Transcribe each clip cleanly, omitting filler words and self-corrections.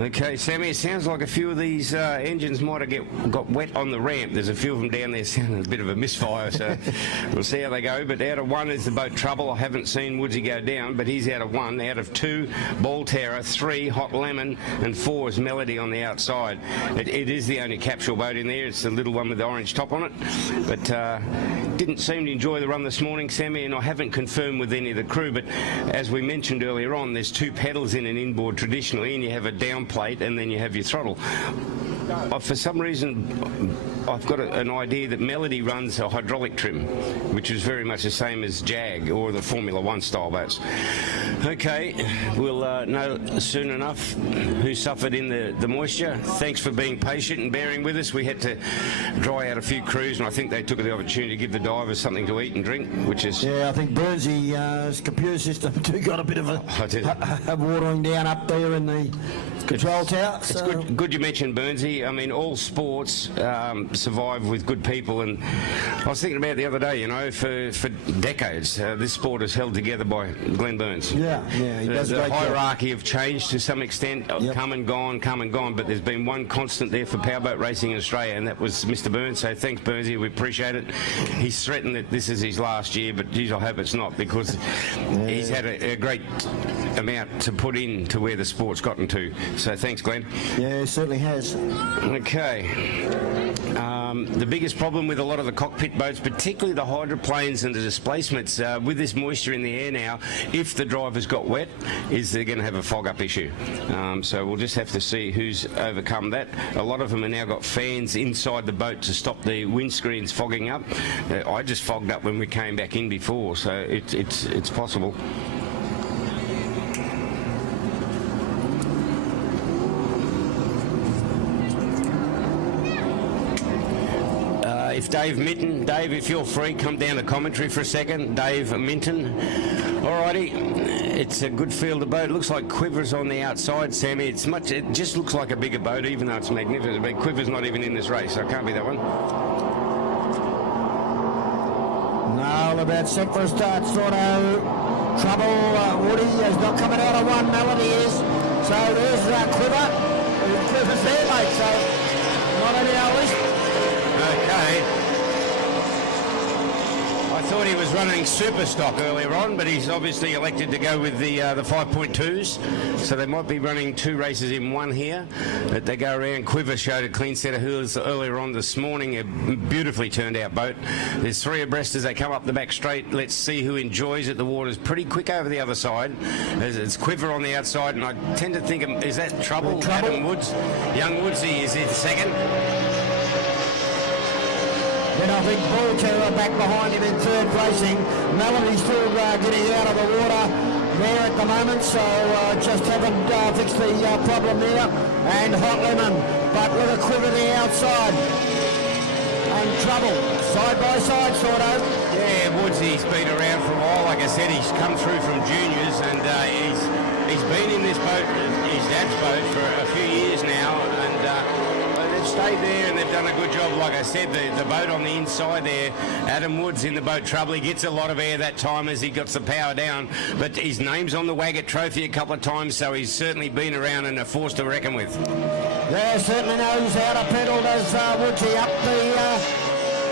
Okay, Sammy, it sounds like a few of these engines might have got wet on the ramp. There's a few of them down there sounding a bit of a misfire, so we'll see how they go. But out of one is the boat Trouble. I haven't seen Woodsy go down, but he's out of one. Out of two, Ball Terror, three, Hot Lemon, and four is Melody on the outside. It is the only capsule boat in there. It's the little one with the orange top on it. But didn't seem to enjoy the run this morning, Sammy, and I haven't confirmed with any of the crew. But as we mentioned earlier on, there's two pedals in an inboard traditionally, and you have a down plate and then you have your throttle. For some reason, I've got an idea that Melody runs a hydraulic trim, which is very much the same as Jag or the Formula One style boats. Okay, we'll know soon enough who suffered in the moisture. Thanks for being patient and bearing with us. We had to dry out a few crews, and I think they took the opportunity to give the divers something to eat and drink, which is... Yeah, I think Burnsy's computer system too got a bit of a watering down up there in the control tower. It's good you mentioned Burnsy. I mean, all sports survive with good people, and I was thinking about the other day, you know, for decades, this sport is held together by Glenn Burns. Yeah, he does a great job. The hierarchy have changed to some extent, come and gone, but there's been one constant there for powerboat racing in Australia, and that was Mr. Burns. So thanks, Burnsy, we appreciate it. He's threatened that this is his last year, but geez, I hope it's not, because he's had a great amount to put in to where the sport's gotten to. So thanks, Glenn. Yeah, it certainly has. Okay. The biggest problem with a lot of the cockpit boats, particularly the hydroplanes and the displacements, with this moisture in the air now, if the drivers got wet, is they're going to have a fog-up issue. So we'll just have to see who's overcome that. A lot of them have now got fans inside the boat to stop the windscreens fogging up. I just fogged up when we came back in before, so it's possible. If Dave Minton, Dave, if you're free, come down to commentary for a second. Dave Minton. Alrighty, it's a good field of boat. It looks like Quiver's on the outside, Sammy. It just looks like a bigger boat, even though it's magnificent. But Quiver's not even in this race, so it can't be that one. No, all about set for a start. Trouble. Woody is not coming out of one. Melody is. So there's Quiver. Quiver's there, mate. So not on our list. Okay. I thought he was running Superstock earlier on, but he's obviously elected to go with the 5.2s. So they might be running two races in one here. But they go around. Quiver showed a clean set of wheels earlier on this morning. A beautifully turned out boat. There's three abreast as they come up the back straight. Let's see who enjoys it. The water's pretty quick over the other side. It's Quiver on the outside, and I tend to think, is that Trouble? Adam Woods? Young Woodsy is in second. Then I think Ball Terror back behind him in third placing. Melody's still getting out of the water there at the moment, so just haven't fixed the problem there. And Hot Lemon, but with a Quiver the outside. And Trouble, side by side sort of. Yeah, Woodsy's been around for a while. Like I said, he's come through from juniors, and he's been in this boat, his dad's boat, for a few years now, and they've stayed there and they've done a good job. Like I said, the boat on the inside there, Adam Woods in the boat Trouble. He gets a lot of air that time as he got the power down, but his name's on the Waggett Trophy a couple of times, so he's certainly been around and a force to reckon with. Yeah, certainly knows how to pedal, does Woodsy up the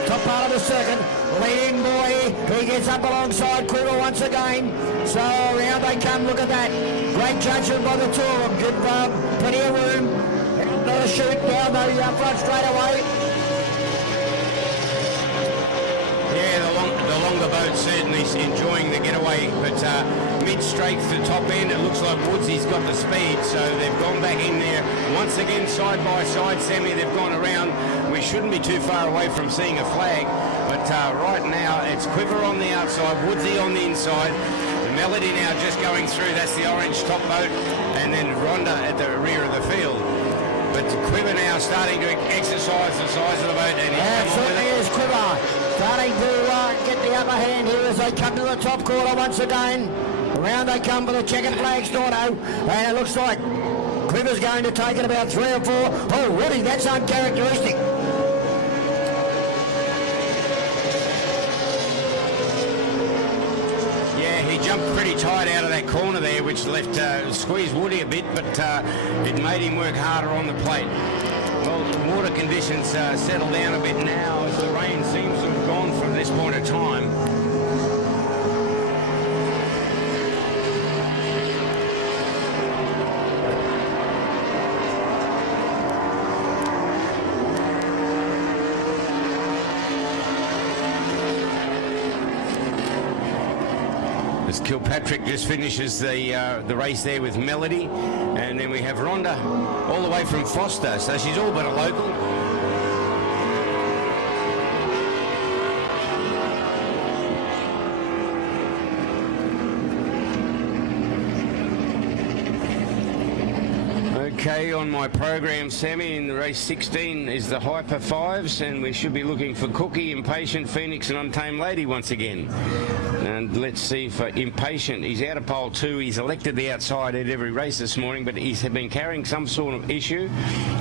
top part of the circuit. Leading boy, he gets up alongside Quiver once again. So around they come, look at that. Great judgment by the two of them. Give plenty of room. Not a shoot down the front straight away. Yeah, the longer boat certainly enjoying the getaway, but mid-straight to the top end, it looks like Woodsy's got the speed, so they've gone back in there once again side by side. Sammy, they've gone around. We shouldn't be too far away from seeing a flag, but right now it's Quiver on the outside, Woodsy on the inside. The Melody now just going through, that's the orange top boat, and then Rhonda at the rear of the field. But Quiver now starting to exercise the size of the boat. And absolutely is Quiver starting to get the upper hand here as they come to the top quarter once again. Around they come for the checkered flag, Storno, and it looks like Quiver's going to take it about 3 or 4. Oh, Woody, that's uncharacteristic. Yeah, he jumped pretty tight out of that corner there, which left squeezed Woody a bit, but it made him work harder on the plate. Well, the water conditions settle down a bit now as the rain seems to have gone from this point of time. As Kilpatrick just finishes the race there with Melody, and then we have Rhonda all the way from Foster, so she's all but a local. Okay, on my program, Sammy, in race 16 is the Hyper Fives, and we should be looking for Cookie, Impatient, Phoenix and Untamed Lady once again. And let's see for Impatient. He's out of pole 2. He's elected the outside at every race this morning, but he's been carrying some sort of issue.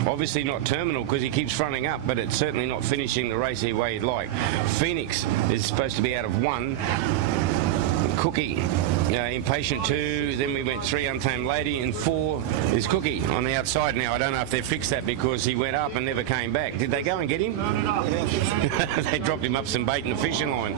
Obviously not terminal because he keeps fronting up, but it's certainly not finishing the race the way he'd like. Phoenix is supposed to be out of 1. Cookie, Impatient 2, then we went 3 Untamed Lady, and 4 is Cookie on the outside now. I don't know if they fixed that because he went up and never came back. Did they go and get him? No. They dropped him up some bait in the fishing line.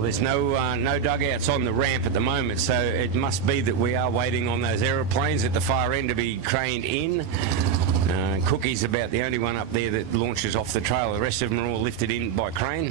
There's no dugouts on the ramp at the moment, so it must be that we are waiting on those aeroplanes at the far end to be craned in. Cookie's about the only one up there that launches off the trail. The rest of them are all lifted in by crane.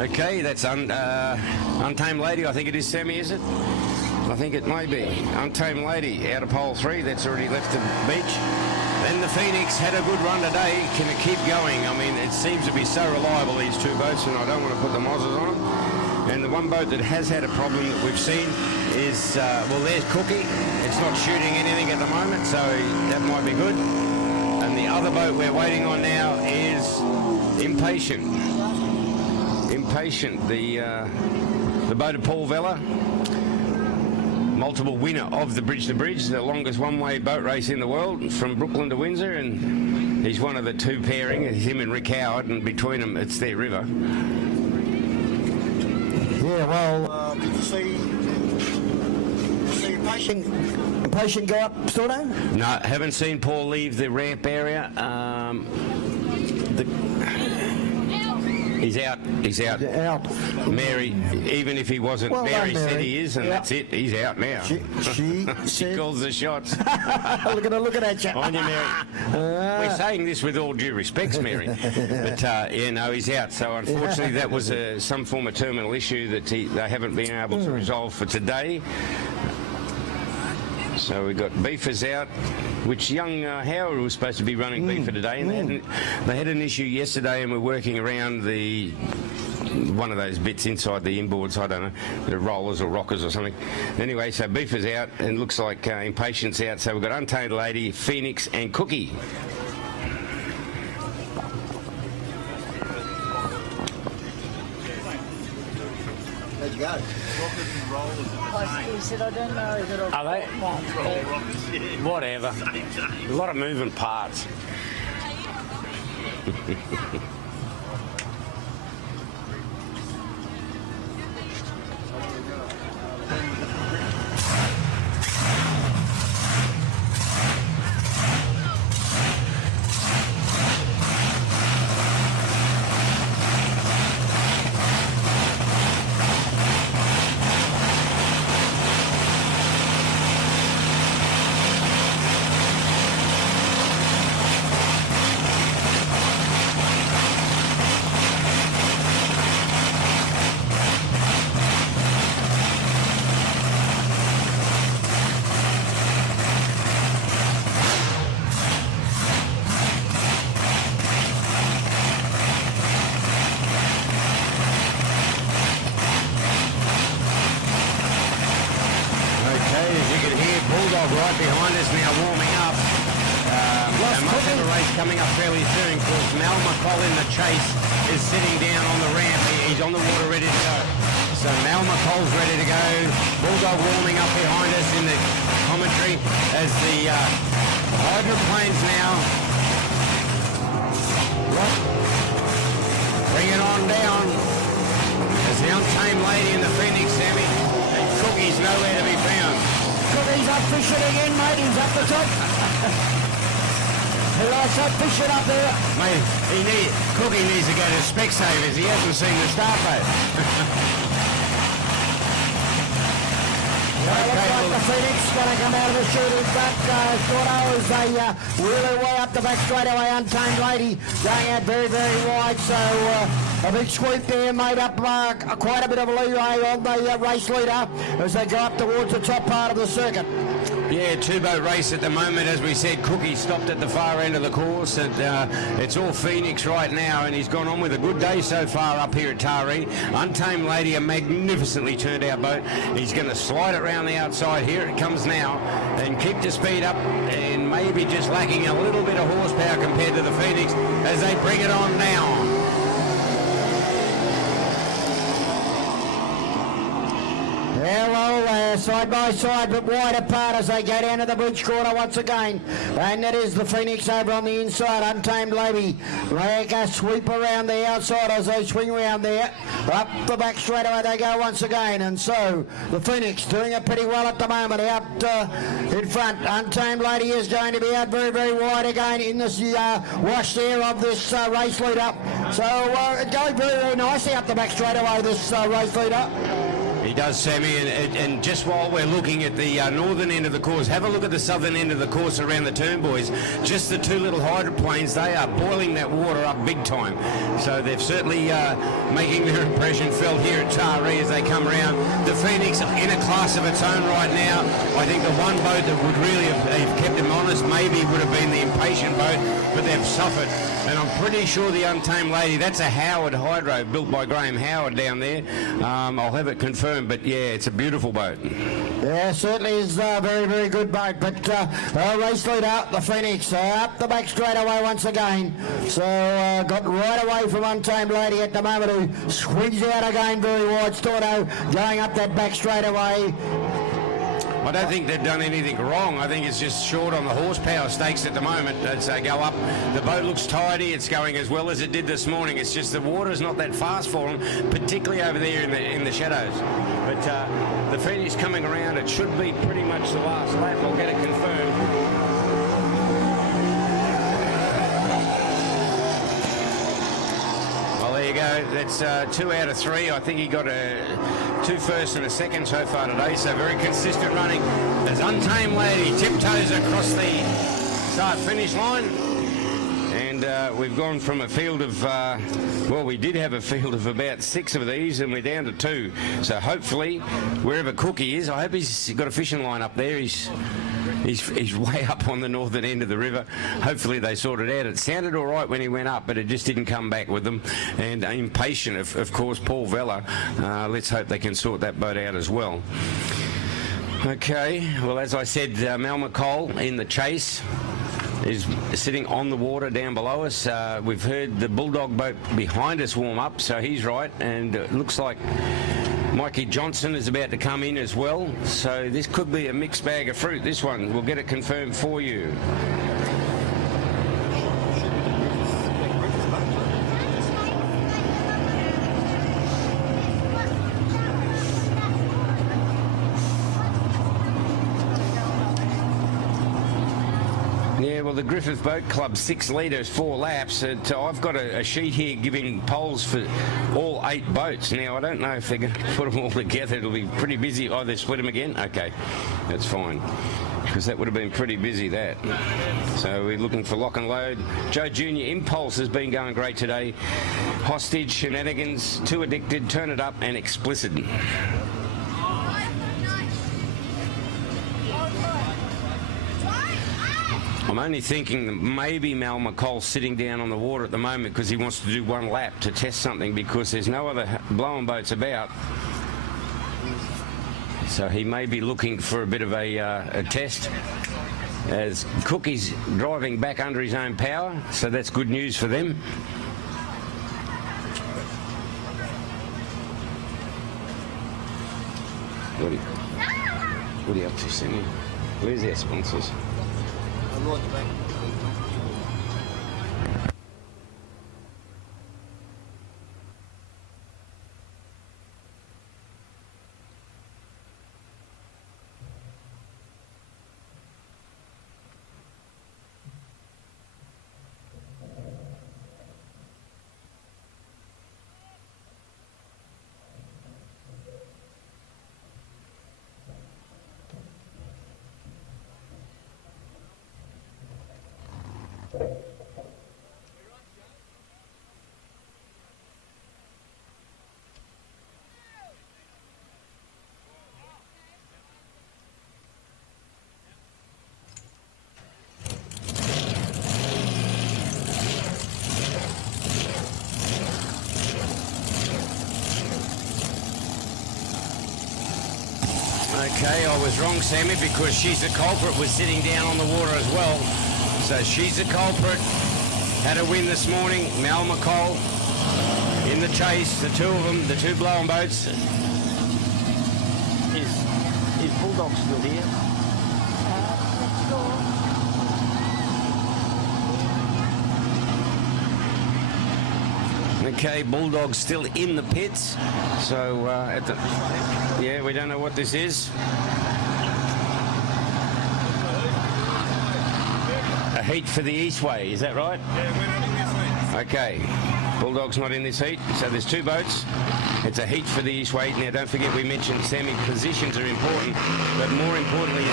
Okay, that's Untamed Lady, I think it is, Sammy, is it? I think it may be. Untamed Lady out of pole 3, that's already left the beach. Then the Phoenix had a good run today. Can it keep going? I mean, it seems to be so reliable, these two boats, and I don't want to put the Mozzers on them. And the one boat that has had a problem that we've seen is, well, there's Cookie. It's not shooting anything at the moment, so that might be good. And the other boat we're waiting on now is Impatient. Impatient, the boat of Paul Vella, multiple winner of the Bridge to Bridge, the longest one-way boat race in the world from Brooklyn to Windsor, and he's one of the two pairing. It's him and Rick Howard, and between them it's their river. Yeah, well, did you see Impatient go up, Stordo? No, haven't seen Paul leave the ramp area. He's out. He's out. Mary, even if he wasn't, well, Mary said he is, and that's it. He's out now. She calls the shots. Look at you. On you, Mary. We're saying this with all due respects, Mary. But, yeah, no, he's out. So, unfortunately, that was some form of terminal issue that they haven't been able to resolve for today. So we've got Beefers out, which young Howard was supposed to be running Beefer today, and they had an issue yesterday, and we're working around one of those bits inside the inboards, I don't know, the rollers or rockers or something. Anyway, so Beefer's out, and looks like Impatient's out. So we've got Untamed Lady, Phoenix, and Cookie. go. He said, I don't know if it'll... Are they? Whatever. A lot of moving parts. Right behind us now, warming up. They must have a race coming up fairly soon because Mal McCall in the chase is sitting down on the ramp. He's on the water ready to go. So Mal McCall's ready to go. Bulldog warming up behind us in the commentary as the hydroplanes now. Bring it on down as the Untamed Lady in the Phoenix, Sammy. And Cookie's nowhere to be found. Cookie's up fishing again, mate. He's up the top. He likes up fishing up there. Mate, Cookie needs to go to Specsavers. He hasn't seen the start boat. Looks like the Phoenix going to come out of the shooting back. Thought as they wheel way up the back straightaway. Untamed Lady going out very, very wide. So a big sweep there made up quite a bit of leeway on the race leader as they go up towards the top part of the circuit. Yeah, two-boat race at the moment. As we said, Cookie stopped at the far end of the course. And, it's all Phoenix right now, and he's gone on with a good day so far up here at Taree. Untamed Lady, a magnificently turned out boat. He's going to slide it around the outside. Here it comes now, and keep the speed up, and maybe just lacking a little bit of horsepower compared to the Phoenix as they bring it on now. Yeah, well, side by side, but wide apart as they go down to the bridge corner once again. And that is the Phoenix over on the inside. Untamed Lady make a sweep around the outside as they swing around there. Up the back straight away they go once again. And so the Phoenix doing it pretty well at the moment. Out in front, Untamed Lady is going to be out very, very wide again in this wash there of this race leader. So going very, very nicely up the back straight away, this race leader. He does, Sammy, and just while we're looking at the northern end of the course, have a look at the southern end of the course around the turn, boys. Just the two little hydroplanes, they are boiling that water up big time. So they're certainly making their impression felt here at Taree as they come around. The Phoenix in a class of its own right now. I think the one boat that would really have kept him honest maybe would have been the Impatient boat, but they've suffered. And I'm pretty sure the Untamed Lady, that's a Howard Hydro built by Graham Howard down there. I'll have it confirmed, but yeah, it's a beautiful boat. Yeah, certainly is a very, very good boat. But race leader, the Phoenix, up the back straight away once again. So got right away from Untamed Lady at the moment, who swings out again very wide. Storno going up that back straight away. I don't think they've done anything wrong. I think it's just short on the horsepower stakes at the moment as they go up. The boat looks tidy. It's going as well as it did this morning. It's just the water's not that fast for them, particularly over there in the shadows. But the Phoenix coming around, it should be pretty much the last lap. I'll get it confirmed. There you go. That's 2 out of 3. I think he got two firsts and a second so far today. So very consistent running. As Untamed Lady tiptoes across the start-finish line. And we've gone from a field of, well, we did have a field of about 6 of these, and we're down to 2. So hopefully, wherever Cookie is, I hope he's got a fishing line up there. He's way up on the northern end of the river. Hopefully they sort it out. It sounded all right when he went up, but it just didn't come back with them. And Impatient, of course, Paul Vella. Let's hope they can sort that boat out as well. Okay, well, as I said, Mal McCall in the chase is sitting on the water down below us. We've heard the Bulldog boat behind us warm up, so he's right. And it looks like Mikey Johnson is about to come in as well, so this could be a mixed bag of fruit, this one. We'll get it confirmed for you. Yeah, well, the Griffith Boat Club, 6 litres, 4 laps. I've got a sheet here giving polls for all 8 boats. Now, I don't know if they're going to put them all together. It'll be pretty busy. Oh, they split them again? Okay, that's fine. Because that would have been pretty busy, that. So we're looking for lock and load. Joe Jr. Impulse has been going great today. Hostage, Shenanigans, Too Addicted, Turn It Up, and Explicit. I'm only thinking that maybe Mal McCall's sitting down on the water at the moment because he wants to do 1 lap to test something because there's no other blowing boats about. So he may be looking for a bit of a test as Cookie's driving back under his own power, so that's good news for them. What are you up to, Sammy? Where's our sponsors? Okay, I was wrong, Sammy, because She's a Culprit was sitting down on the water as well. So She's a Culprit had a win this morning. Mal McCall in the chase, the 2 of them, the 2 blowing boats. Is Bulldog still here? Okay, Bulldog's still in the pits. So, yeah, we don't know what this is. A heat for the Eastway, is that right? Yeah, we're not in this heat. Okay, Bulldog's not in this heat. So there's 2 boats. It's a heat for the Eastway. Now, don't forget we mentioned, Sammy, positions are important, but more importantly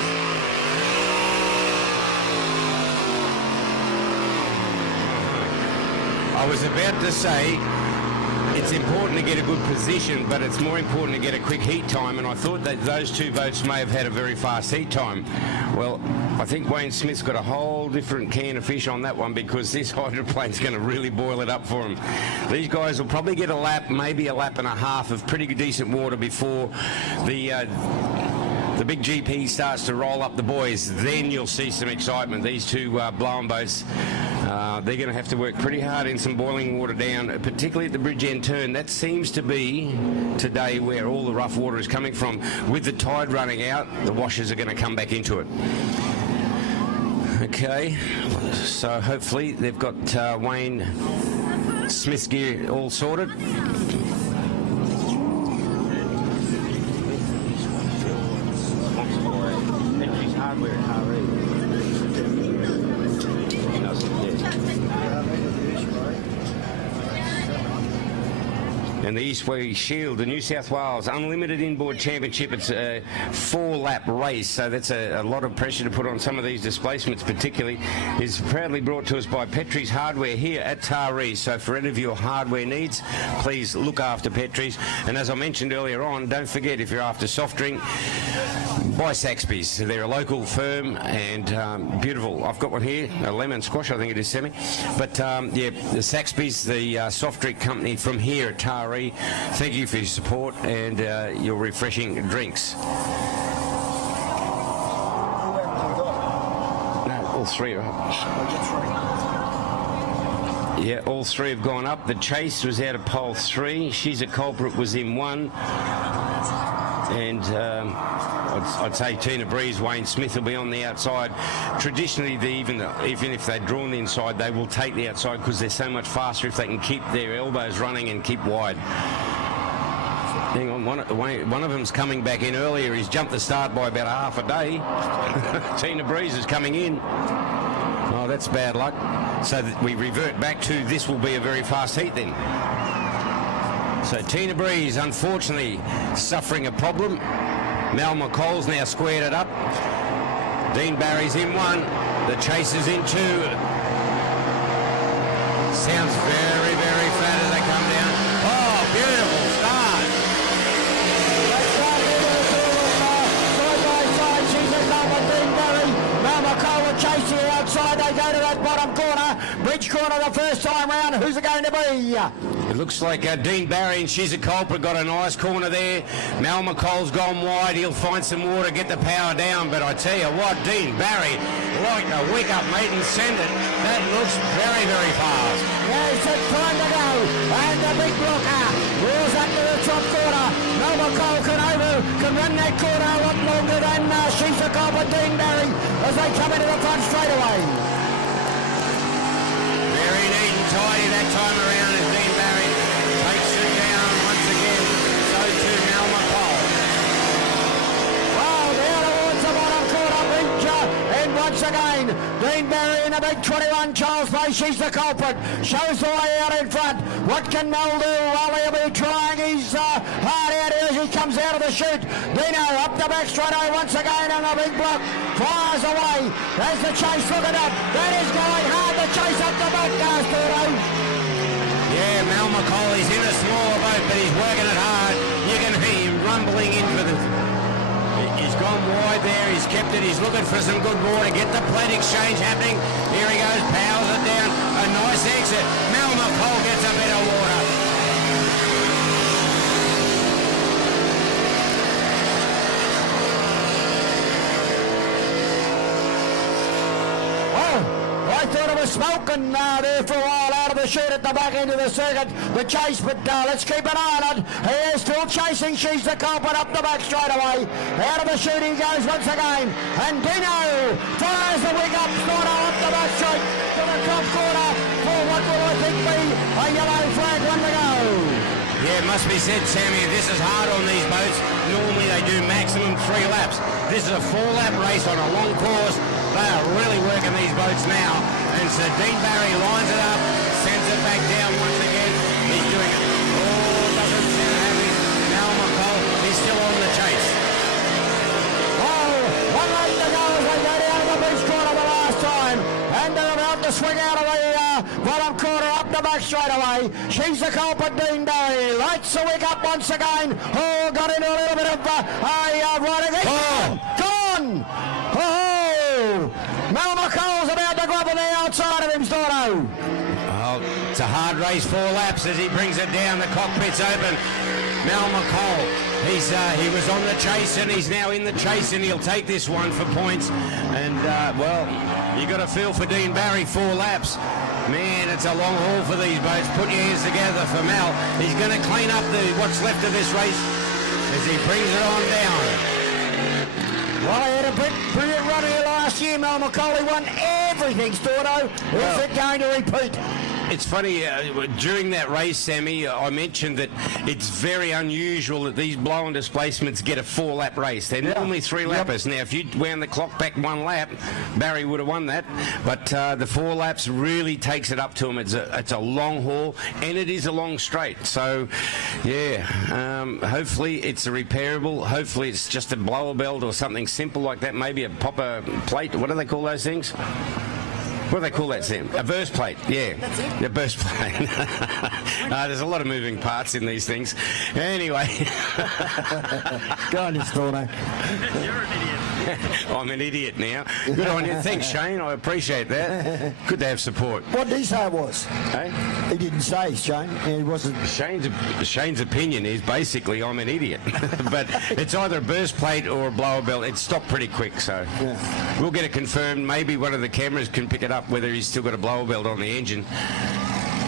I was about to say it's important to get a good position, but it's more important to get a quick heat time, and I thought that those 2 boats may have had a very fast heat time. Well, I think Wayne Smith's got a whole different can of fish on that one because this hydroplane's going to really boil it up for him. These guys will probably get a lap, maybe a lap and a half of pretty decent water before the big GP starts to roll up the boys. Then you'll see some excitement. These 2 blowing boats, they're going to have to work pretty hard in some boiling water down, particularly at the bridge end turn. That seems to be today where all the rough water is coming from. With the tide running out, the washers are going to come back into it. Okay, so hopefully they've got Wayne Smith's gear all sorted. And the Eastway Shield, the New South Wales Unlimited Inboard Championship, it's a 4-lap race, so that's a lot of pressure to put on some of these displacements particularly, is proudly brought to us by Prix Hardware here at Taree. So for any of your hardware needs, please look after Prix. And as I mentioned earlier on, don't forget, if you're after soft drink, buy Saxby's. They're a local firm and beautiful. I've got one here, a lemon squash, I think it is, Sammy. But yeah, the Saxby's, the soft drink company from here at Taree. Thank you for your support and your refreshing drinks. No, all 3 are up. Yeah, all 3 have gone up. The Chase was out of pole 3. She's a Culprit was in 1. And I'd say Tina Breeze, Wayne Smith will be on the outside. Traditionally, even if they're drawn the inside, they will take the outside because they're so much faster if they can keep their elbows running and keep wide. Hang on, one of them's coming back in earlier. He's jumped the start by about half a day. Tina Breeze is coming in. Oh, that's bad luck. So that we revert back to this will be a very fast heat then. So Tina Breeze, unfortunately, suffering a problem. Mel McCall's now squared it up. Dean Barry's in one. The Chaser's in two. Sounds very, very flat as they come down. Oh, beautiful start. Side by side, she's a number, Dean Barry. Mel McCall will chase you outside. They go to that bottom corner. Bridge corner the first time round. Who's it going to be? It looks like Dean Barry and She's a Culprit got a nice corner there. Mal McCall's gone wide. He'll find some water, get the power down. But I tell you what, Dean Barry, like a wick up, mate, and send it. That looks very, very fast. Yeah, he said time to go. And the big blocker rolls up to the top corner. Mal McCall can run that corner a lot longer than She's a Culprit, Dean Barry, as they come into the front straight away. Very neat and tidy that time around as Dean Barry takes it down once again. So too Mal McCall. Wow, down towards the bottom corner bridge. And once again, Dean Barry in a big 21 Charles Place. She's the culprit. Shows the way out in front. What can Mel do? Well, he'll be trying his hard out here as he comes out of the chute. Dino up the back straight away once again on a big block. Fires away. There's the chase. Look at that. That is going hard. The chase up the back, Dino. Yeah, Mal McCall is in a smaller boat, but he's working it hard. You can hear him rumbling in for the... He's gone wide there. He's kept it. He's looking for some good water. Get the plate exchange happening. Here he goes. Powers it down. A nice exit. Mal McCall gets a bit of water. I thought it was smoking there for a while out of the chute at the back end of the circuit, the chase, but let's keep an eye on it. He is still chasing. She's the culprit up the back straight away. Out of the chute he goes once again. And Dino fires the wing up, Storno up the back straight to the top corner for what will I think be a yellow flag, one to go. Yeah, it must be said, Sammy, this is hard on these boats. Normally they do maximum 3 laps. This is a 4-lap race on a long course. They are really working these boats now. And so Dean Barry lines it up, sends it back down once again. He's doing it. Oh, doesn't sound happy. Mal McCall, he's still on the chase. Oh, 1 lap to go as they go down to the beach corner the last time. And they're about to swing out of the bottom corner up the back straight away. She's the culprit, Dean Barry. Lights the wick up once again. Oh, got into a little bit of riding. Oh! Gone! Oh! Mal McCall's about to grab on the outside of him, Storno. Oh, it's a hard race, 4 laps as he brings it down. The cockpit's open. Mal McCall, he was on the chase and he's now in the chase and he'll take this one for points. And, well, you got to feel for Dean Barry, 4 laps. Man, it's a long haul for these boats. Put your hands together for Mal. He's going to clean up what's left of this race as he brings it on down. Well, he had a brilliant run here last year, Mal McCall. He won everything, Storno. Is it going to repeat? It's funny, during that race, Sammy, I mentioned that it's very unusual that these blow-on displacements get a 4-lap race. They're normally 3-lappers. Now, if you wound the clock back 1 lap, Barry would have won that. But the 4 laps really takes it up to him. It's a long haul, and it is a long straight. So, yeah, hopefully it's a repairable. Hopefully it's just a blower belt or something simple like that. Maybe a popper plate. What do they call those things? What do they call that, Sam? A burst plate, yeah. That's it? A burst plate. There's a lot of moving parts in these things. Anyway. Go on, Storno. You're an idiot. I'm an idiot now. Good on you. Thanks, Shane. I appreciate that. Good to have support. What did he say it was? Hey? He didn't say, Shane. He wasn't. Shane's opinion is basically I'm an idiot. But it's either a burst plate or a blower belt. It stopped pretty quick, so we'll get it confirmed. Maybe one of the cameras can pick it up whether he's still got a blower belt on the engine.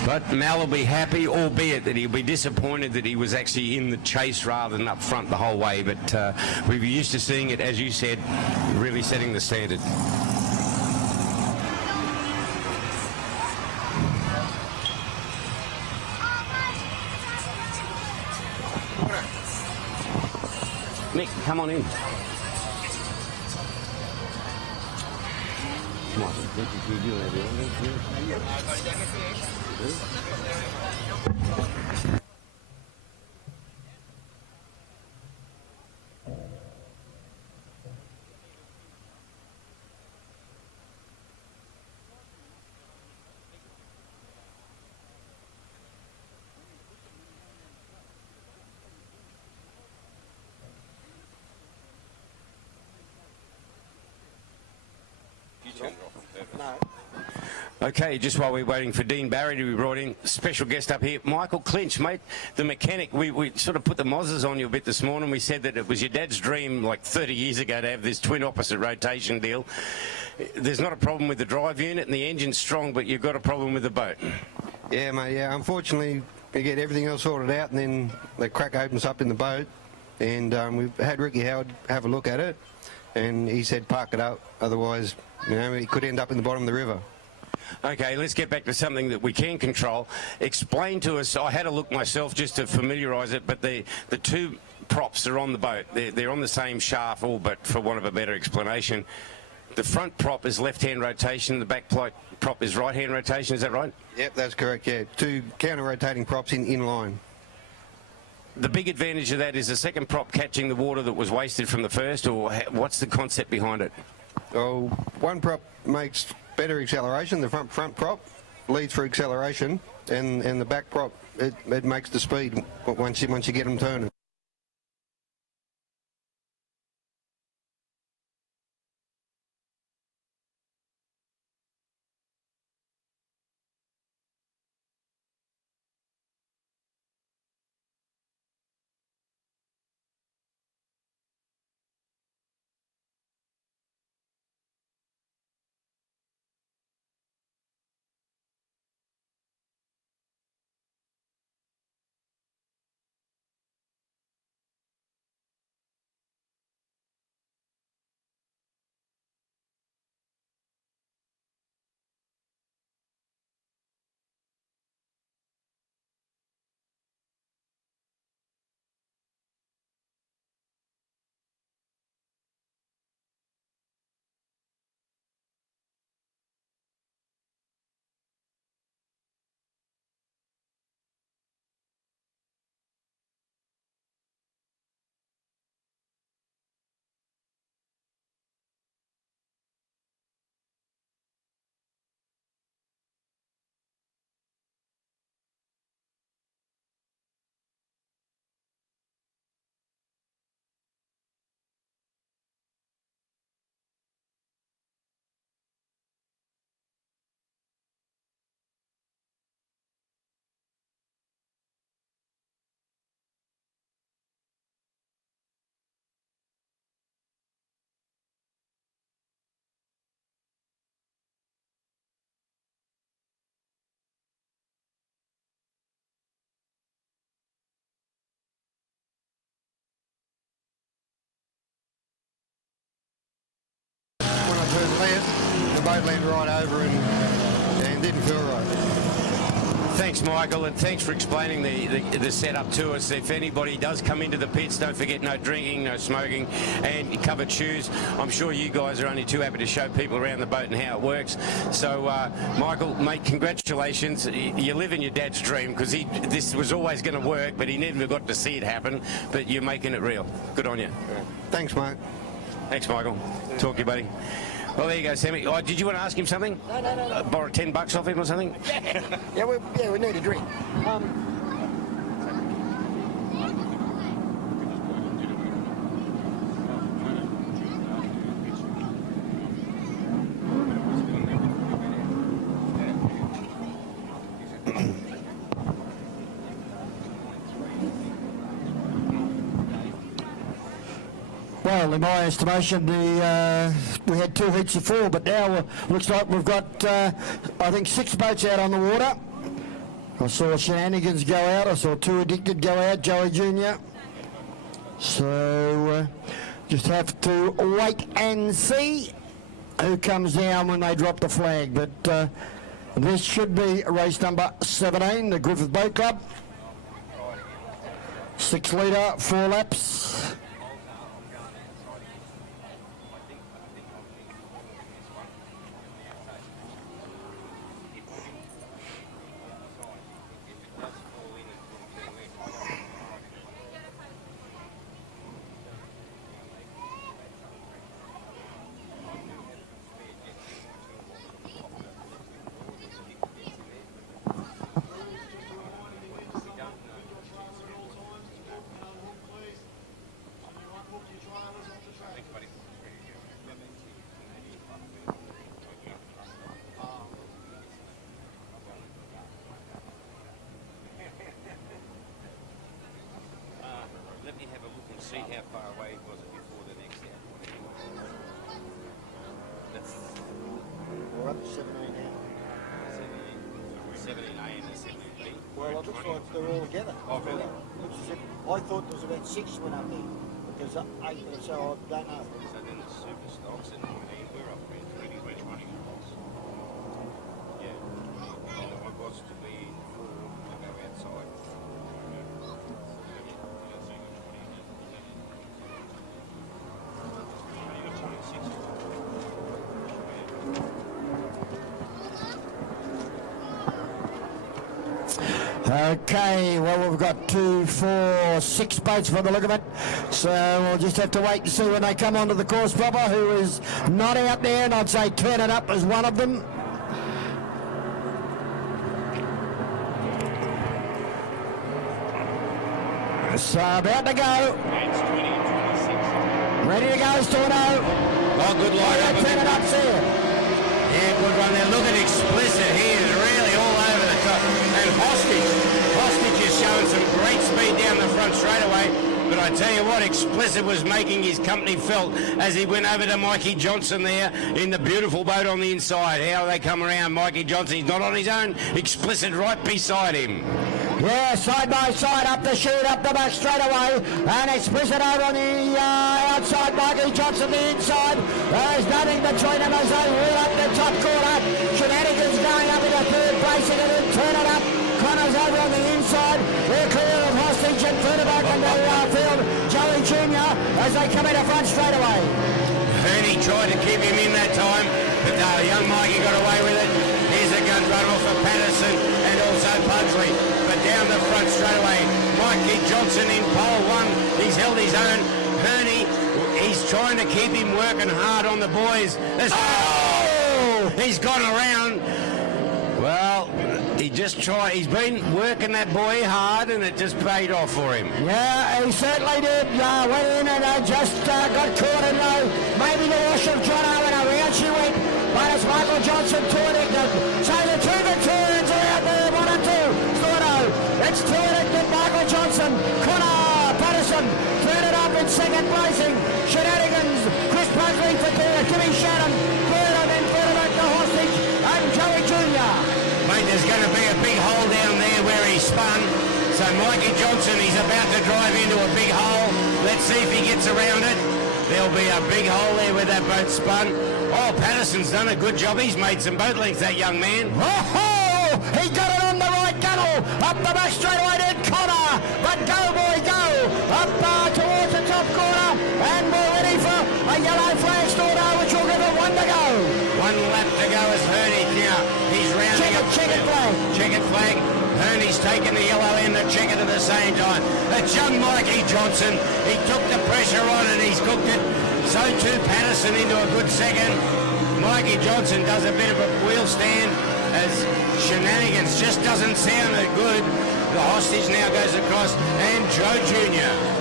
But Mal will be happy, albeit that he'll be disappointed that he was actually in the chase rather than up front the whole way. But we're used to seeing it, as you said, really setting the standard. Nick, come on in. Come on. Okay, just while we're waiting for Dean Barry to be brought in, special guest up here, Michael Clinch, mate, the mechanic. We sort of put the mozzers on you a bit this morning. We said that it was your dad's dream like 30 years ago to have this twin opposite rotation deal. There's not a problem with the drive unit and the engine's strong, but you've got a problem with the boat. Yeah, mate, yeah. Unfortunately, we get everything else sorted out and then the crack opens up in the boat. And we've had Ricky Howard have a look at it and he said park it up, otherwise, you know, it could end up in the bottom of the river. Okay, let's get back to something that we can control. Explain to us, I had a look myself just to familiarise it, but the two props are on the boat. They're on the same shaft, all but for want of a better explanation. The front prop is left-hand rotation, the back prop is right-hand rotation, is that right? Yep, that's correct, yeah. Two counter-rotating props in line. The big advantage of that is the second prop catching the water that was wasted from the first, or what's the concept behind it? Oh, one prop makes better acceleration. The front prop leads for acceleration, and the back prop it makes the speed once you get them turning. The boat landed right over and didn't feel right. Thanks, Michael, and thanks for explaining the setup to us. If anybody does come into the pits, don't forget no drinking, no smoking, and covered shoes. I'm sure you guys are only too happy to show people around the boat and how it works. So, Michael, mate, congratulations. You're living your dad's dream, because this was always going to work, but he never got to see it happen. But you're making it real. Good on you. Thanks, Mark. Thanks, Michael. Talk to you, buddy. Well, there you go, Sammy. Oh, did you want to ask him something? No. Borrow $10 off him or something? Yeah, we need a drink. Well, in my estimation, we had 2 heats of 4, but now looks like we've got, I think, 6 boats out on the water. I saw Shenanigans go out. I saw Too Addicted go out, Joey Jr. So just have to wait and see who comes down when they drop the flag. But this should be race number 17, the Griffith Boat Club. 6 litre, 4 laps. Let me have a look and see how far away was it before the next outboard. That's We're up to 17 now. 17A and 17B. Well, it looks like they're all together. Oh, really? Looks as if, I thought there was about 6 went up there, but there's 8 or so, I don't know. So then the Superstocks and we're up there. Which one Yeah. And I was to be 4 to go outside. Okay, well, we've got 2, 4, 6 boats from the look of it. So we'll just have to wait and see when they come onto the course proper, who is not out there, and I'd say Turn It Up as one of them. So about to go. It's 20 and 26. Ready to go, Storno. Oh, good line up. Turn It Up's there. Yeah, good one there. Look at Explicit. He is really all over the top. And Hostage is showing some great speed down the front straightaway. But I tell you what, Explicit was making his company felt as he went over to Mikey Johnson there in the beautiful boat on the inside. How they come around, Mikey Johnson. He's not on his own. Explicit right beside him. Yeah, side by side, up the chute, up the back straight away, and Explicit over on the outside, Mikey Johnson the inside. There's nothing between them as they wheel up the top corner. Shenanigans going up into third place, and then Turn It Up. Connor's over on the inside. They're clear of Hostage and further back in the field. Joey Jr. as they come into front straight away. Ernie tried to keep him in that time, but young Mikey got away with it. Here's a gun run off of Patterson and also Pugsley. But down the front straight away, Mikey Johnson in pole 1. He's held his own. Ernie, he's trying to keep him working hard on the boys. Oh! He's gone around. Well, he's been working that boy hard, and it just paid off for him. Yeah, he certainly did. Went in and just got caught in maybe the wash of Jono, and around she went. But it's Michael Johnson to Addicted. So the two returns are out there, 1 and 2. Storno, it's to Addicted, Michael Johnson, Connor, Patterson, Turn It Up in second placing. Shenanigans, Chris Pugsley for third, Jimmy Shannon, third, and then further back to Hostage, and Joey Jr. Mate, there's going to be a big hole down there where he spun. So Mikey Johnson, he's about to drive into a big hole. Let's see if he gets around it. There'll be a big hole there where that boat spun. Oh, Patterson's done a good job. He's made some boat lengths, that young man. Oh, he got it on the right gunnel. Up the back straight away to Connor. But go, boy, go. Up towards the top corner. And we're ready for a yellow flag, Storno, which will give it 1 to go. 1 lap to go as Herney now. He's rounding up. Checkered flag. Checkered flag. Herney's taking the yellow and the checkered at the same time. That's young Mikey Johnson. He took the pressure on and he's cooked it. So too Patterson into a good second. Mikey Johnson does a bit of a wheel stand as Shenanigans just doesn't sound that good. The Hostage now goes across and Joe Jr.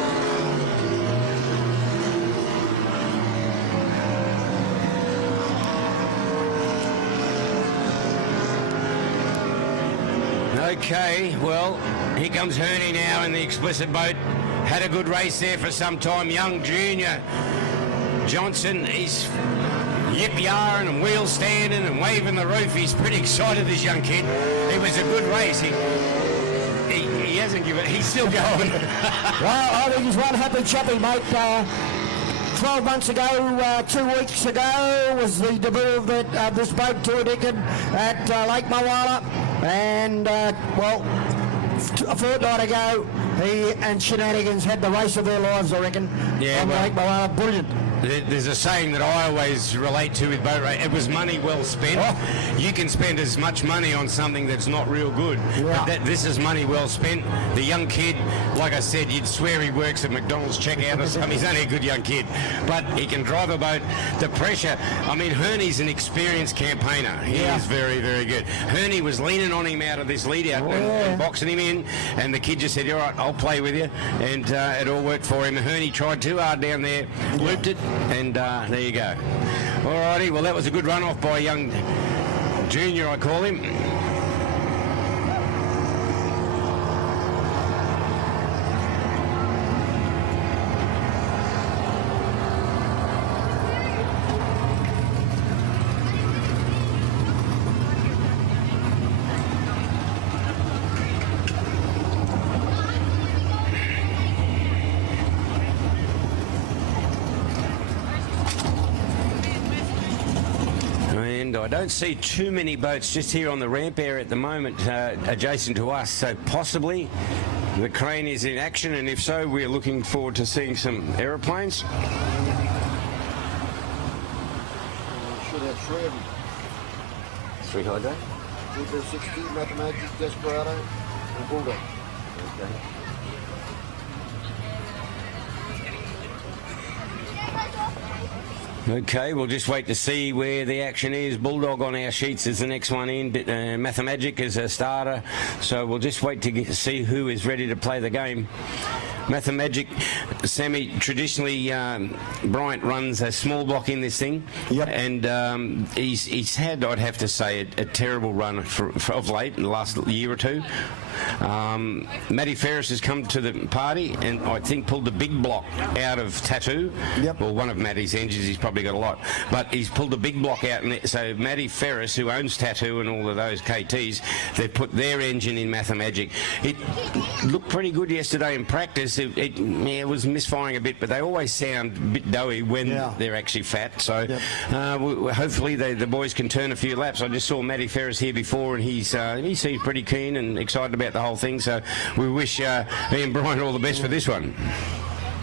Okay, well, here comes Herney now in the Explicit boat. Had a good race there for some time. Young Junior Johnson is yip-yarring and wheel standing and waving the roof. He's pretty excited, this young kid. It was a good race. He hasn't given. He's still going. Well, I think he's one happy chappy, mate. 12 months ago, 2 weeks ago, was the debut of this boat tour Dickon at Lake Mawala, and well, a fortnight ago, he and Shenanigans had the race of their lives, I reckon. Yeah, on well, Lake Mawala, brilliant. There's a saying that I always relate to with boat race. It was money well spent. Oh. You can spend as much money on something that's not real good. Yeah. But this is money well spent. The young kid, like I said, you'd swear he works at McDonald's checkout or something. He's only a good young kid. But he can drive a boat. The pressure. I mean, Herney's an experienced campaigner. He is very, very good. Herney was leaning on him out of this lead out and boxing him in. And the kid just said, all right, I'll play with you. And it all worked for him. Herney tried too hard down there, looped it. And there you go. Alrighty, well that was a good run off by young Junior, I call him. I don't see too many boats just here on the ramp area at the moment adjacent to us, so possibly the crane is in action, and if so, we're looking forward to seeing some aeroplanes. Should have 3 of them. 3 hydro? 60, Mathematics, Desperado, and Bulldog. Okay. Okay, we'll just wait to see where the action is. Bulldog on our sheets is the next one in. Mathemagic is a starter, so we'll just wait to see who is ready to play the game. Mathemagic, Sammy, traditionally Bryant runs a small block in this thing, and he's had, I'd have to say, a terrible run of late, in the last year or two. Matty Ferris has come to the party and I think pulled the big block out of Tattoo. Well, one of Matty's engines, he's probably got a lot, but he's pulled the big block out, and so Matty Ferris, who owns Tattoo and all of those KTs, they've put their engine in Mathemagic. It looked pretty good yesterday in practice. It was misfiring a bit, but they always sound a bit doughy when they're actually fat, so hopefully the boys can turn a few laps. I just saw Matty Ferris here before, and he seems pretty keen and excited about the whole thing, so we wish Ian Bryant all the best for this one.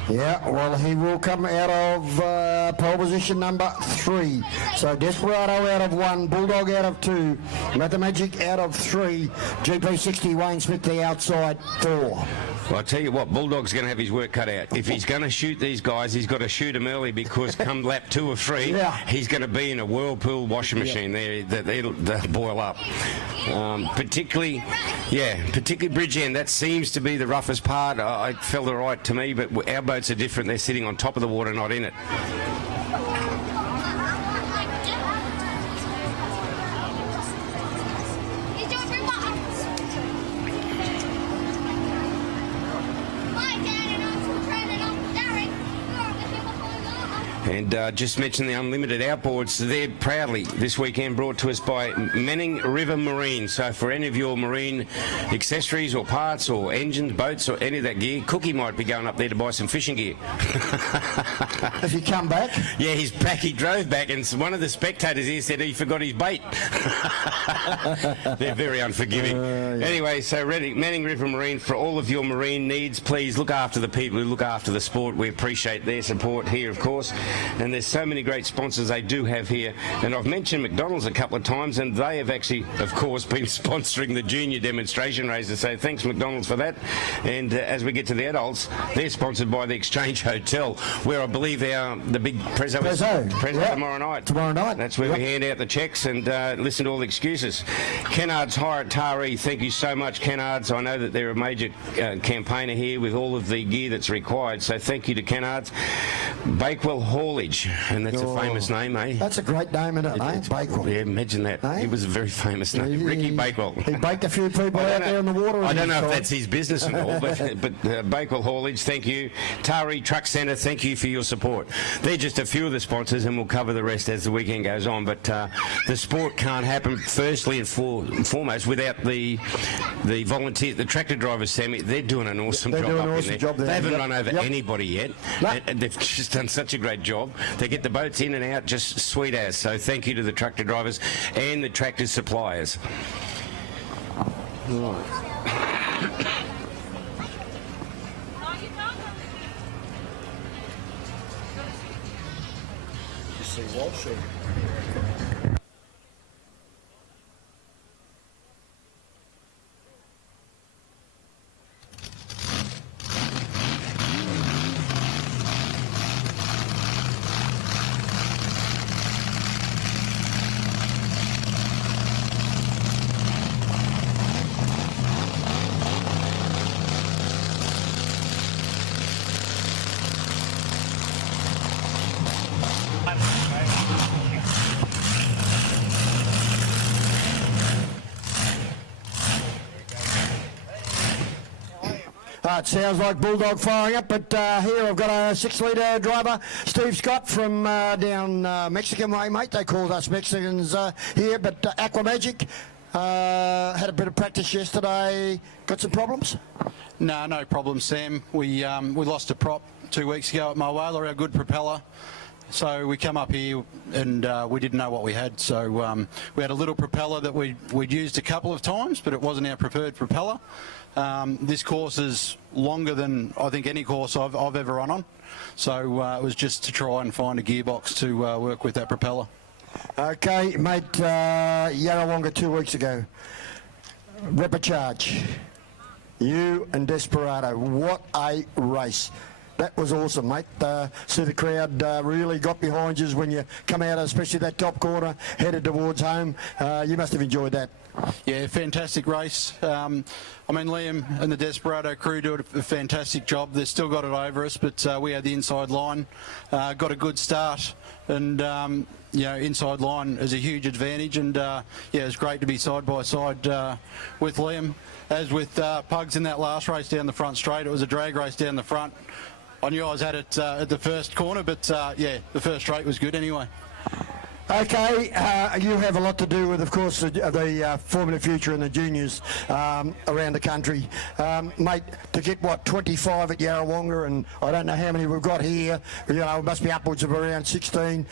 Yeah, well, he will come out of pole position number 3. So Desperado out of 1, Bulldog out of 2, Mathemagic out of 3, GP60 Wayne Smith the outside 4. Well, I'll tell you what, Bulldog's going to have his work cut out. If he's going to shoot these guys, he's got to shoot them early, because come lap 2 or 3, he's going to be in a whirlpool washing machine there. They'll boil up. Particularly Bridge End. That seems to be the roughest part. It felt all right to me, but our boats are different. They're sitting on top of the water, not in it. And just mention the Unlimited Outboards. They're proudly this weekend brought to us by Manning River Marine. So for any of your marine accessories or parts or engines, boats or any of that gear, Cookie might be going up there to buy some fishing gear. Has he come back? Yeah, he's back. He drove back, and one of the spectators here said he forgot his bait. They're very unforgiving. Anyway, so Manning River Marine, for all of your marine needs, please look after the people who look after the sport. We appreciate their support here, of course. And there's so many great sponsors they do have here. And I've mentioned McDonald's a couple of times, and they have actually, of course, been sponsoring the junior demonstration races. So thanks, McDonald's, for that. And as we get to the adults, they're sponsored by the Exchange Hotel, where I believe the big Prezzo is tomorrow night. Tomorrow night. That's where we hand out the checks and listen to all the excuses. Kennard's Hire at Taree, thank you so much, Kennard's. I know that they're a major campaigner here with all of the gear that's required, so thank you to Kennard's. Bakewell Haulage, and that's a famous name, eh? That's a great name, isn't it, eh? Bakewell. Yeah, imagine that. Eh? It was a very famous name. Ricky Bakewell. He baked a few people out there in the water. I don't know if that's his business and all, but Bakewell Haulage, thank you. Tari Truck Centre, thank you for your support. They're just a few of the sponsors, and we'll cover the rest as the weekend goes on. But the sport can't happen, firstly and foremost, without the volunteers, the tractor drivers, Sammy. They're doing an awesome job up in there. They haven't run over anybody yet. And they've just done such a great job. They get the boats in and out just sweet as. So thank you to the tractor drivers and the tractor suppliers. It sounds like Bulldog firing up, but here I've got a 6-litre driver, Steve Scott from down Mexican way, mate. They called us Mexicans here, but Aquamagic had a bit of practice yesterday. Got some problems? No problem, Sam. We lost a prop 2 weeks ago at Mulwala, our good propeller. So we come up here and we didn't know what we had. So we had a little propeller that we'd used a couple of times, but it wasn't our preferred propeller. This course is longer than I think any course I've ever run on. So it was just to try and find a gearbox to work with that propeller. Okay, mate, Yarrawonga 2 weeks ago. Repocharge. You and Desperado. What a race. That was awesome, mate. See the crowd really got behind you when you come out, especially that top corner, headed towards home. You must have enjoyed that. Yeah, fantastic race. I mean, Liam and the Desperado crew do a fantastic job. They've still got it over us, but we had the inside line, got a good start, and you know, inside line is a huge advantage. And yeah, it's great to be side by side with Liam. As with Pugs in that last race down the front straight, it was a drag race down the front. I knew I was at it at the first corner, but yeah, the first straight was good anyway. Okay, you have a lot to do with, of course, the Formula Future and the juniors around the country. Mate, to get, what, 25 at Yarrawonga, and I don't know how many we've got here, you know, it must be upwards of around 16.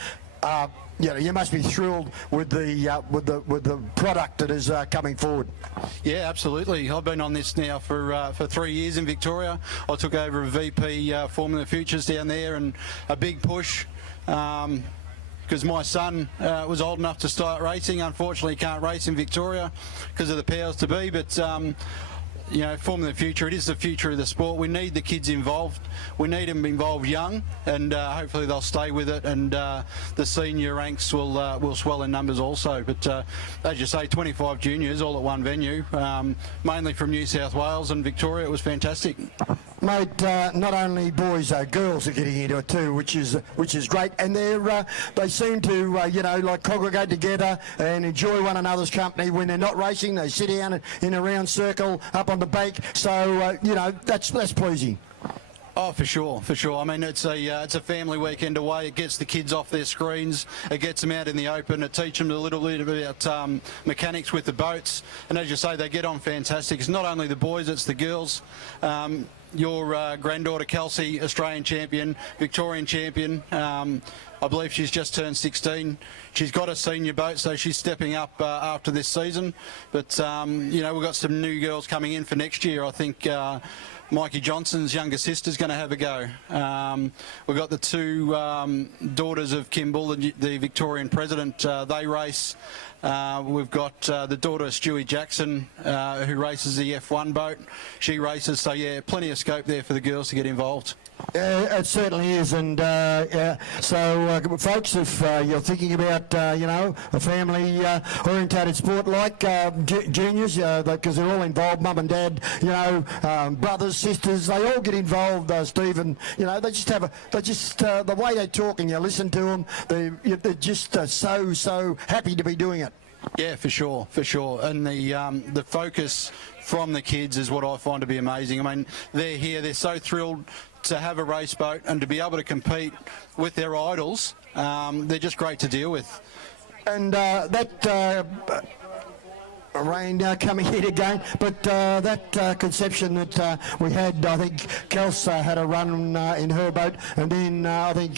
You know, you must be thrilled with the product that is coming forward. Yeah, absolutely. I've been on this now for 3 years in Victoria. I took over a VP Formula Futures down there, and a big push. Because my son was old enough to start racing. Unfortunately, he can't race in Victoria because of the powers to be, but you know, Formula Future, it is the future of the sport. We need the kids involved. We need them involved young, and hopefully they'll stay with it, and the senior ranks will swell in numbers also. But as you say, 25 juniors all at one venue, mainly from New South Wales and Victoria. It was fantastic. Mate, not only boys, girls are getting into it too, which is great, and they seem to you know, like congregate together and enjoy one another's company. When they're not racing, they sit down in a round circle up on the bank. So you know, that's pleasing. Oh, for sure. I mean, it's a family weekend away. It gets the kids off their screens. It gets them out in the open. It teaches them a little bit about mechanics with the boats. And as you say, they get on fantastic. It's not only the boys, it's the girls. Your granddaughter Kelsey, Australian champion, Victorian champion. I believe she's just turned 16. She's got a senior boat, so she's stepping up after this season. But you know, we've got some new girls coming in for next year. I think Mikey Johnson's younger sister's going to have a go. We've got the two daughters of Kim Bull, the Victorian president. They race. We've got the daughter of Stewie Jackson, who races the F1 boat. She races, so yeah, plenty of scope there for the girls to get involved. It certainly is, and so folks, if you're thinking about a family-orientated sport like juniors, because they're all involved, mum and dad, brothers, sisters, they all get involved. Steve, and they just have the way they talk, and you listen to them, they're just so happy to be doing it. Yeah, for sure, and the focus from the kids is what I find to be amazing. I mean, they're here, they're so thrilled to have a race boat and to be able to compete with their idols. They're just great to deal with. And rain coming in again, but that conception that we had, I think Kels had a run in her boat, and then I think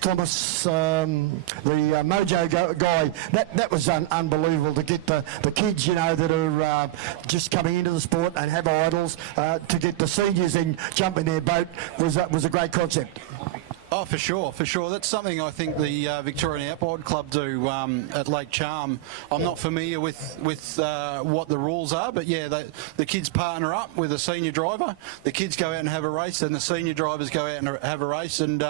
Thomas, the Mojo guy, that was unbelievable to get the kids, that are just coming into the sport and have idols, to get the seniors in jump in their boat was a great concept. Oh, for sure. That's something I think the Victorian Outboard Club do at Lake Charm. I'm not familiar with what the rules are, but yeah, the kids partner up with a senior driver. The kids go out and have a race, and the senior drivers go out and have a race, and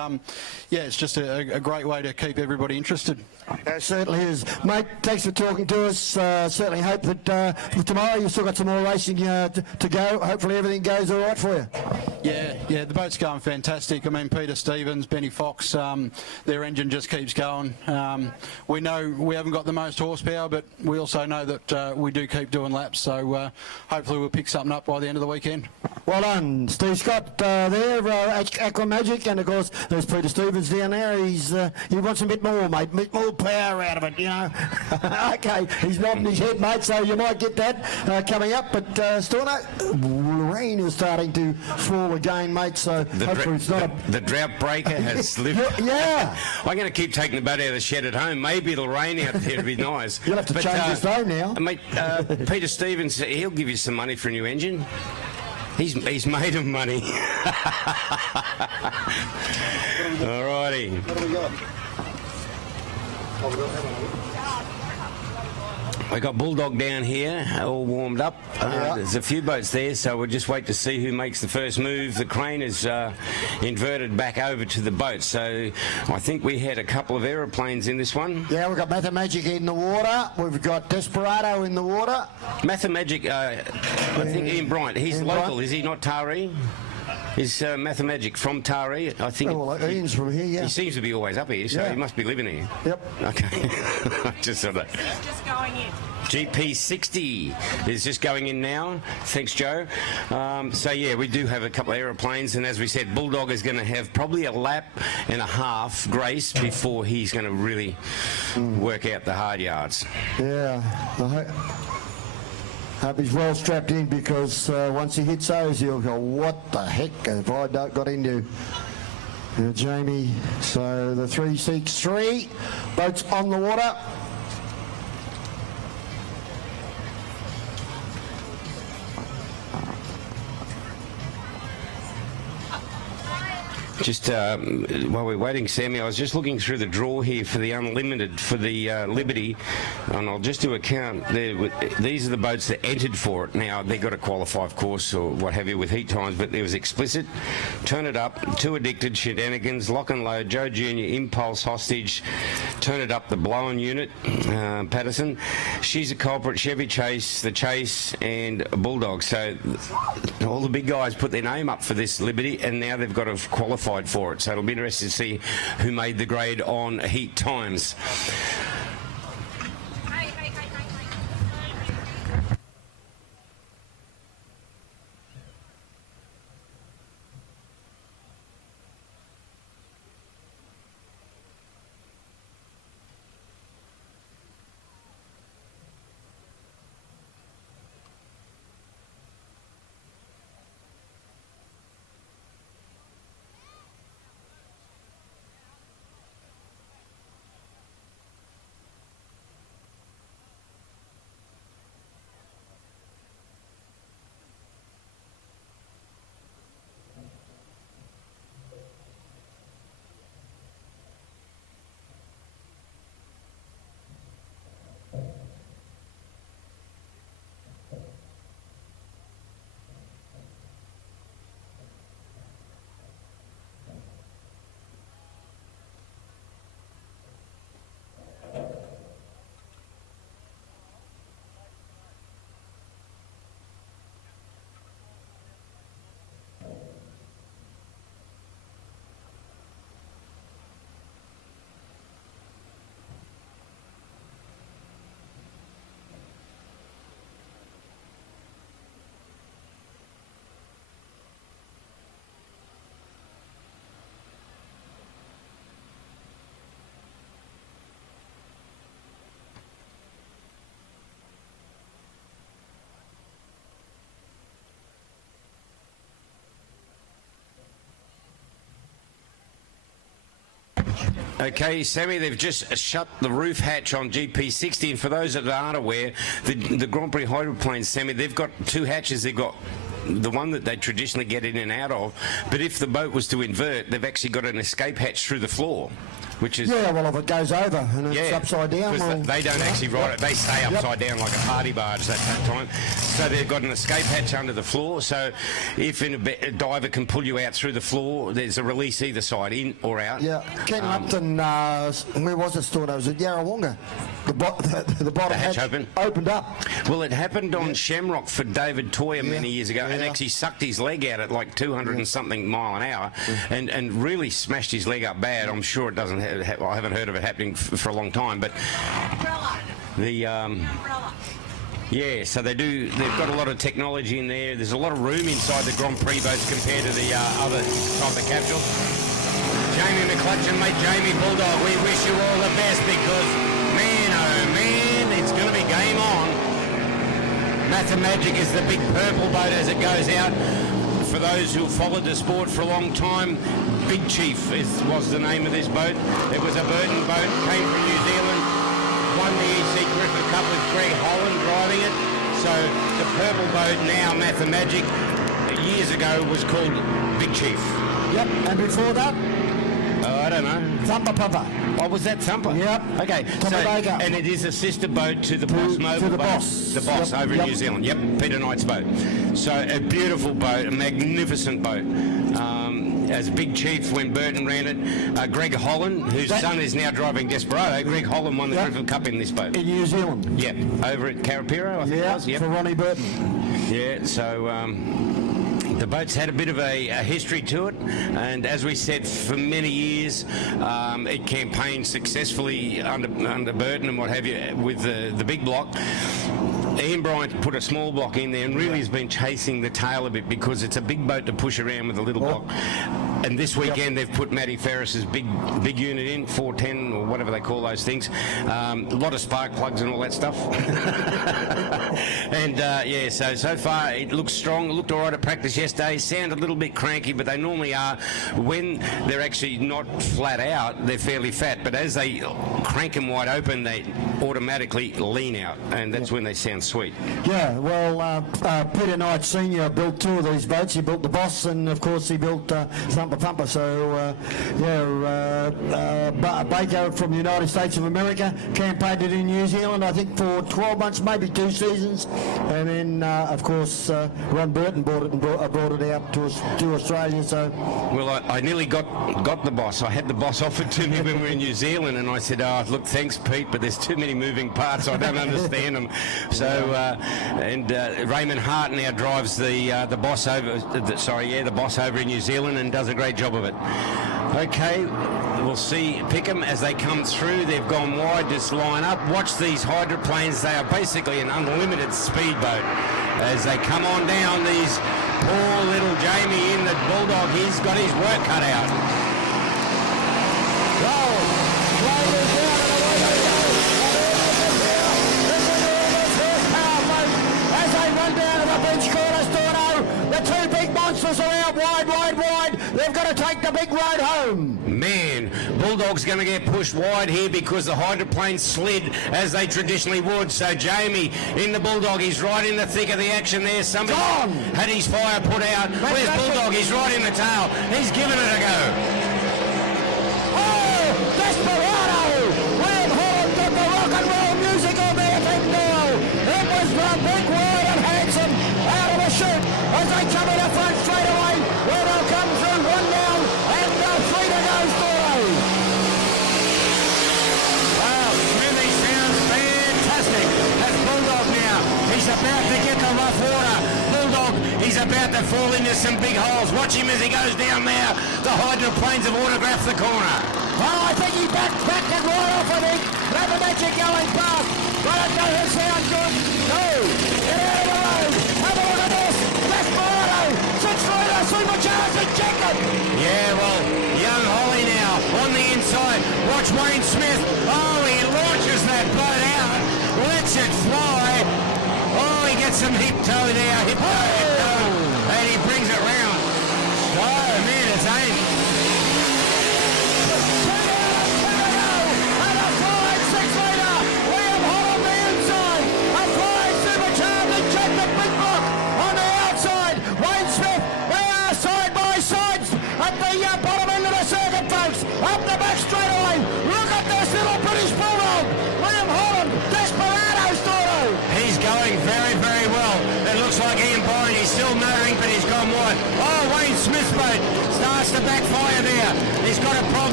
yeah, it's just a great way to keep everybody interested. It certainly is. Mate, thanks for talking to us. Certainly hope that for tomorrow you've still got some more racing to go. Hopefully everything goes all right for you. Yeah, the boat's going fantastic. I mean, Peter Stevens, Benny Fox, their engine just keeps going. We know we haven't got the most horsepower, but we also know that we do keep doing laps, so hopefully we'll pick something up by the end of the weekend. Well done, Steve Scott there, Aqua Magic, and of course there's Peter Stevens down there. He wants a bit more, mate, a bit more power out of it, Okay, he's nodding his head, mate, so you might get that coming up, but still no, rain is starting to fall again, mate, so hopefully it's not the drought breaker has slipped. Yeah. I'm going to keep taking the boat out of the shed at home. Maybe it'll rain out there. It'd be nice. You'll have to change your stone now. Mate, Peter Stevens, he'll give you some money for a new engine. He's made of money. All righty. What do we got? We got Bulldog down here, all warmed up. There's a few boats there, so we'll just wait to see who makes the first move. The crane is inverted back over to the boat, so I think we had a couple of aeroplanes in this one. Yeah, we've got Mathemagic in the water. We've got Desperado in the water. Mathemagic, I think Ian Bryant. He's Ian local, Bryant. Is he not Taree? Is Mathemagic from Taree? I think. Oh, well, Ian's from here, yeah. He seems to be always up here, so Yeah. he must be living here. Yep. Okay. Just saw that. Just going in. GP60 is just going in now. Thanks, Joe. So, yeah, we do have a couple of aeroplanes, and as we said, Bulldog is going to have probably a lap and a half grace before he's going to really work out the hard yards. Yeah. I hope he's well strapped in, because once he hits those, he'll go, what the heck have I got into? Jamie, so the 363 boats on the water. Just while we're waiting, Sammy, I was just looking through the draw here for the Unlimited, for the Liberty, and I'll just do a count. These are the boats that entered for it. Now, they've got to qualify, of course, or what have you, with heat times, but there was Explicit, Turn It Up, Too Addicted, Shenanigans, Lock and Load, Joe Jr., Impulse, Hostage, Turn It Up, The Blown Unit, Patterson, She's a Culprit, Chevy Chase, The Chase, and Bulldog. So all the big guys put their name up for this Liberty, and now they've got to qualify for it, so it'll be interesting to see who made the grade on heat times. Okay, Sammy, they've just shut the roof hatch on GP60, and for those that aren't aware, the Grand Prix hydroplanes, Sammy, they've got two hatches. They've got the one that they traditionally get in and out of, but if the boat was to invert, they've actually got an escape hatch through the floor, which is... Yeah, well, if it goes over and it's upside down... Because they don't actually ride it. They stay upside down like a party barge that time. So they've got an escape hatch under the floor, so if a diver can pull you out through the floor, there's a release either side, in or out. Yeah, Ken Upton, where was it stored? It was at Yarrawonga. The bottom hatch opened up. Well, it happened on Shamrock for David Toyer many years ago, and actually sucked his leg out at like 200 and something mile an hour, and really smashed his leg up bad. I'm sure it doesn't. I haven't heard of it happening for a long time, but the yeah, so they've got a lot of technology in there. There's a lot of room inside the Grand Prix boats compared to the other type of capsules. Jamie McClutchan, mate, Jamie Bulldog, we wish you all the best, because man, oh man, it's going to be game on. Mathemagic is the big purple boat as it goes out. For those who followed the sport for a long time, Big Chief was the name of this boat. It was a Burton boat, came from New Zealand, won the EC Griffith Cup with Greg Holland driving it. So the purple boat now, Mathemagic, years ago was called Big Chief. Yep, and before that? I don't know. Thumper Pumper. Oh, was that Thumper? Yep. Okay. So, and it is a sister boat to the Boss Mobile to the boat. Boss. The Boss Yep. over in New Zealand. Yep, Peter Knight's boat. So a beautiful boat, a magnificent boat. As Big Chief when Burton ran it. Greg Holland, whose son is now driving Desperado. Greg Holland won the Griffith Cup in this boat. In New Zealand. Yep, over at Carapiro, I think it was. Yep. For Ronnie Burton. Yeah, so the boat's had a bit of a history to it, and as we said, for many years it campaigned successfully under Burton and what have you with the big block. Ian Bryant put a small block in there and really has been chasing the tail a bit, because it's a big boat to push around with a little block. And this weekend they've put Matty Ferris's big unit in, 410 or whatever they call those things. A lot of spark plugs and all that stuff. And yeah, so far it looks strong. It looked all right at practice yesterday. Sounded a little bit cranky, but they normally are. When they're actually not flat out, they're fairly fat. But as they crank them wide open, they automatically lean out, and that's when they sound sweet. Yeah, well, Peter Knight Senior built two of these boats. He built the Boss, and of course he built Thumper Pumper. So Baker from the United States of America campaigned it in New Zealand, I think for 12 months, maybe 2 seasons, and then of course Ron Burton bought it and brought it out to Australia. So well, I nearly got the Boss. I had the Boss offered to me when we were in New Zealand, and I said, "Oh, look, thanks, Pete, but there's too many moving parts. I don't understand them." So Raymond Hart now drives the Boss over. The Boss over in New Zealand, and does a great job of it. Okay, we'll see Pickham as they come through. They've gone wide, just line up. Watch these hydroplanes. They are basically an unlimited speedboat as they come on down. These poor little Jamie in the Bulldog, he's got his work cut out. As they run down to the bench corner, Storno, the two big monsters are out wide. They've got to take the big road home. Man, Bulldog's going to get pushed wide here because the hydroplane slid as they traditionally would. So Jamie in the Bulldog, he's right in the thick of the action there. Somebody had his fire put out. Where's Bulldog? He's right in the tail. He's giving it a go. Oh, Desperado! William Holland got the rock and roll music on there, Pete Doyle. It was the big, wide and handsome out of the chute as they come in the front straight away. Well, they'll come through, 1 down and 3 to go, Storno. Wow, really sounds fantastic. That's Bulldog now. He's about to get the rough water. Bulldog, he's about to fall into some big holes. Watch him as he goes down there. The hydroplanes have autographed the corner. Well, I think he backed it right off, I think. Mathemagic going past, but it doesn't sound good. No, get out of the road. Have a look at this. Desperado, 6 rider, supercharged, ejected. Yeah, well, young Holly now on the inside. Watch Wayne Smith. Oh, he launches that boat out, lets it fly. Oh, he gets some hip toe there, hip toe, and he brings it round. Oh, man, it's aimed.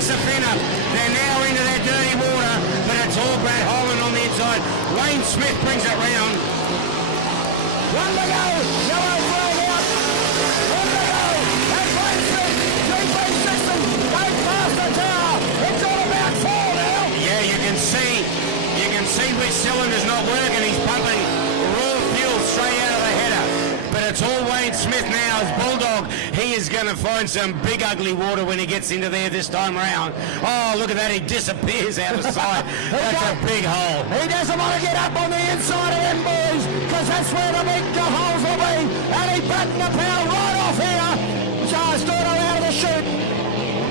makes a fin up. They're now into that dirty water, but it's all Brad Holland on the inside. Wayne Smith brings it round. One to go. Yellow flag out. One to go. That's Wayne Smith. GP system. Goes past the tower. It's all about 4 now. Yeah, you can see which cylinder's not working. He's pumping raw fuel straight out of the header. But it's all Wayne Smith now. As Bulldog, he is going to find some big ugly water when he gets into there this time around. Oh, look at that. He disappears out of sight. That's a big hole. He doesn't want to get up on the inside of them boys, because that's where the big holes will be. And he buttoned the power right off here. So it's not out of the chute.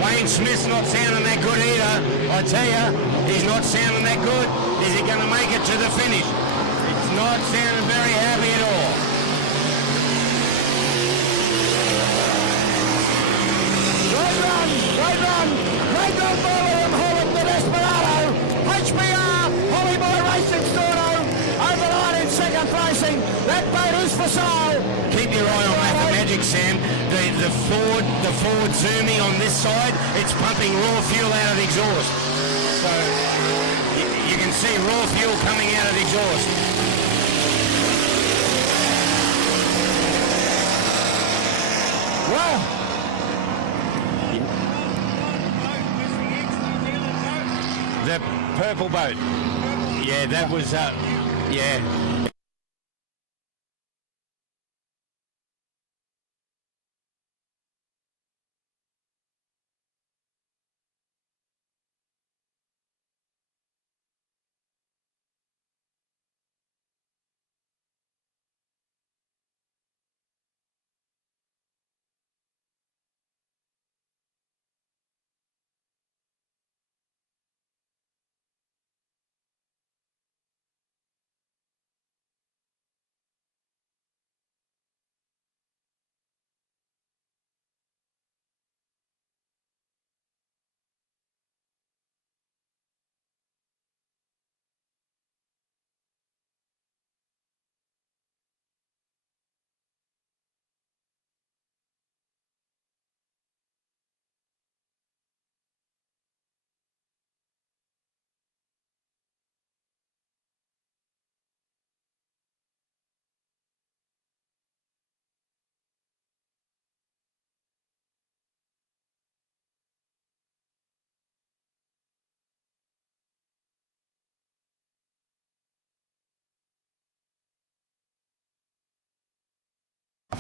Wayne Smith's not sounding that good either. I tell you, he's not sounding that good. Is he going to make it to the finish? It's not sounding very happy at all. Great run by William Holland, the Desperado. HBR, Hollywood Racing Storno, over the line in second placing. That boat is for sale. Keep your eye on that magic, Sam. The forward zooming on this side, it's pumping raw fuel out of the exhaust. So you can see raw fuel coming out of the exhaust. Well, the purple boat. Yeah, that was, yeah.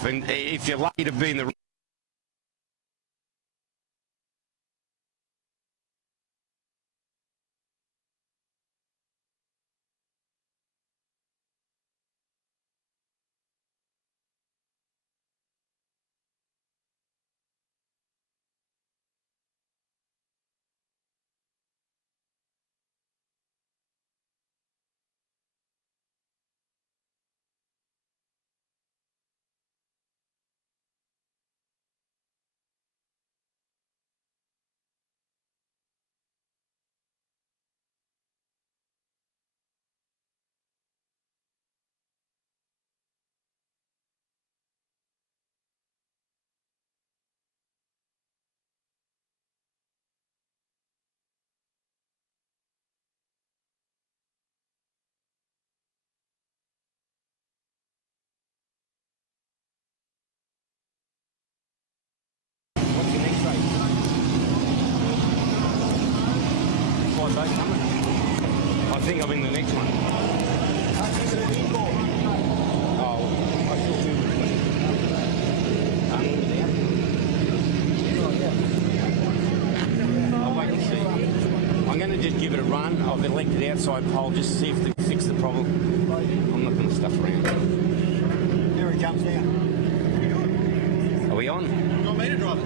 And if you're lucky to be in the I think I'm in the next one. Oh, I feel too. I'll wait and see. I'm going to just give it a run. I've elected outside pole just to see if they fix the problem. I'm not going to stuff around. There he comes down. Are we on? You want me to drive it?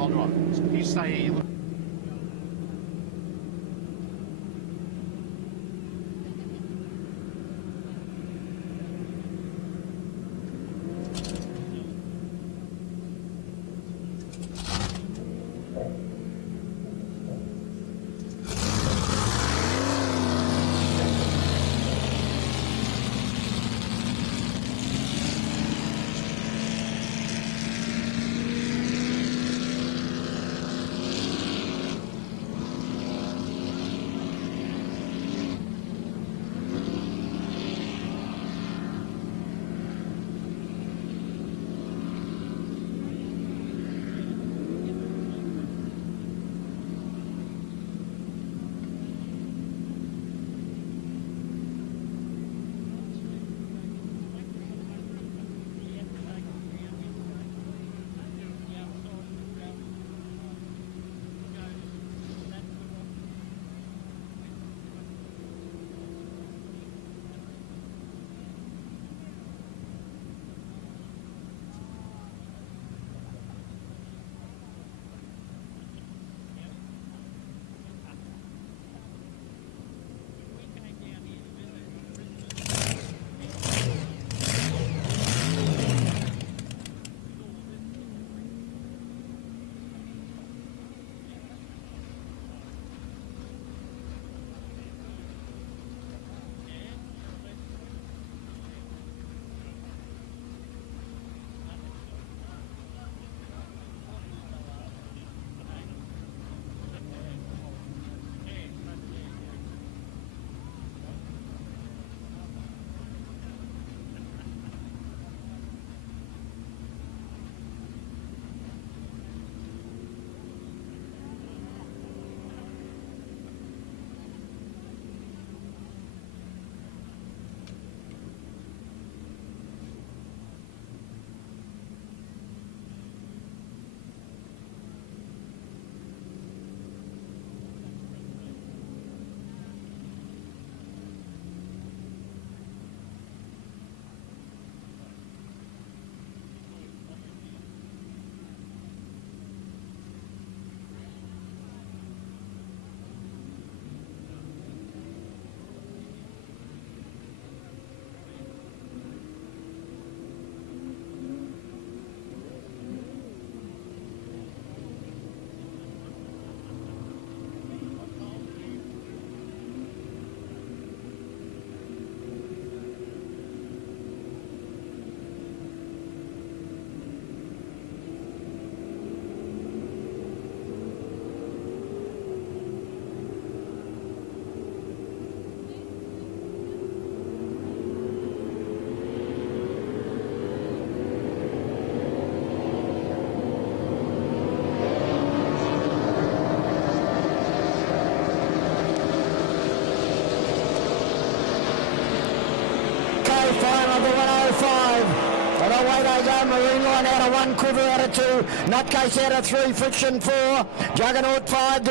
I'll drive it. You stay here. away they go. Marine Line out of 1, Quiver out of 2, Nutcase out of 3, Friction 4, Juggernaut 5,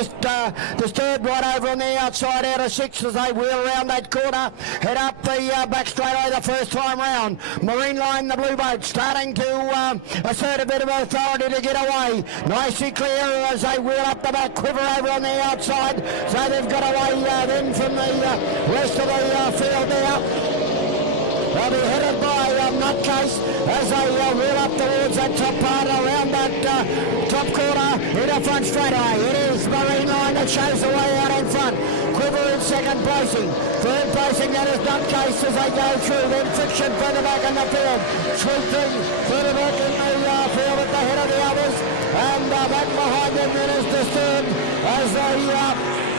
Disturbed right over on the outside out of 6 as they wheel around that corner, head up the back straightaway the first time round. Marine Line, the blue boat, starting to assert a bit of authority to get away. Nicely clear as they wheel up the back, Quiver over on the outside, so they've got away then from the rest of the field now. They'll be headed by Nutcase as they wheel up towards that top part around that top corner in the front straightaway. It is Marine Line that shows the way out in front. Quiver in second placing. Third placing, that is Nutcase as they go through. Then Friction further back in the field. Sweeping further back in the field at the head of the others. And back behind them then is Disturbed as they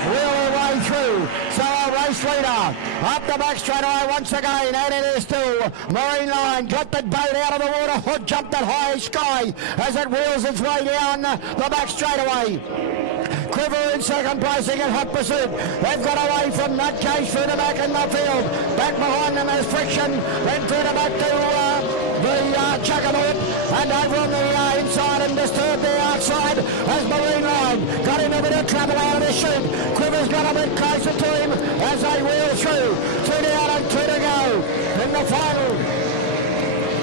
wheel their way through. So our race leader up the back straightaway once again, and it is still Marine Line. Got the boat out of the water, hood jumped that high sky as it wheels its way down the back straightaway. Quiver in second placing in hot pursuit. They've got away from Nutcase further back in the field. Back behind them is Friction, then further back to the Juggernaut, and over on the inside and Disturbed the outside as Marine Line got in a bit of trouble out of the chute. Quiver's got a bit closer to him as they wheel through. 2 down and 2 to go in the final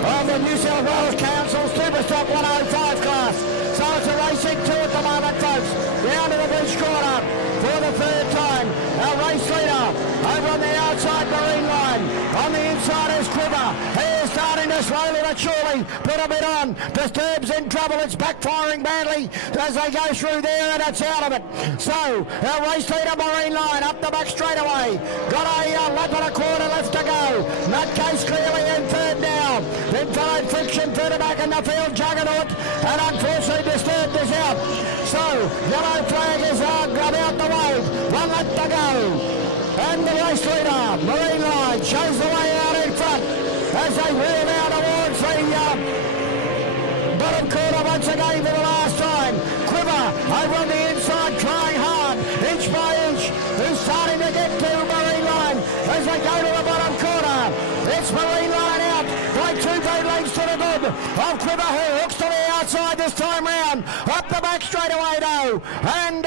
of the New South Wales Council Superstock 105 class. So it's a racing 2 at the moment, folks. Down to the beach corner for the third time. Our race leader over on the outside, Marine Line. On the inside is Quiver. He is starting to slowly but surely put a bit on. Disturbed's in trouble. It's backfiring badly as they go through there, and it's out of it. So our race leader, Marine Line, up the back straightaway. Got a lap and a quarter left to go. Nutcase clearly in third now. Then followed Friction further back in the field, Juggernaut, and unfortunately Disturbed is out. So yellow flag is out the way. 1 lap to go. And the race leader, Marine Line, shows the way out in front as they wheel down towards the bottom corner once again for the last time. Quiver over on the inside, trying hard, inch by inch. He's starting to get to Marine Line as they go to the bottom corner. It's Marine Line out by 2 boat lengths to the good of Quiver, who hooks to the outside this time round. Up the back straightaway though, and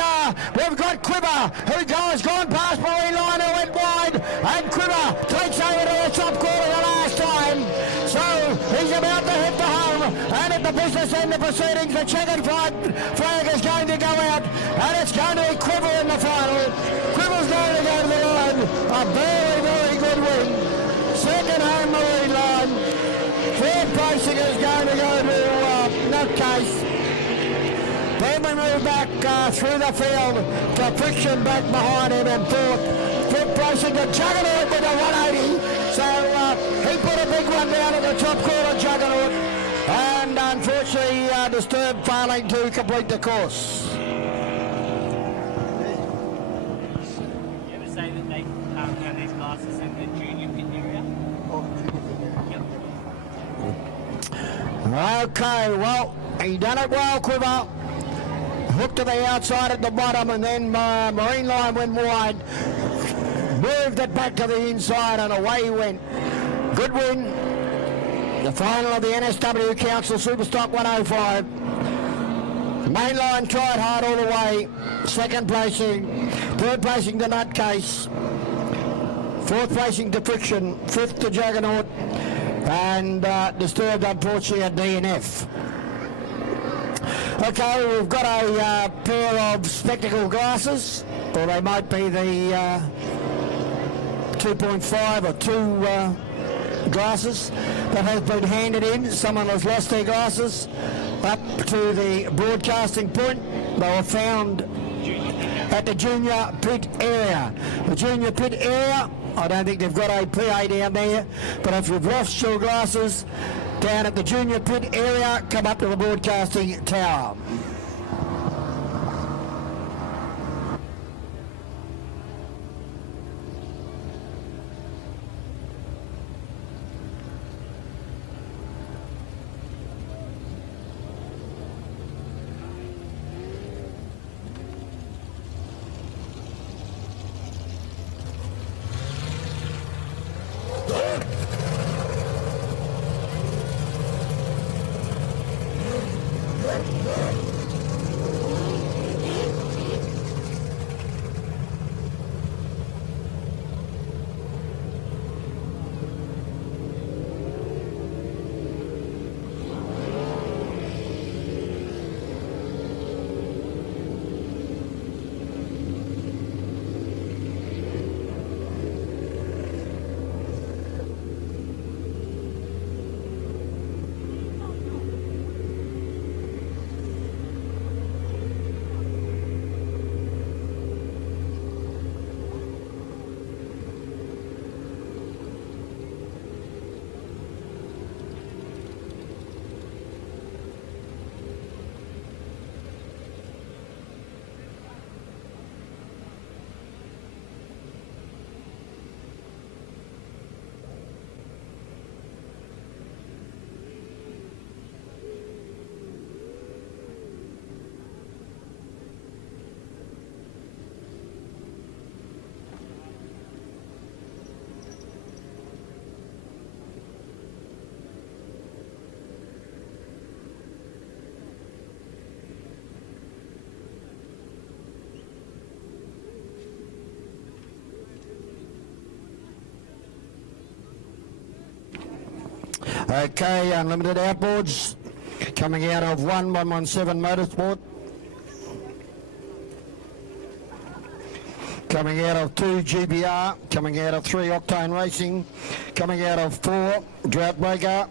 we've got Quiver who has gone past Marine Line, who went wide, and Quiver takes over to the top corner the last time. So he's about to hit the home, and at the business end of proceedings, the checkered flag is going to go out, and it's going to be Quiver in the final. Quiver's going to go to the line. A very, very good win. Second home, Marine Line. Third placing is going to go to Nutcase. Then we move back through the field to Friction back behind him in fourth. Fifth placing to Juggernaut with a 180. So he put a big one down at the top corner, Juggernaut. And unfortunately Disturbed failing to complete the course. You ever say that they run these classes in the junior pit area? Yep. Okay, well, he done it well, Quiver. Hooked to the outside at the bottom, and then Marine Line went wide. Moved it back to the inside, and away he went. Good win. The final of the NSW Council Superstock 105. Main Line tried hard all the way. Second placing. Third placing to Nutcase. Fourth placing to Friction. Fifth to Juggernaut. And Disturbed, unfortunately, at DNF. Okay, we've got a pair of spectacle glasses, or they might be the 2.5 or 2 glasses that has been handed in. Someone has lost their glasses up to the broadcasting point. They were found at the junior pit area. The junior pit area, I don't think they've got a PA down there, but if you've lost your glasses down at the junior pit area, come up to the broadcasting tower. Okay, unlimited outboards coming out of 117 Motorsport. Coming out of 2 GBR, coming out of 3 Octane Racing, coming out of 4 Drought Breaker,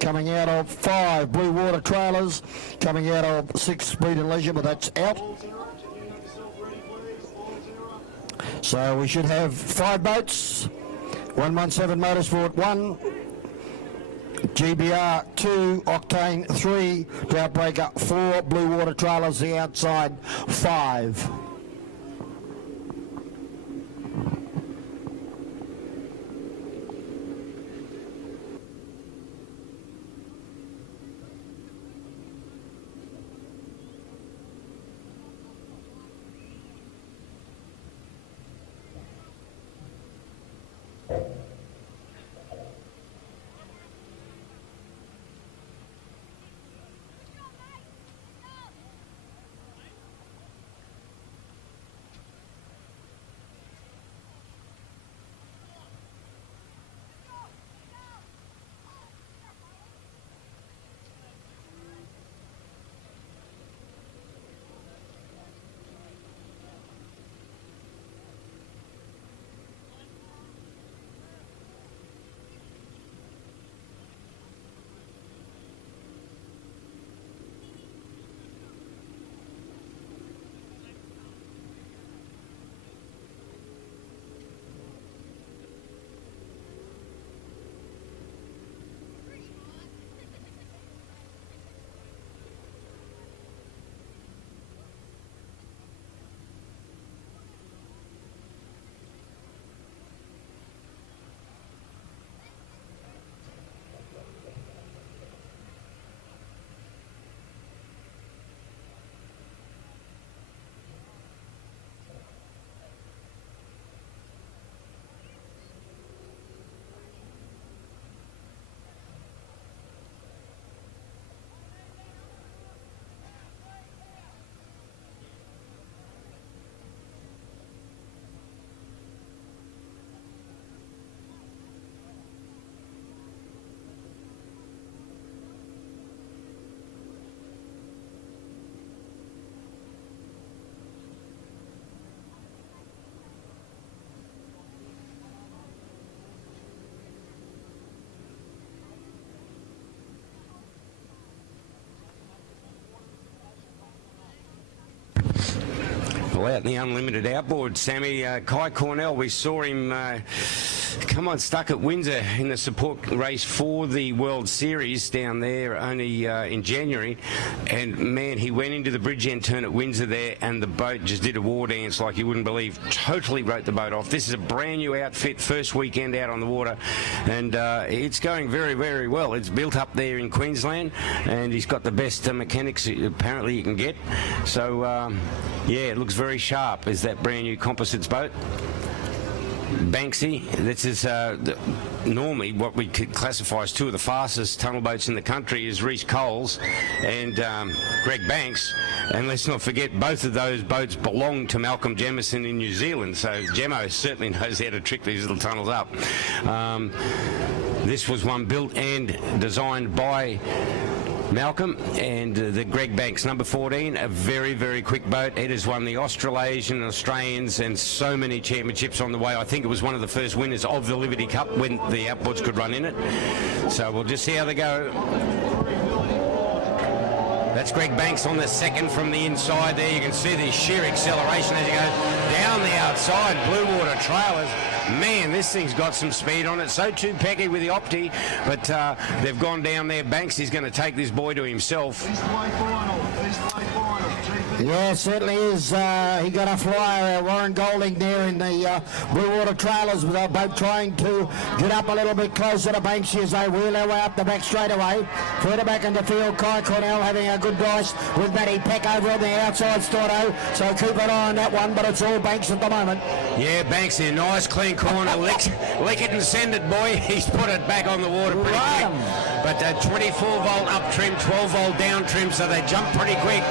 coming out of 5 Blue Water Trailers, coming out of 6 Speed and Leisure, but that's out. So we should have 5 boats, 117 Motorsport 1, GBR 2, Octane 3, Drought Breaker 4, Blue Water Trailers the outside 5. Well, out in the unlimited outboard, Sammy, Kai Cornell, we saw him come unstuck at Windsor in the support race for the World Series down there only in January, and man, he went into the bridge end turn at Windsor there and the boat just did a war dance like you wouldn't believe. Totally wrote the boat off. This is a brand new outfit, first weekend out on the water, and it's going very, very well. It's built up there in Queensland and he's got the best mechanics apparently you can get, so yeah, it looks very sharp. Is that brand new composites boat. Banksy, this is normally what we could classify as two of the fastest tunnel boats in the country is Reece Coles and Greg Banks, and let's not forget both of those boats belong to Malcolm Jemison in New Zealand, so Jemo certainly knows how to trick these little tunnels up. This was one built and designed by Malcolm, and the Greg Banks number 14, a very, very quick boat. It has won the Australasian, Australians and so many championships on the way. I think it was one of the first winners of the Liberty Cup when the outboards could run in it. So we'll just see how they go. That's Greg Banks on the second from the inside there. You can see the sheer acceleration as he goes down the outside. Blue Water Trailers. Man, this thing's got some speed on it. So too Peggy with the Opti, but they've gone down there. Banks is going to take this boy to himself. Eastway final. Yeah, certainly is. He got a flyer, Warren Golding there in the Blue Water Trailers with our boat trying to get up a little bit closer to Banksy as they wheel their way up the back straightaway. Further back in the field, Kai Cornell having a good dice with Matty Peck over on the outside, Storto. So keep an eye on that one, but it's all Banks at the moment. Yeah, Banks in a nice clean corner. Lick it and send it, boy. He's put it back on the water pretty quick. But 24 volt up trim, 12 volt down trim, so they jump pretty quick.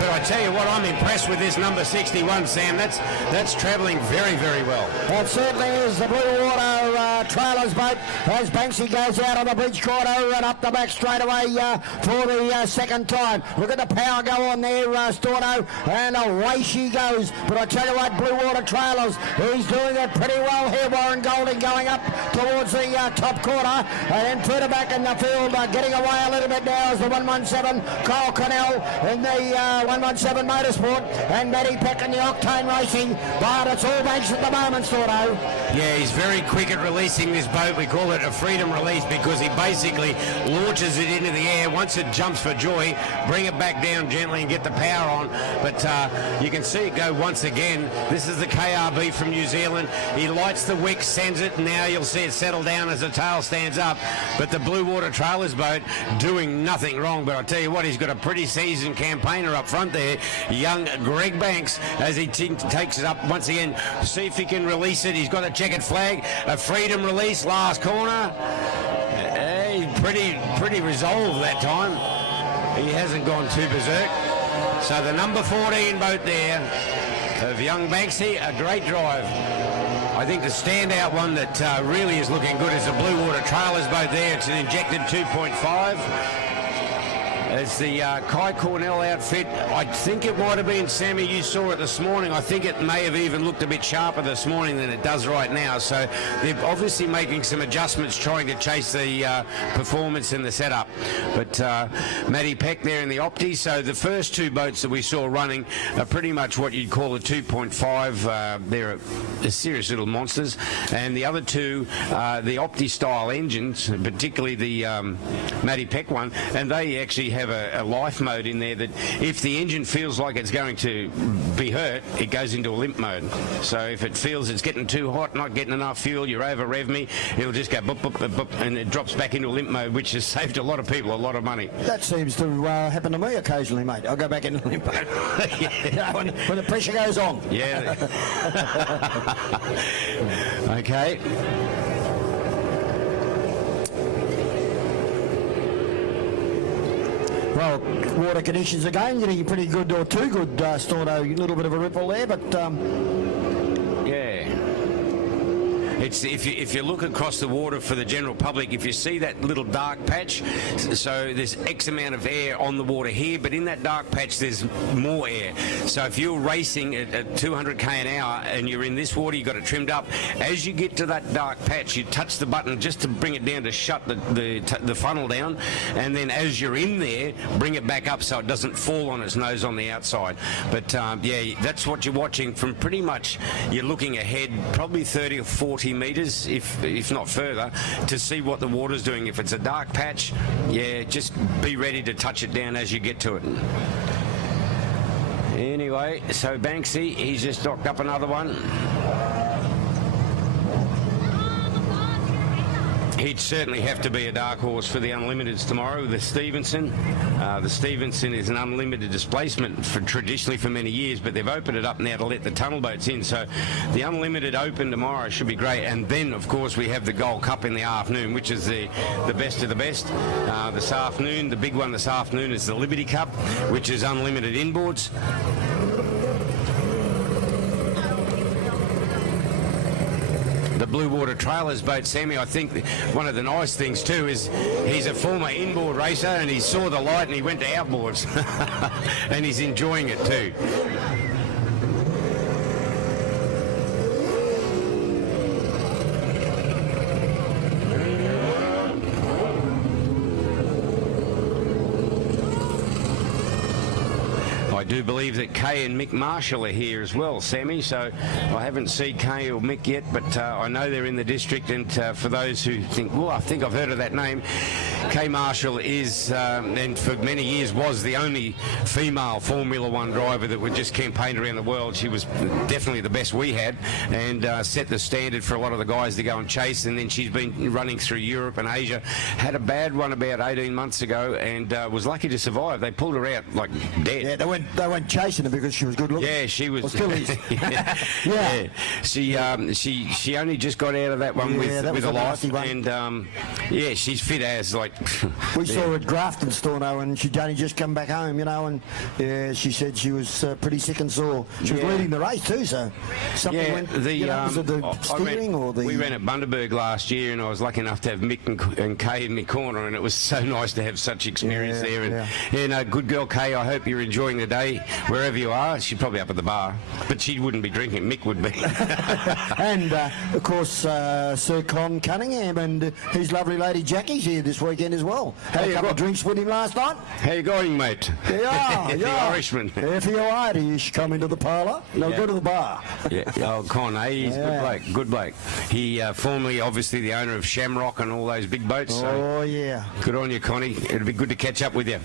But I tell you what, I'm impressed with this number 61, Sam. That's travelling very, very well. That certainly is the Blue Water Trailers boat as Banksy goes out on the bridge corner and up the back straight away for the second time. Look at the power go on there, Storno, and away she goes. But I tell you what, Blue Water Trailers, he's doing it pretty well here. Warren Golding going up towards the top corner, and then further back in the field, getting away a little bit now is the 117 Kyle Connell in the 117 Motorsport, and Matty Peck in the Octane Racing. But it's all Banks at the moment, Storno. Yeah, he's very quick at releasing this boat. We call it a freedom release because he basically launches it into the air. Once it jumps for joy, bring it back down gently and get the power on. But you can see it go once again. This is the KRB from New Zealand. He lights the wick, sends it, and now you'll see it settle down as the tail stands up. But the Blue Water Trailers boat doing nothing wrong. But I'll tell you what, he's got a pretty seasoned campaigner up front there, young Greg Banks, as he takes it up once again. See if he can release it. He's got a checkered flag, a freedom release, last corner. Pretty resolved that time. He hasn't gone too berserk. So the number 14 boat there of young Banksy, a great drive. I think the standout one that really is looking good is the Blue Water Trailers boat there. It's an injected 2.5. It's the Kai Cornell outfit. I think it might have been, Sammy, you saw it this morning. I think it may have even looked a bit sharper this morning than it does right now. So they're obviously making some adjustments, trying to chase the performance in the setup. But Matty Peck there in the Opti. So the first two boats that we saw running are pretty much what you'd call a 2.5. They're serious little monsters. And the other two, the Opti style engines, particularly the Matty Peck one, and they actually have a life mode in there that if the engine feels like it's going to be hurt, it goes into a limp mode. So if it feels it's getting too hot, not getting enough fuel, you're over rev me, it'll just go boop, boop, boop, boop, and it drops back into a limp mode, which has saved a lot of people a lot of money. That seems to happen to me occasionally, mate. I'll go back into limp mode. You know, when the pressure goes on. Yeah. Okay. Well, water conditions again, getting pretty good or too good, Storno. A little bit of a ripple there, but yeah. It's if you look across the water for the general public, if you see that little dark patch, so there's X amount of air on the water here, but in that dark patch there's more air. So if you're racing at 200k an hour and you're in this water, you've got it trimmed up. As you get to that dark patch, you touch the button just to bring it down to shut the funnel down, and then as you're in there, bring it back up so it doesn't fall on its nose on the outside. But yeah, that's what you're watching from pretty much. You're looking ahead probably 30 or 40 metres, if not further, to see what the water's doing. If it's a dark patch, yeah, just be ready to touch it down as you get to it. Anyway, so Banksy, he's just docked up another one. He'd certainly have to be a dark horse for the Unlimiteds tomorrow, the Stevenson. The Stevenson is an unlimited displacement traditionally for many years, but they've opened it up now to let the tunnel boats in. So the Unlimited Open tomorrow should be great. And then, of course, we have the Gold Cup in the afternoon, which is the best of the best. This afternoon, the big one this afternoon is the Liberty Cup, which is unlimited inboards. The Blue Water Trailers boat, Sammy, I think one of the nice things too is he's a former inboard racer and he saw the light and he went to outboards and he's enjoying it too. I do believe that Kay and Mick Marshall are here as well, Sammy, so I haven't seen Kay or Mick yet, but I know they're in the district, and for those who think, well, I think I've heard of that name, Kay Marshall is, and for many years was the only female Formula One driver that would just campaign around the world. She was definitely the best we had, and set the standard for a lot of the guys to go and chase, and then she's been running through Europe and Asia. Had a bad one about 18 months ago, and was lucky to survive. They pulled her out like dead. Yeah, they went chasing her because she was good looking. Yeah, she was. Well, still is. Yeah. She only just got out of that one with a life, and yeah, she's fit as, like, We saw her at Grafton, Storno, and she'd only just come back home, you know, and yeah, she said she was pretty sick and sore. She was leading the race too, so something went, was it the steering or the... We ran at Bundaberg last year, and I was lucky enough to have Mick and Kay in my corner, and it was so nice to have such experience there. And good girl, Kay, I hope you're enjoying the day wherever you are. She's probably up at the bar, but she wouldn't be drinking. Mick would be. And, of course, Sir Con Cunningham and his lovely lady Jackie's here this weekend as well. Had a couple of drinks with him last night. How you going, mate? Yeah, The Irishman. If you're Irish, come into the parlour. No, go to the bar. Con, he's a good bloke. He formerly, obviously, the owner of Shamrock and all those big boats. So good on you, Connie. It'll be good to catch up with you.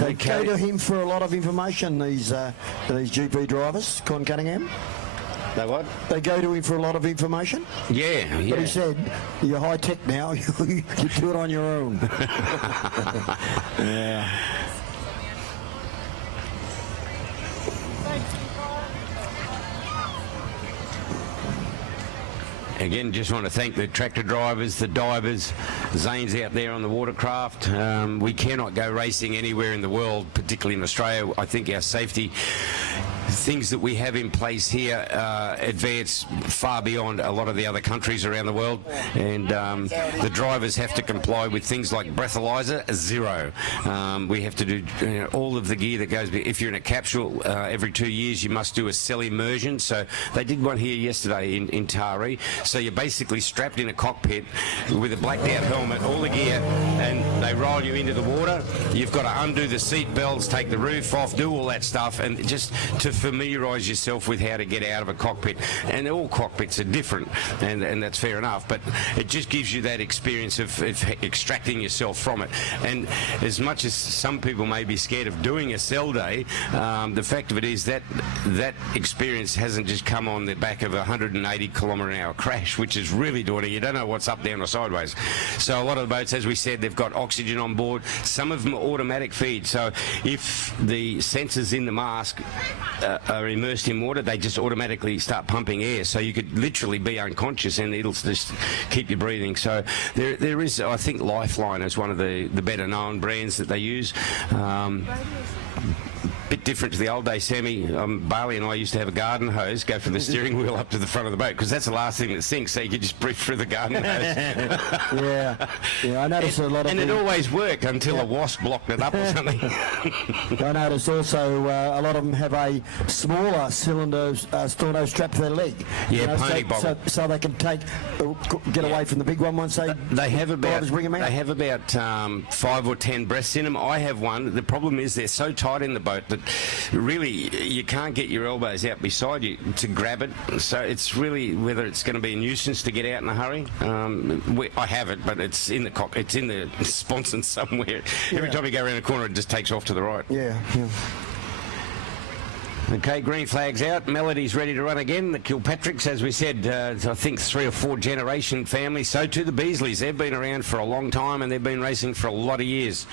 They go to him for a lot of information, these GP drivers, Con Cunningham. They what? They go to him for a lot of information. Yeah. But he said, you're high tech now, you do it on your own. Yeah. Again, just want to thank the tractor drivers, the divers, Zane's out there on the watercraft. We cannot go racing anywhere in the world, particularly in Australia. I think our safety things that we have in place here advance far beyond a lot of the other countries around the world, and the drivers have to comply with things like breathalyzer, 0. We have to do all of the gear that goes. If you're in a capsule, every 2 years you must do a cell immersion. So they did one here yesterday in Taree. So you're basically strapped in a cockpit with a blacked out helmet, all the gear, and they roll you into the water. You've got to undo the seat belts, take the roof off, do all that stuff, and just to familiarise yourself with how to get out of a cockpit. And all cockpits are different, and that's fair enough, but it just gives you that experience of extracting yourself from it. And as much as some people may be scared of doing a cell day, the fact of it is that that experience hasn't just come on the back of a 180 km/h crash, which is really daunting. You don't know what's up, down or sideways. So a lot of the boats, as we said, they've got oxygen on board. Some of them are automatic feed, so if the sensors in the mask are immersed in water, they just automatically start pumping air, so you could literally be unconscious and it'll just keep you breathing. So there is, I think Lifeline is one of the better known brands that they use. Bit different to the old days, Sammy. Bailey and I used to have a garden hose go from the steering wheel up to the front of the boat, because that's the last thing that sinks, so you could just breathe through the garden hose. Yeah, I noticed a lot of... And it always worked until a wasp blocked it up or something. I noticed also a lot of them have a smaller cylinder storno strap to their leg. Yeah, pony bobble. So they can get away from the big one once they have about bring them out. They have about 5 or 10 breaths in them. I have one. The problem is they're so tight in the boat that really you can't get your elbows out beside you to grab it. So it's really whether it's going to be a nuisance to get out in a hurry. I have it, but it's in the it's in the sponson somewhere. Every time you go around a corner, it just takes off to the right. Yeah. Okay, green flag's out. Melody's ready to run again. The Kilpatricks, as we said, I think 3 or 4 generation family. So too the Beasleys. They've been around for a long time and they've been racing for a lot of years.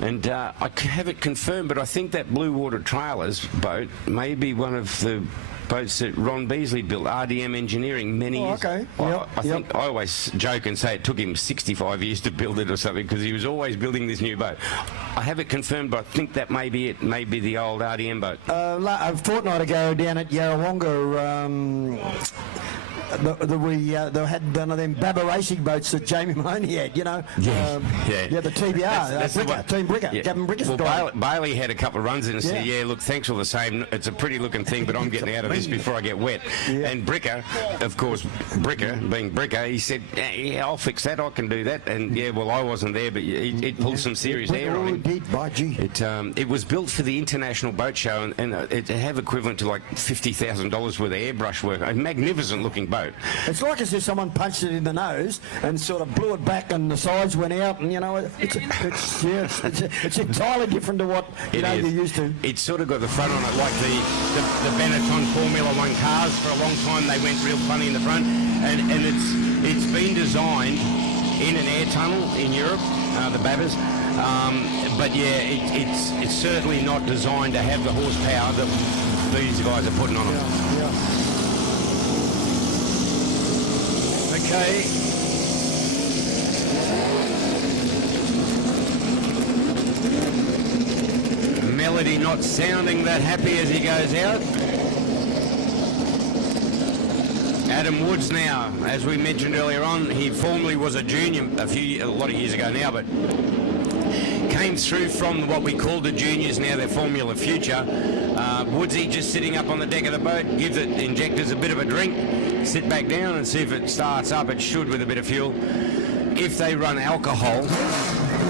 And I have it confirmed, but I think that Blue Water Trailers boat may be one of the boats that Ron Beasley built, RDM Engineering, many years. Okay. I think I always joke and say it took him 65 years to build it or something, because he was always building this new boat. I have it confirmed, but I think that may be it. Maybe the old RDM boat. A fortnight ago down at Yarrawonga, they had one of them Babba racing boats that Jamie Mahoney had, you know. Yeah, the TBR, that's Team Bricker, yeah. Gavin Bricker's Well, Bailey had a couple of runs in and said, look, thanks all the same. It's a pretty looking thing, but I'm getting out of this before I get wet. Yeah. And Bricker, of course, being Bricker, he said, yeah, I'll fix that, I can do that. And I wasn't there, but it pulled some serious air on him. Did, by gee. It was built for the International Boat Show, and it have equivalent to like $50,000 worth of airbrush work. A magnificent looking boat. It's like as if someone punched it in the nose and sort of blew it back and the sides went out, and it's entirely different to what you're used to. It's sort of got the front on it like the Benetton Formula One cars. For a long time they went real funny in the front, and it's been designed in an air tunnel in Europe, the Babbas. But it's certainly not designed to have the horsepower that these guys are putting on them. Okay. melody not sounding that happy as he goes out. Adam Woods now, as we mentioned earlier on, he formerly was a junior a lot of years ago now, but came through from what we called the juniors, now they're Formula Future. Woodsy just sitting up on the deck of the boat, gives it injectors a bit of a drink, sit back down and see if it starts up. It should with a bit of fuel. If they run alcohol,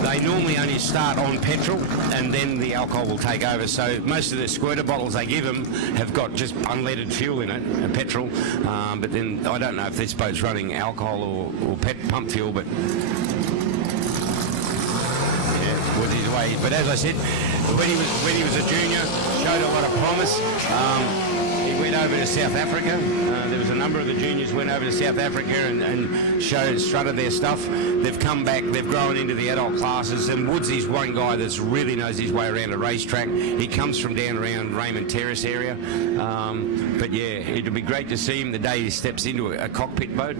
they normally only start on petrol and then the alcohol will take over. So most of the squirter bottles they give them have got just unleaded fuel in it, petrol. But then I don't know if this boat's running alcohol or pump fuel, but yeah, Woodsy's away. But as I said, when he was a junior, showed a lot of promise. He went over to South Africa. There was a number of the juniors went over to South Africa and strutted their stuff. They've come back, they've grown into the adult classes, and Woodsy's one guy that's really knows his way around a racetrack. He comes from down around Raymond Terrace area. But yeah, it'll be great to see him the day he steps into a cockpit boat.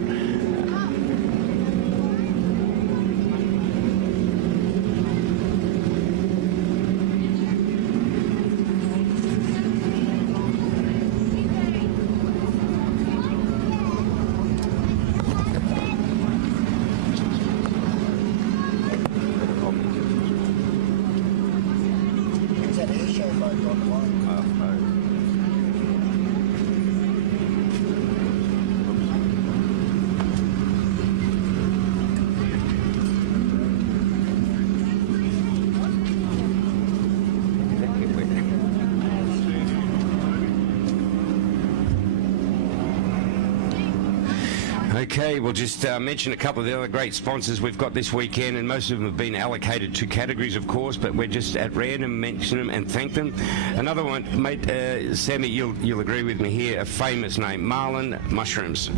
Okay, we'll just mention a couple of the other great sponsors we've got this weekend, and most of them have been allocated to categories, of course, but we're just at random mention them and thank them. Another one, mate, Sammy, you'll agree with me here, a famous name, Marlin Mushrooms.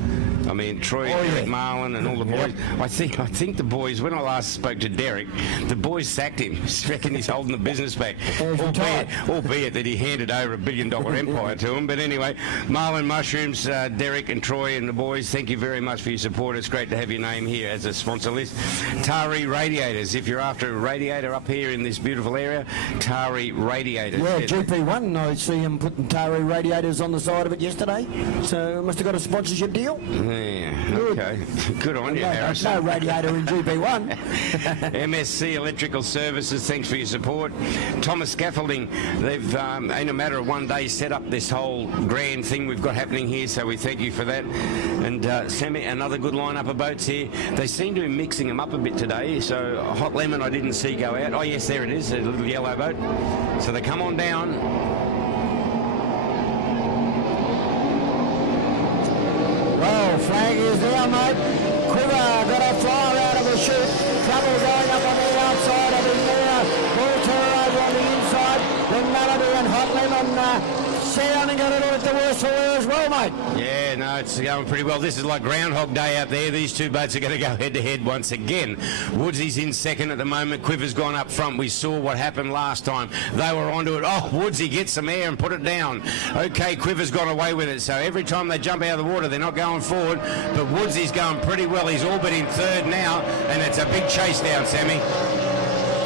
I mean, Troy, Derek Marlin and all the boys. I think the boys, when I last spoke to Derek, the boys sacked him. I reckon he's holding the business back. Albeit that he handed over $1 billion empire to him. But anyway, Marlin Mushrooms, Derek and Troy and the boys, thank you very much for your support. It's great to have your name here as a sponsor list. Tari Radiators, if you're after a radiator up here in this beautiful area, Tari Radiators. Yeah, GP1, I see him putting Tari Radiators on the side of it yesterday. So must have got a sponsorship deal. Yeah, okay. Good on you, Harris. No radiator in GP1. MSC Electrical Services, thanks for your support. Thomas Scaffolding, they've, in a matter of one day, set up this whole grand thing we've got happening here, so we thank you for that. And Sammy, another good lineup of boats here. They seem to be mixing them up a bit today, so Hot Lemon I didn't see go out. Oh yes, there it is, a little yellow boat. So they come on down. Well, flag is down, mate. Quiver got a flyer out of the chute. Trouble going up on the outside of him there. Ball over on the inside. Then Melody and Hot Lemon sounding a little bit the worse for her as well, mate. Yeah, no, it's going pretty well. This is like Groundhog Day out there. These two boats are going to go head-to-head once again. Woodsy's in second at the moment. Quiver's gone up front. We saw what happened last time. They were onto it. Oh, Woodsy gets some air and put it down. Okay, Quiver's gone away with it. So every time they jump out of the water, they're not going forward. But Woodsy's going pretty well. He's orbiting third now, and it's a big chase down, Sammy.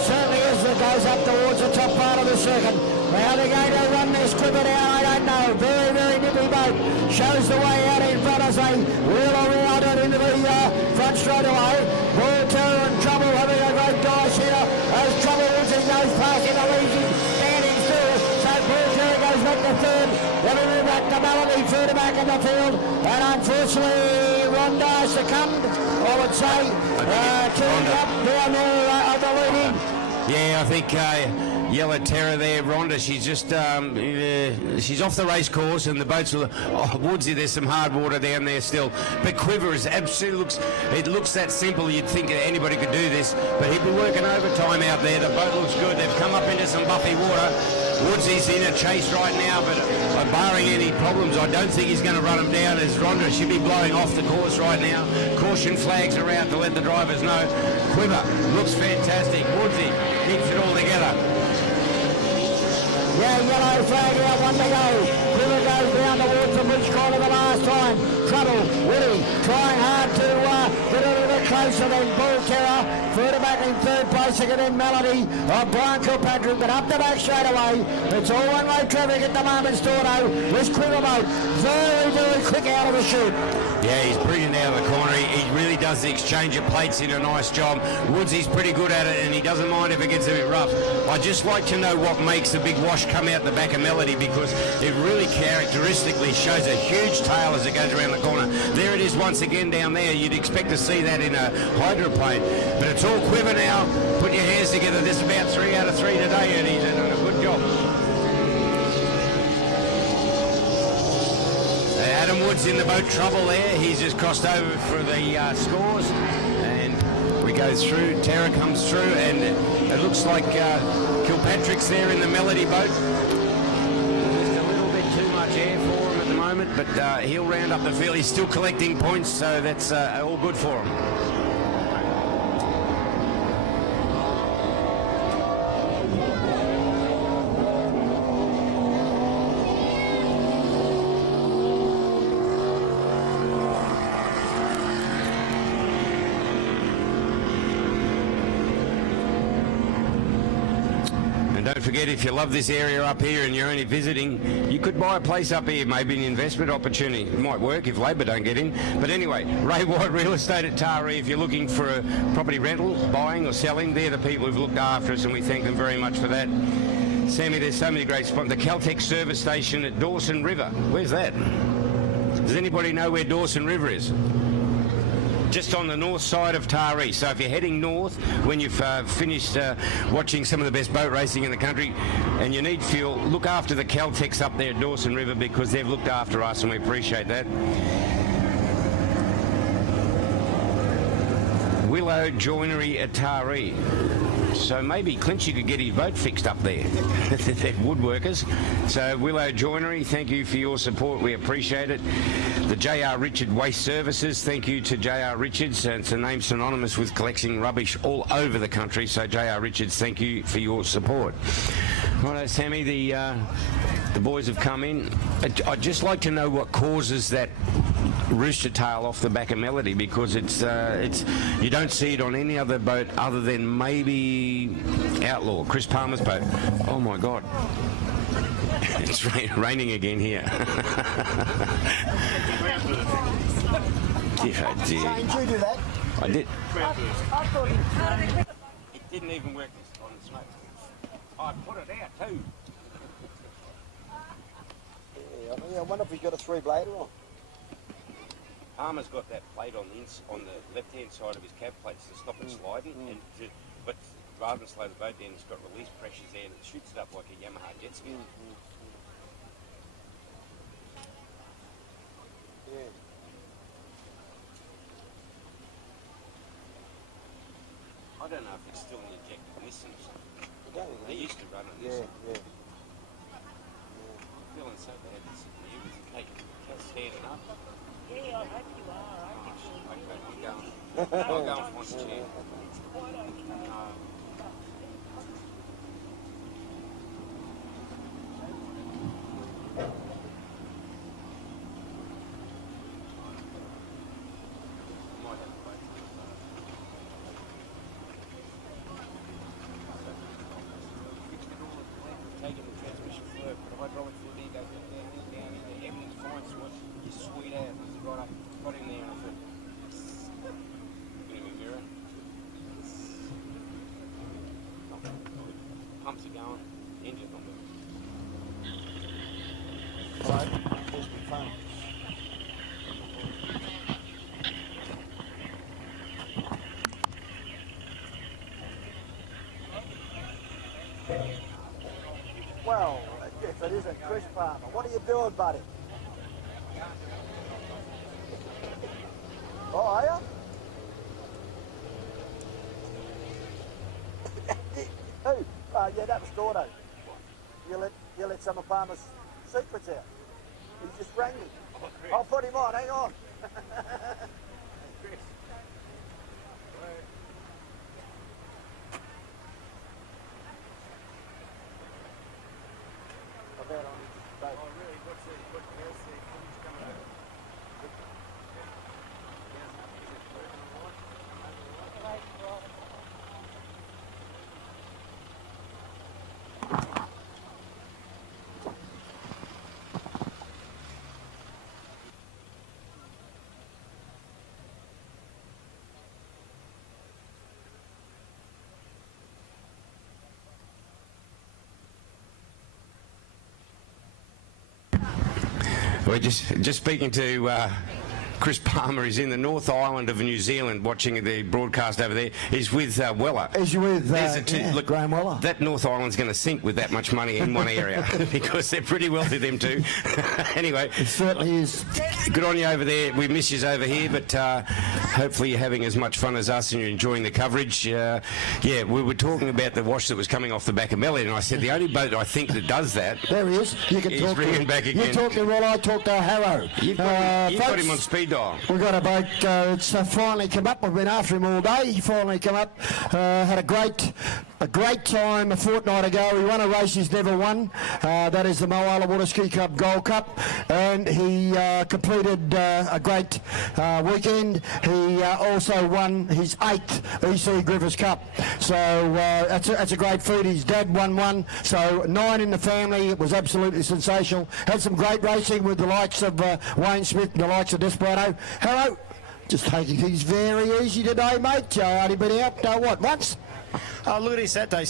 Certainly is. It goes up towards the top part of the circuit. How they're going to run this Quiver down, I don't know. Very, very nippy boat. Shows the way out in front as they wheel around it into the front straight away. Bull Terror and Trouble having a great dice here. As Trouble Woodson goes past in the lead, standing still. So Bull Terror goes back to third. Then we move back to Melody further back in the field. And unfortunately, Ronda succumbed, I would say. Turned up down there of the leading. Yeah, I think Yellow Terror there, Rhonda, she's just she's off the race course, and the boats are Woodsy. There's some hard water down there still, but Quiver is absolutely looks that simple. You'd think anybody could do this, but he'd be working overtime out there. The boat looks good. They've come up into some buffy water. Woodsy's in a chase right now, but barring any problems, I don't think he's going to run him down, as Rhonda should be blowing off the course right now. Caution flags are out to let the drivers know. Quiver looks fantastic. Woodsy keeps it all together. Yeah, yellow flag out, one to go. Quiver goes down towards the bridge corner the last time. Trouble, Woody, trying hard to get it to the closer than Bull Terror. Further back in third place, second in Melody of Brian Kilpatrick, but up the back straight away. It's all one-way traffic at the moment, Stordo. This Quiverboat, very, very quick out of the chute. Yeah, he's brilliant out of the corner. He really does the exchange of plates in a nice job. Woodsy's pretty good at it, and he doesn't mind if it gets a bit rough. I'd just like to know what makes the big wash come out the back of Melody, because it really characteristically shows a huge tail as it goes around the corner. There it is once again down there. You'd expect to see that in a hydroplane, but it's all quiver now. Put your hands together. There's about 3 out of 3 today, and he's done a good job. Adam Wood's in the boat trouble there. He's just crossed over for the scores, and we go through. Terra comes through, and it looks like Kilpatrick's there in the Melody boat. Just a little bit too much air for him at the moment, but he'll round up the field. He's still collecting points, so that's all good for him. Don't forget, if you love this area up here and you're only visiting, you could buy a place up here, maybe an investment opportunity. It might work if Labor don't get in. But anyway, Ray White Real Estate at Taree, if you're looking for a property rental, buying or selling, they're the people who've looked after us, and we thank them very much for that. Sammy, there's so many great spots. The Caltex service station at Dawson River. Where's that? Does anybody know where Dawson River is? Just on the north side of Taree. So if you're heading north, when you've finished watching some of the best boat racing in the country and you need fuel, look after the Caltex up there at Dawson River, because they've looked after us and we appreciate that. Willow Joinery at Taree. So maybe Clinchy could get his boat fixed up there. They're woodworkers. So Willow Joinery, thank you for your support. We appreciate it. The J.R. Richard Waste Services, thank you to J.R. Richards. It's a name synonymous with collecting rubbish all over the country. So J.R. Richards, thank you for your support. Righto, Sammy, the boys have come in. I'd just like to know what causes that rooster tail off the back of Melody, because it's you don't see it on any other boat other than maybe Outlaw, Chris Palmer's boat. Oh my God. It's raining again here. Dear, oh dear. Did you do that? I did. I thought he... It didn't even work on the smoke. I put it out too. Yeah, I wonder if he's got a 3-blader on. Palmer's got that plate on the left-hand side of his cab plates to stop it sliding, but rather than slow the boat down, it's got release pressures there and it shoots it up like a Yamaha jet ski. Yeah. I don't know if it's still an injected Nissan or something. They used to run on this. Yeah. I'm feeling so bad to sit here with the cake standing up. Yeah, I hope you are. Okay, I'm going for one chair. It's quite okay. Taking the transmission flow, but hydraulic fluid in, goes down in there, everything's fine, so you sweet out, got in there and I thought, give me a mirror. Pumps are going, engine's not moving. Right, supposed to be fun. Well, if it isn't Chris Palmer, what are you doing, buddy? Oh, are you? Who? Yeah, that was Gordo. You let some of Palmer's secrets out. He just rang me. I'll put him on, hang on. We're just speaking to Chris Palmer. He's in the North Island of New Zealand watching the broadcast over there. He's with Weller. He's with Graham Weller. That North Island's going to sink with that much money in one area because they're pretty wealthy, them two. Anyway. It certainly is. Good on you over there. We miss you over here, but hopefully you're having as much fun as us and you're enjoying the coverage. Yeah, we were talking about the wash that was coming off the back of Melly, and I said the only boat I think that does that. There he is. You can he's talk bringing to back again. You talk to Roll, I talk to Harrow. You've got him on speed dial. We've got a boat. It's finally come up. We've been after him all day. He finally come up. Had a great time a fortnight ago. He won a race he's never won. That is the Moala Water Ski Club Gold Cup, and he completed a great weekend. He also won his 8th EC Griffiths Cup. So that's a great feat. His dad won one. So 9 in the family. It was absolutely sensational. Had some great racing with the likes of Wayne Smith and the likes of Desperado. Hello. Just taking things very easy today, mate. Only been out, once? Look at this Saturday,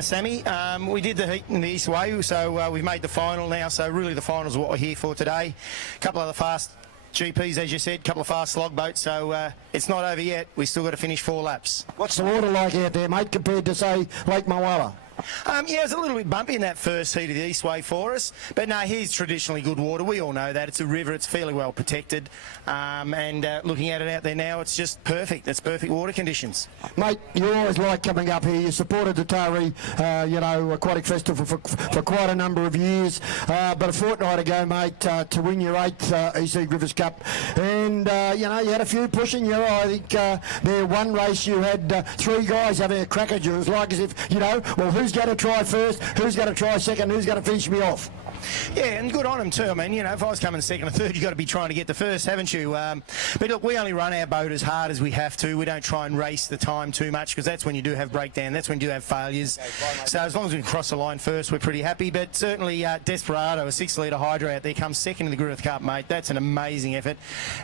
Sammy. We did the heat in the Eastway, so we've made the final now. So really the finals are what we're here for today. A couple of the fast GPs, as you said, a couple of fast slog boats. So it's not over yet. We've still got to finish 4 laps. What's the water like out there, mate, compared to, say, Lake Moala? Yeah, it's a little bit bumpy in that first heat of the Eastway for us, but no, here's traditionally good water. We all know that. It's a river. It's fairly well protected, and looking at it out there now, it's just perfect. It's perfect water conditions. Mate, you always like coming up here. You supported the Taree, Aquatic Festival for quite a number of years, but a fortnight ago, mate, to win your 8th EC Griffiths Cup, and you had a few pushing you. I think there one race you had 3 guys having a crack at you. It was like as if, well, who's going to try first, who's going to try second, who's going to finish me off? Yeah, and good on them too. I mean, if I was coming second or third, you've got to be trying to get the first, haven't you? But look, we only run our boat as hard as we have to. We don't try and race the time too much, because that's when you do have breakdown. That's when you do have failures. So as long as we can cross the line first, we're pretty happy. But certainly Desperado, a 6-litre hydro out there, comes second in the Griffith Cup, mate. That's an amazing effort.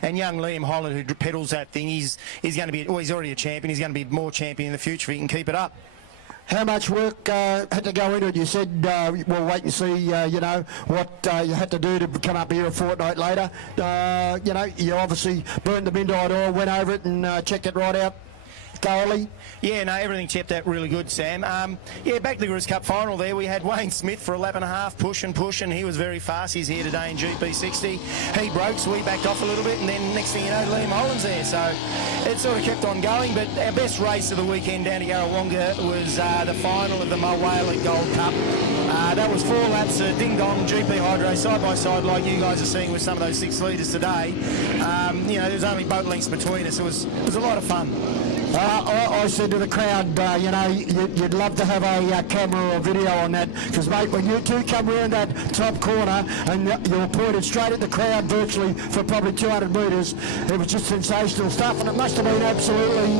And young Liam Holland, who pedals that thing, he's going to be, he's already a champion. He's going to be more champion in the future if he can keep it up. How much work had to go into it? You said we'll wait and see, what you had to do to come up here a fortnight later. You obviously burned the midnight oil, went over it and checked it right out thoroughly. Yeah, no, everything checked out really good, Sam. Yeah, back to the Griffiths Cup final there, we had Wayne Smith for a lap and a half, push, and he was very fast. He's here today in GP60. He broke, so we backed off a little bit, and then next thing you know, Liam Holland's there. So it sort of kept on going, but our best race of the weekend down to Yarrawonga was the final of the Moala Gold Cup. That was 4 laps of ding-dong GP Hydro side-by-side like you guys are seeing with some of those 6 litres today. There was only boat lengths between us. It was a lot of fun. I said to the crowd, you'd love to have a camera or video on that, because, mate, when you two come around that top corner and you're pointed straight at the crowd virtually for probably 200 metres, it was just sensational stuff, and it must have been absolutely,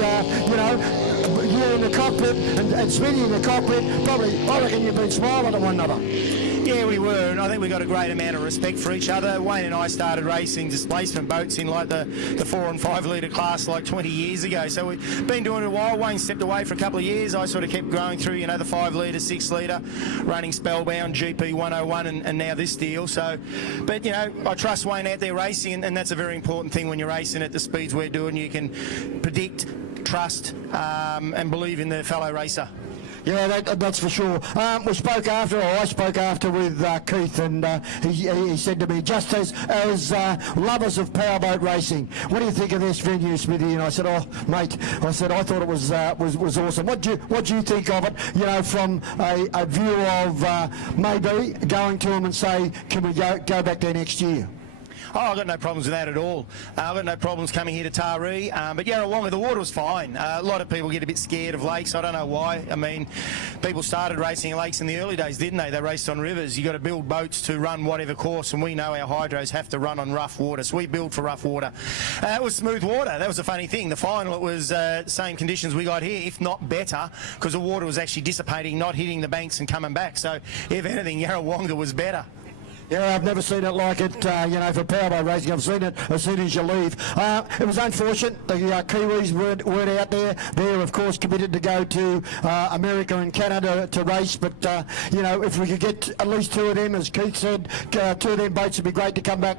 you in the cockpit and Smitty in the cockpit, probably, I reckon you've been smiling at one another. Yeah, we were, and I think we got a great amount of respect for each other. Wayne and I started racing displacement boats in like the 4 and 5 litre class like 20 years ago. So we've been doing it a while. Wayne stepped away for a couple of years. I sort of kept growing through, the 5 litre, 6 litre, running Spellbound, GP 101, and now this deal. So, but I trust Wayne out there racing, and that's a very important thing when you're racing at the speeds we're doing. You can predict, trust, and believe in the fellow racer. Yeah, that's for sure. I spoke after with Keith, and he said to me, just as lovers of powerboat racing, what do you think of this venue, Smithy? And I said, oh, mate, I thought it was awesome. What do you think of it? From a view of maybe going to them and say, can we go back there next year? Oh, I've got no problems with that at all. I've got no problems coming here to Taree. But Yarrawonga, the water was fine. A lot of people get a bit scared of lakes. I don't know why. I mean, people started racing lakes in the early days, didn't they? They raced on rivers. You've got to build boats to run whatever course, and we know our hydros have to run on rough water, so we build for rough water. It was smooth water. That was the funny thing. The final, it was same conditions we got here, if not better, because the water was actually dissipating, not hitting the banks and coming back. So, if anything, Yarrawonga was better. Yeah, I've never seen it like it, for powerboat racing. I've seen it as soon as you leave. It was unfortunate. The Kiwis weren't out there. They're, of course, committed to go to America and Canada to race. But, if we could get at least 2 of them, as Keith said, 2 of them boats would be great to come back.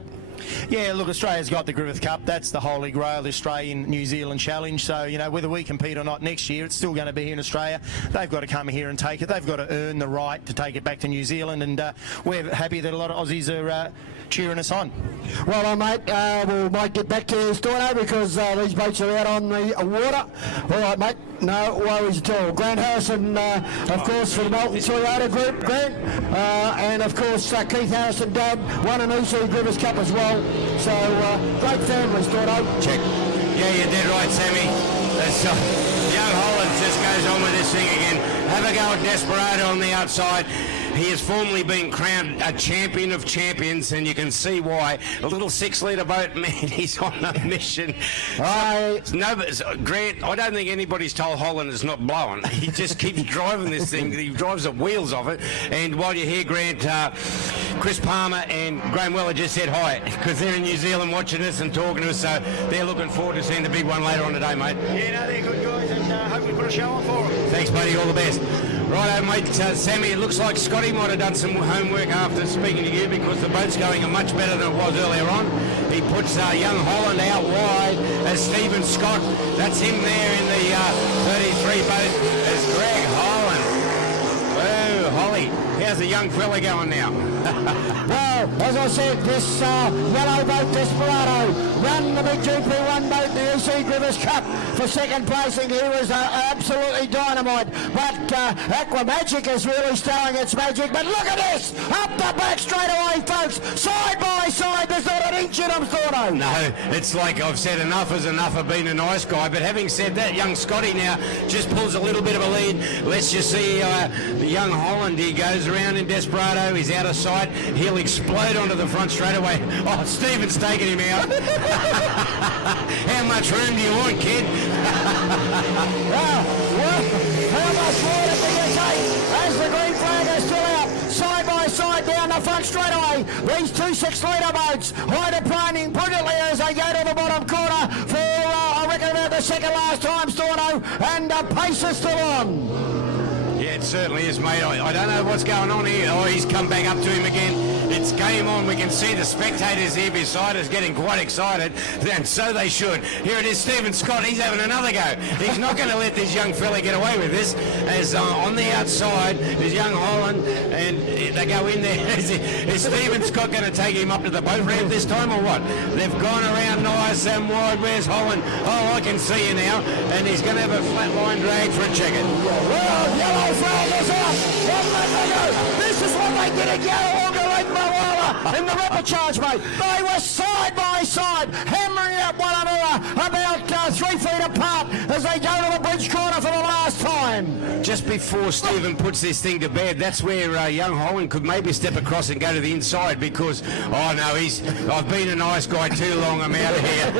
Yeah, look, Australia's got the Griffith Cup. That's the holy grail, the Australian-New Zealand challenge. So, you know, whether we compete or not next year, it's still going to be here in Australia. They've got to come here and take it. They've got to earn the right to take it back to New Zealand, and we're happy that a lot of Aussies are cheering us on. Well, mate, we might get back to Storno because these boats are out on the water. All right, mate, no worries at all. Grant Harrison, of course, for the Melton Toyota Group, Grant, and of course Keith Harrison, Dad, won an EC Griffiths Cup as well. So great family, Storno. Check. Yeah, you're dead right, Sammy. That's, young Holland just goes on with this thing again. Have a go at Desperado on the outside. He has formerly been crowned a champion of champions, and you can see why. A little 6-litre boat, man, he's on a mission. Grant, I don't think anybody's told Holland it's not blowing. He just keeps driving this thing. He drives the wheels off it. And while you're here, Grant, Chris Palmer and Graham Weller just said hi, because they're in New Zealand watching us and talking to us, so they're looking forward to seeing the big one later on today, mate. Yeah, no, they're good guys, and hope we put a show on for them. Thanks, buddy. All the best. Righto, mate. Sammy, it looks like Scotty might have done some homework after speaking to you, because the boat's going much better than it was earlier on. He puts young Holland out wide as Stephen Scott. That's him there in the 33 boat as Greg Holland. Whoa, Holly, how's the young fella going now? Well, as I said, this yellow boat Desperado won the big GP1 boat in the EC Griffiths Cup for second placing. He was absolutely dynamite. But Aqua Magic is really starring its magic. But look at this! Up the back straight away, folks! Side by side, there's not an inch in them, Storno. No, it's like I've said, enough is enough of being a nice guy. But having said that, young Scotty now just pulls a little bit of a lead. Let's just see the young Holland. He goes around in Desperado. He's out of sight. He'll explode onto the front straight away. Oh, Stephen's taking him out. How much room do you want, kid? How much water do you take as the green flag is still out? Side by side down the front straight away. These two 6-litre boats hydroplaning brilliantly as they go to the bottom corner for, I reckon, about the second last time, Storno, and the pace is still on. Yeah, it certainly is, mate. I don't know what's going on here. Oh, he's come back up to him again. It's game on. We can see the spectators here beside us getting quite excited, and so they should. Here it is, Stephen Scott. He's having another go. He's not going to let this young fella get away with this. As on the outside is young Holland, and they go in there. Is Stephen Scott going to take him up to the boat ramp this time, or what? They've gone around nice and wide. Where's Holland? Oh, I can see you now. And he's going to have a flat line drag for a checker. Well, yellow flag is out. This is what they did at Yarrawonga Lake Moala in the rubber charge, mate. They were side by side, hammering at one another about 3 feet apart as they go to the bridge corner for the last time. Just before Stephen puts this thing to bed, that's where young Holland could maybe step across and go to the inside, because, oh no, I've been a nice guy too long, I'm out of here.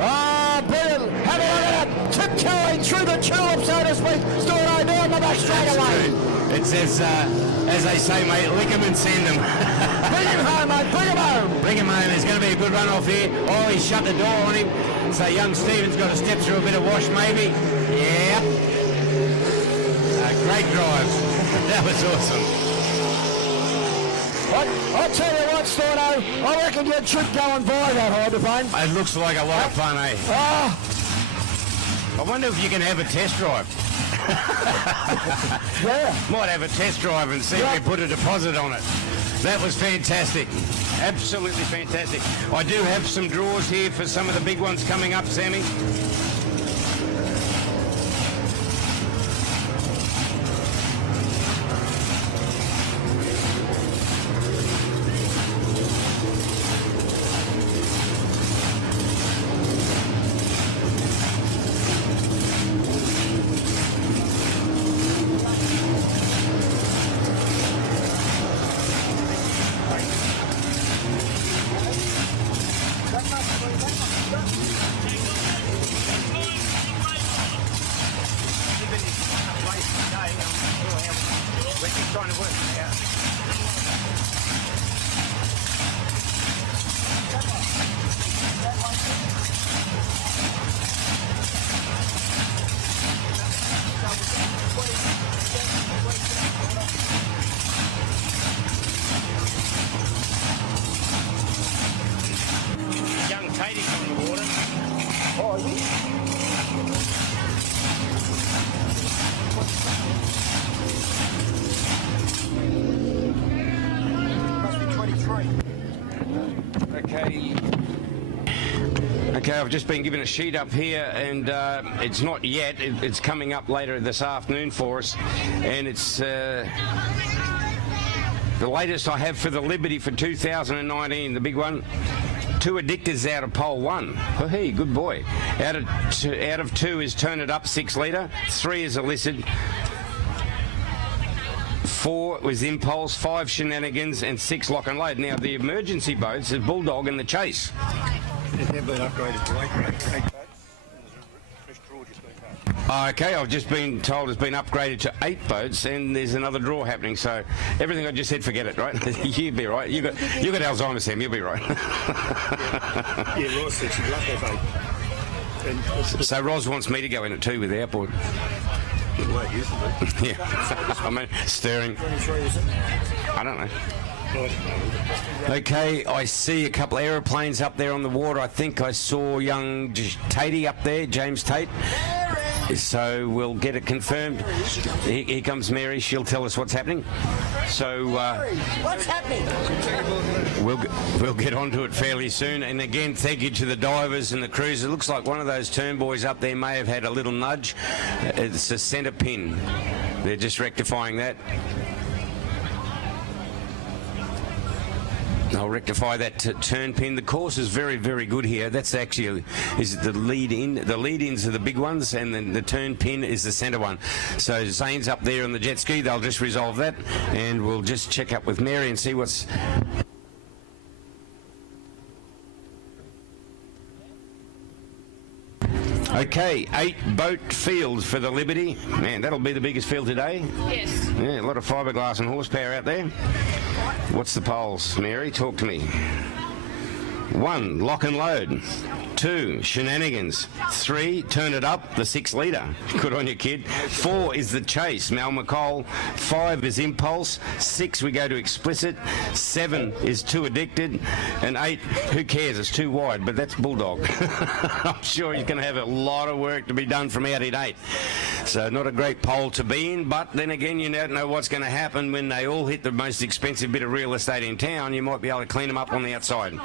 Oh, brilliant. Have a look at that. Tiptoeing through the tulip, so to speak. Storno down the back straight away. It says, as they say, mate, lick them and send them. Bring him home, mate. Bring him home. Bring him home. There's going to be a good run off here. Oh, he's shut the door on him. So young Stephen's got to step through a bit of wash, maybe. Yeah. Great drive. That was awesome. I'll tell you what, Storno, I reckon you should go and buy that hydroplane. It looks like a lot of fun, eh? Oh. I wonder if you can have a test drive. Yeah. Might have a test drive and see if we put a deposit on it. That was fantastic. Absolutely fantastic. I do have some draws here for some of the big ones coming up, Sammy. Okay, I've just been given a sheet up here, and it's not yet. It's coming up later this afternoon for us, and it's the latest I have for the Liberty for 2019, the big one. 2 addictors out of pole 1. Oh, hey, good boy. Out of 2 is Turn It Up 6 litre. 3 is illicit. 4 was Impulse, 5 Shenanigans, and 6 Lock and Load. Now the emergency boats is Bulldog and the Chase. They've been upgraded to 8 boats. And there's a fresh draw just been done. Okay, I've just been told it's been upgraded to 8 boats, and there's another draw happening. So everything I just said, forget it, right? You'll be right. You got Alzheimer's, Sam. You'll be right. Yeah, Ross said she'd love to have 8. And So Ros wants me to go in it too with the outboard. the way it used to be. Yeah, I mean stirring. 23, is it? I don't know. Right. Okay, I see a couple of aeroplanes up there on the water. I think I saw young Tatey up there, James Tate. So we'll get it confirmed. Here comes Mary. She'll tell us what's happening. So What's happening? we'll get onto it fairly soon. And again, thank you to the divers and the crews. It looks like one of those turn boys up there may have had a little nudge. It's a centre pin. They're just rectifying that. I'll rectify that turn pin. The course is very, very good here. That's actually is the lead in. The lead ins are the big ones, and then the turn pin is the centre one. So Zane's up there on the jet ski. They'll just resolve that, and we'll just check up with Mary and see what's. Okay, 8 boat field for the Liberty. Man, that'll be the biggest field today. Yes. Yeah, a lot of fiberglass and horsepower out there. What's the poles, Mary? Talk to me. 1, Lock and Load. 2, Shenanigans. 3, Turn It Up, the 6 litre. Good on you, kid. 4 is the Chase, Mal McCall. 5 is Impulse. 6, we go to Explicit. 7 is Too Addicted. And 8, who cares? It's too wide, but that's Bulldog. I'm sure he's going to have a lot of work to be done from out at 8. So not a great pole to be in, but then again, you don't know what's going to happen when they all hit the most expensive bit of real estate in town. You might be able to clean them up on the outside.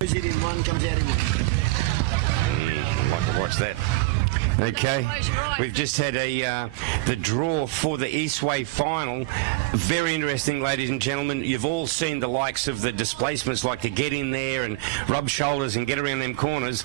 Goes it in one, comes out in one. I'd like to watch that. Okay, we've just had the draw for the Eastway final. Very interesting, ladies and gentlemen. You've all seen the likes of the displacements, like to get in there and rub shoulders and get around them corners.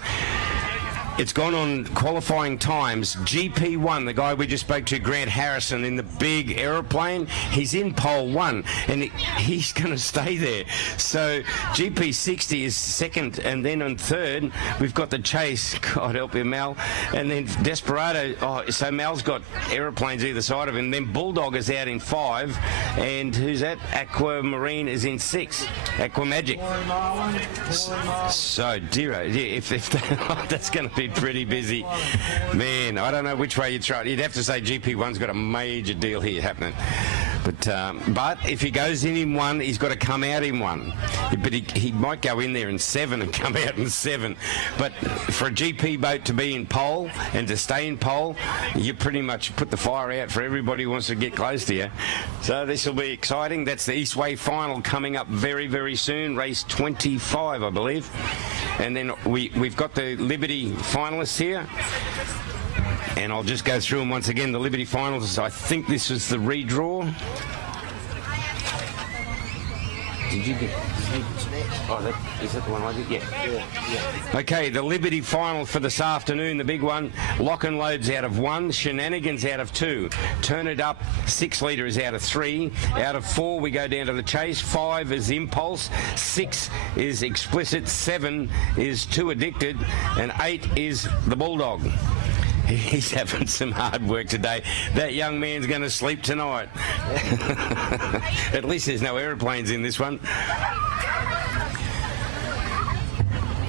it's gone on qualifying times. GP1, the guy we just spoke to, Grant Harrison, in the big aeroplane, he's in pole 1, and he's going to stay there. So GP60 is second, and then on third, we've got the Chase, God help you, Mal, and then Desperado. Oh, so Mal's got aeroplanes either side of him. Then Bulldog is out in 5, and who's that? Aquamarine is in 6. Aquamagic. So, dear, if that's going to be pretty busy. Man, I don't know which way you'd try. You'd have to say GP1's got a major deal here happening. But if he goes in 1, he's got to come out in 1. But he might go in there in 7 and come out in 7. But for a GP boat to be in pole and to stay in pole, you pretty much put the fire out for everybody who wants to get close to you. So this will be exciting. That's the Eastway final coming up very, very soon. Race 25, I believe. And then we've got the Liberty finalists here. And I'll just go through them once again. The Liberty finals, I think this is the redraw. Did you get... Oh, is that the one I did? Yeah. Okay, the Liberty final for this afternoon, the big one. Lock and Load's out of 1, Shenanigans out of 2. Turn It Up, 6 litre is out of 3. Out of 4, we go down to the Chase. 5 is Impulse. 6 is Explicit. 7 is Too Addicted. And 8 is the Bulldog. He's having some hard work today. That young man's going to sleep tonight. At least there's no aeroplanes in this one.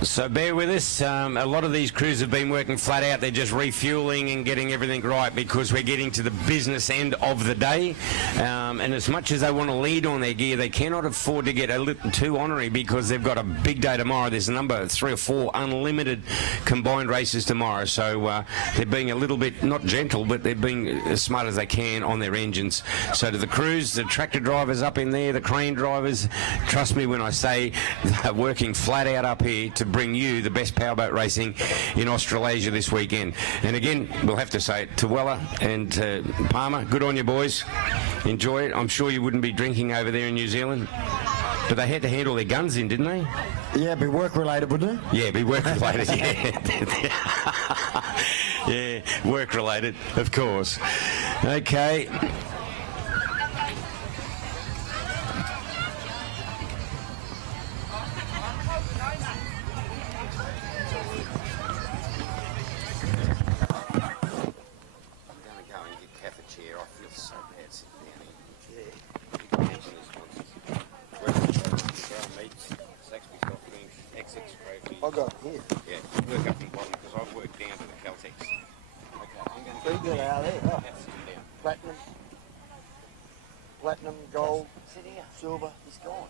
So bear with us. A lot of these crews have been working flat out. They're just refueling and getting everything right because we're getting to the business end of the day. And as much as they want to lead on their gear, they cannot afford to get a little too ornery because they've got a big day tomorrow. There's a number, 3 or 4 unlimited combined races tomorrow. So they're being a little bit, not gentle, but they're being as smart as they can on their engines. So to the crews, the tractor drivers up in there, the crane drivers, trust me when I say they're working flat out up here to bring you the best powerboat racing in Australasia this weekend. And again, we'll have to say it to Weller and Palmer, good on you boys. Enjoy it. I'm sure you wouldn't be drinking over there in New Zealand. But they had to handle their guns in, didn't they? Yeah, be work-related, wouldn't it? Yeah, be work-related, yeah. Yeah, work-related, of course. Okay. I'll go up here. Yeah, work up from the bottom because I've worked down to the Caltex. Okay, I'm going to... Pretty good out there. Oh. That's down. Platinum, gold, Sit here. silver. He's gone.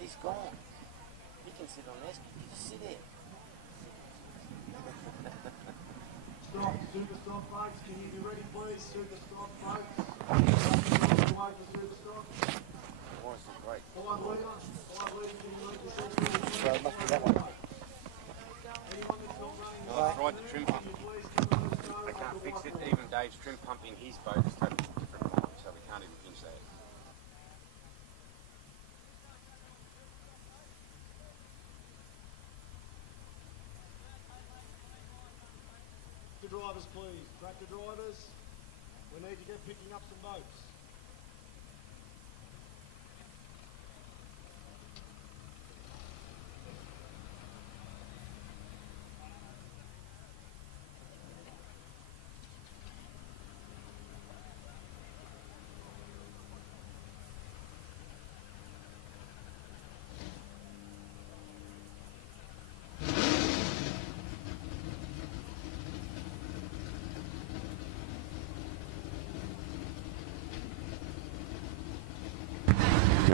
He's gone. You can sit on this. You just sit here. Stop, Superstock folks, can you be ready please? Superstock folks. Superstock. Why is it great? 5 litre, 5 litre, can you make this So it must be that one. I tried the trim pump. They can't fix it. Even Dave's trim pump in his boat is totally different from mine, so we can't even pinch that. Tractor drivers please, tractor drivers. We need to get picking up some boats.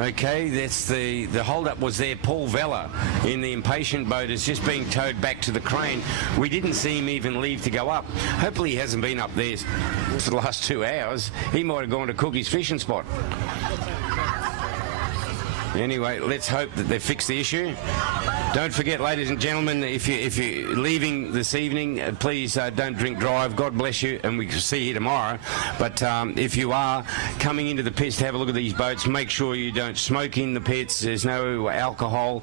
Okay, that's the hold-up was there. Paul Vella in the Impatient boat is just being towed back to the crane. We didn't see him even leave to go up. Hopefully he hasn't been up there for the last 2 hours. He might have gone to Cookie's fishing spot. Anyway, let's hope that they fix the issue. Don't forget, ladies and gentlemen, if you're leaving this evening, please don't drink drive. God bless you, and we can see you tomorrow. But if you are coming into the pits to have a look at these boats, make sure you don't smoke in the pits. There's no alcohol,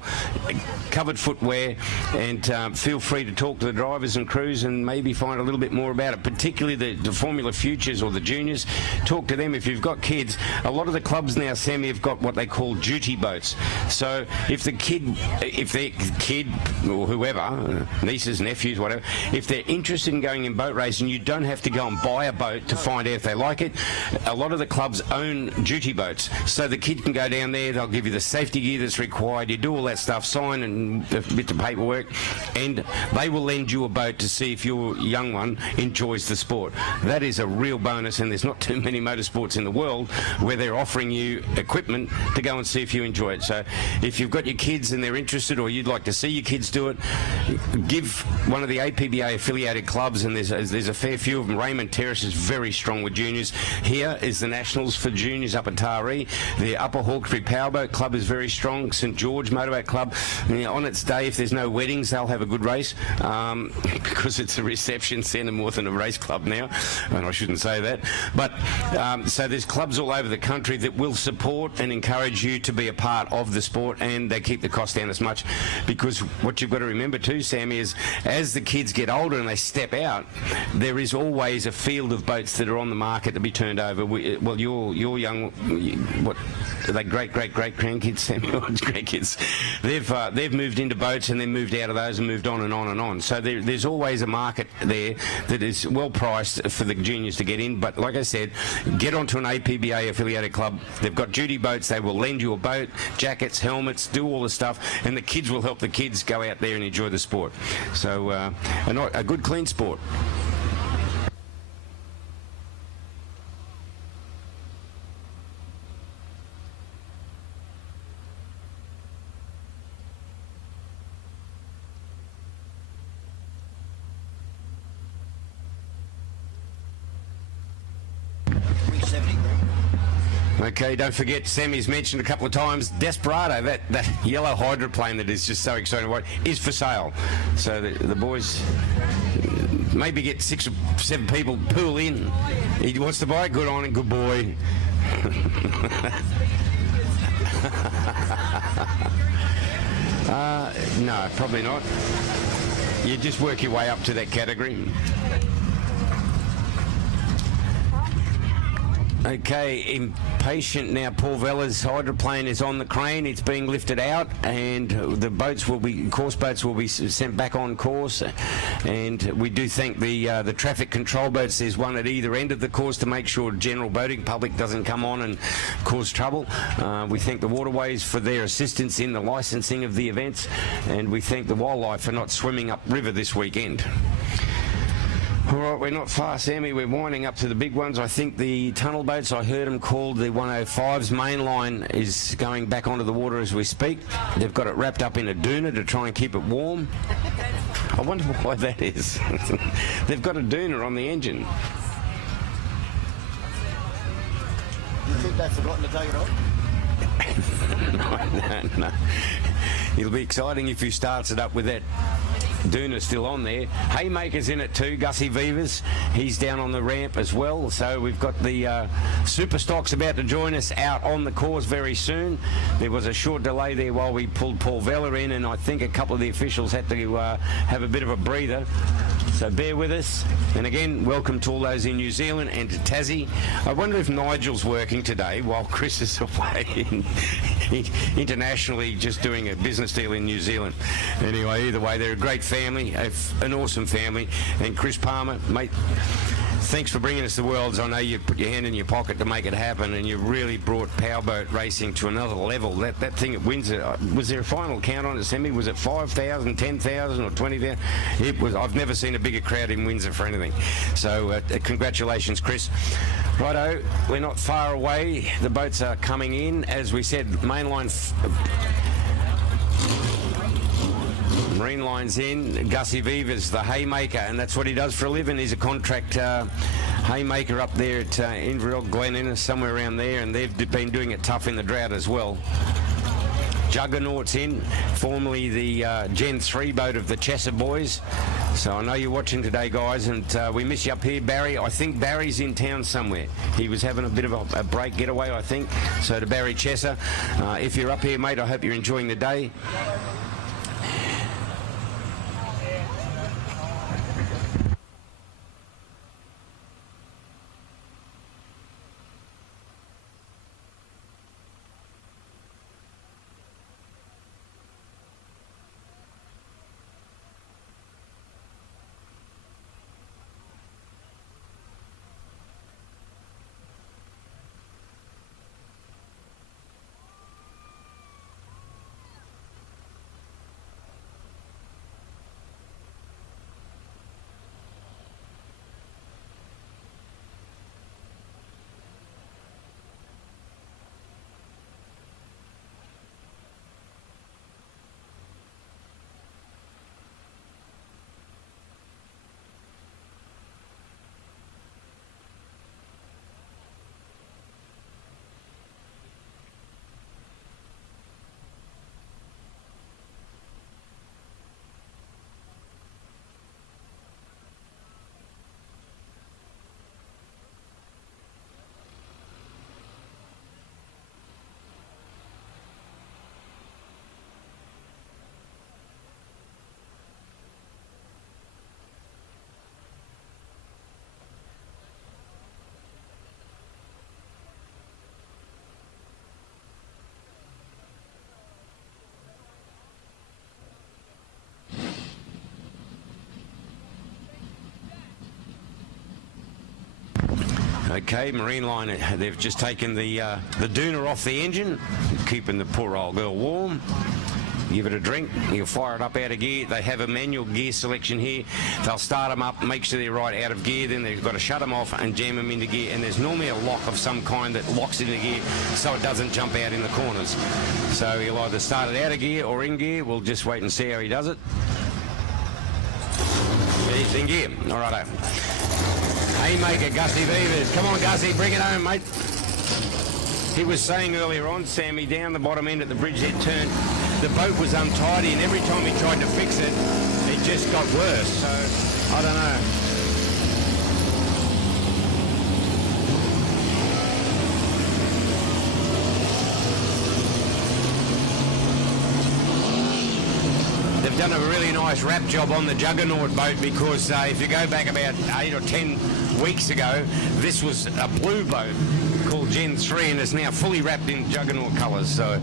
covered footwear, and feel free to talk to the drivers and crews and maybe find a little bit more about it, particularly the Formula Futures or the juniors. Talk to them if you've got kids. A lot of the clubs now, Sammy, have got what they call duty boats. So if their kid or whoever, nieces, nephews, whatever, if they're interested in going in boat racing, you don't have to go and buy a boat to find out if they like it. A lot of the clubs own duty boats, so the kid can go down there, they'll give you the safety gear that's required, you do all that stuff, sign and a bit of paperwork, and they will lend you a boat to see if your young one enjoys the sport. That is a real bonus, and there's not too many motorsports in the world where they're offering you equipment to go and see if you enjoy it. So if you've got your kids and they're interested, or you'd like to see your kids do it, give one of the APBA affiliated clubs, and there's a fair few of them. Raymond Terrace is very strong with juniors. Here is the Nationals for juniors up at Taree. The Upper Hawkesbury Powerboat Club is very strong. St George Motorboat Club, on its day, if there's no weddings, they'll have a good race, because it's a reception centre more than a race club now, and I shouldn't say that. But so there's clubs all over the country that will support and encourage you to be a part of the sport, and they keep the cost down as much, because what you've got to remember too, Sammy, is as the kids get older and they step out, there is always a field of boats that are on the market to be turned over. Well, your young, what are they, great grandkids, Samuel? Grandkids. They've moved into boats and then moved out of those and moved on and on and on. So there's always a market there that is well priced for the juniors to get in. But like I said, get onto an APBA affiliated club. They've got duty boats. They will lend you a boat, jackets, helmets, do all the stuff, and the kids will help the kids go out there and enjoy the sport. So a good, clean sport. Okay, don't forget, Sammy's mentioned a couple of times, Desperado, that yellow hydroplane that is just so exciting, is for sale. So the boys, maybe get 6 or 7 people, pool in. He wants to buy it, good on him, good boy. No, probably not. You just work your way up to that category. Okay, impatient now. Paul Vella's hydroplane is on the crane. It's being lifted out, and the course boats will be sent back on course. And we do thank the traffic control boats. There's one at either end of the course to make sure general boating public doesn't come on and cause trouble. We thank the waterways for their assistance in the licensing of the events, and we thank the wildlife for not swimming upriver this weekend. All right, we're not far, Sammy. We're winding up to the big ones. I think the tunnel boats, I heard them called the 105's main line, is going back onto the water as we speak. They've got it wrapped up in a doona to try and keep it warm. I wonder why that is. They've got a doona on the engine. You think they've forgotten to take it off? No. It'll be exciting if he starts it up with that doona still on there. Haymaker's in it too, Gussie Vivas. He's down on the ramp as well. So we've got the Superstock's about to join us out on the course very soon. There was a short delay there while we pulled Paul Vella in, and I think a couple of the officials had to have a bit of a breather. So bear with us. And again, welcome to all those in New Zealand and to Tassie. I wonder if Nigel's working today while Chris is away internationally, just doing a business deal in New Zealand. Anyway, either way, they're a great family, an awesome family. And Chris Palmer, mate, thanks for bringing us the Worlds. I know you put your hand in your pocket to make it happen, and you really brought powerboat racing to another level. That thing at Windsor, was there a final count on it, Sammy? Was it 5,000, 10,000 or 20,000? It was. I've never seen a bigger crowd in Windsor for anything. So congratulations, Chris. Righto, we're not far away. The boats are coming in. As we said, mainline... Marine line's in. Gussie Vivas, the haymaker, and that's what he does for a living. He's a contract haymaker up there at Inverell, Glen Innes, somewhere around there, and they've been doing it tough in the drought as well. Juggernauts in, formerly the Gen 3 boat of the Chesser boys. So I know you're watching today, guys, and we miss you up here. Barry, I think Barry's in town somewhere. He was having a bit of a break getaway, I think. So to Barry Chesser, if you're up here, mate, I hope you're enjoying the day. Okay, Marine Line, they've just taken the doona off the engine, keeping the poor old girl warm. Give it a drink, you'll fire it up out of gear. They have a manual gear selection here. They'll start them up, make sure they're right out of gear, then they've got to shut them off and jam them into gear. And there's normally a lock of some kind that locks it into gear so it doesn't jump out in the corners. So he'll either start it out of gear or in gear. We'll just wait and see how he does it. He's in gear, all righto. Haymaker, Gussie Beavers. Come on, Gussie, bring it home, mate. He was saying earlier on, Sammy, down the bottom end at the bridgehead turn, the boat was untidy, and every time he tried to fix it, it just got worse. So, I don't know. They've done a really nice wrap job on the Juggernaut boat because if you go back about 8 or 10 weeks ago, this was a blue boat called Gen 3 and it's now fully wrapped in Juggernaut colours. So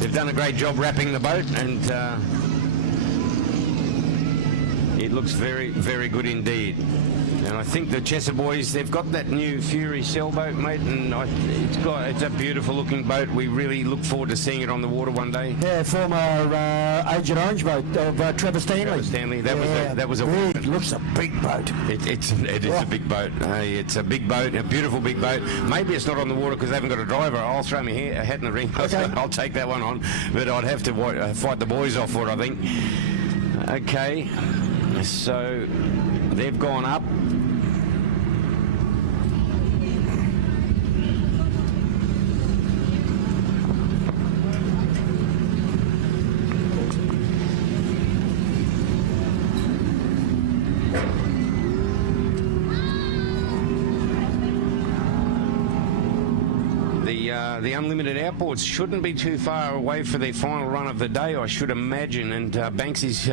they've done a great job wrapping the boat and it looks very, very good indeed. And I think the Chesser boys, they've got that new Fury sailboat, mate, and it's a beautiful looking boat. We really look forward to seeing it on the water one day. Yeah, former Agent Orange boat of Trevor Stanley. Trevor Stanley, that was a it looks a big boat. It is a big boat. It's a big boat, a beautiful big boat. Maybe it's not on the water because they haven't got a driver. I'll throw my hat in the ring. Okay. I'll take that one on, but I'd have to fight the boys off for it, I think. Okay, so they've gone up. The unlimited outboards shouldn't be too far away for their final run of the day, I should imagine. And Banksy's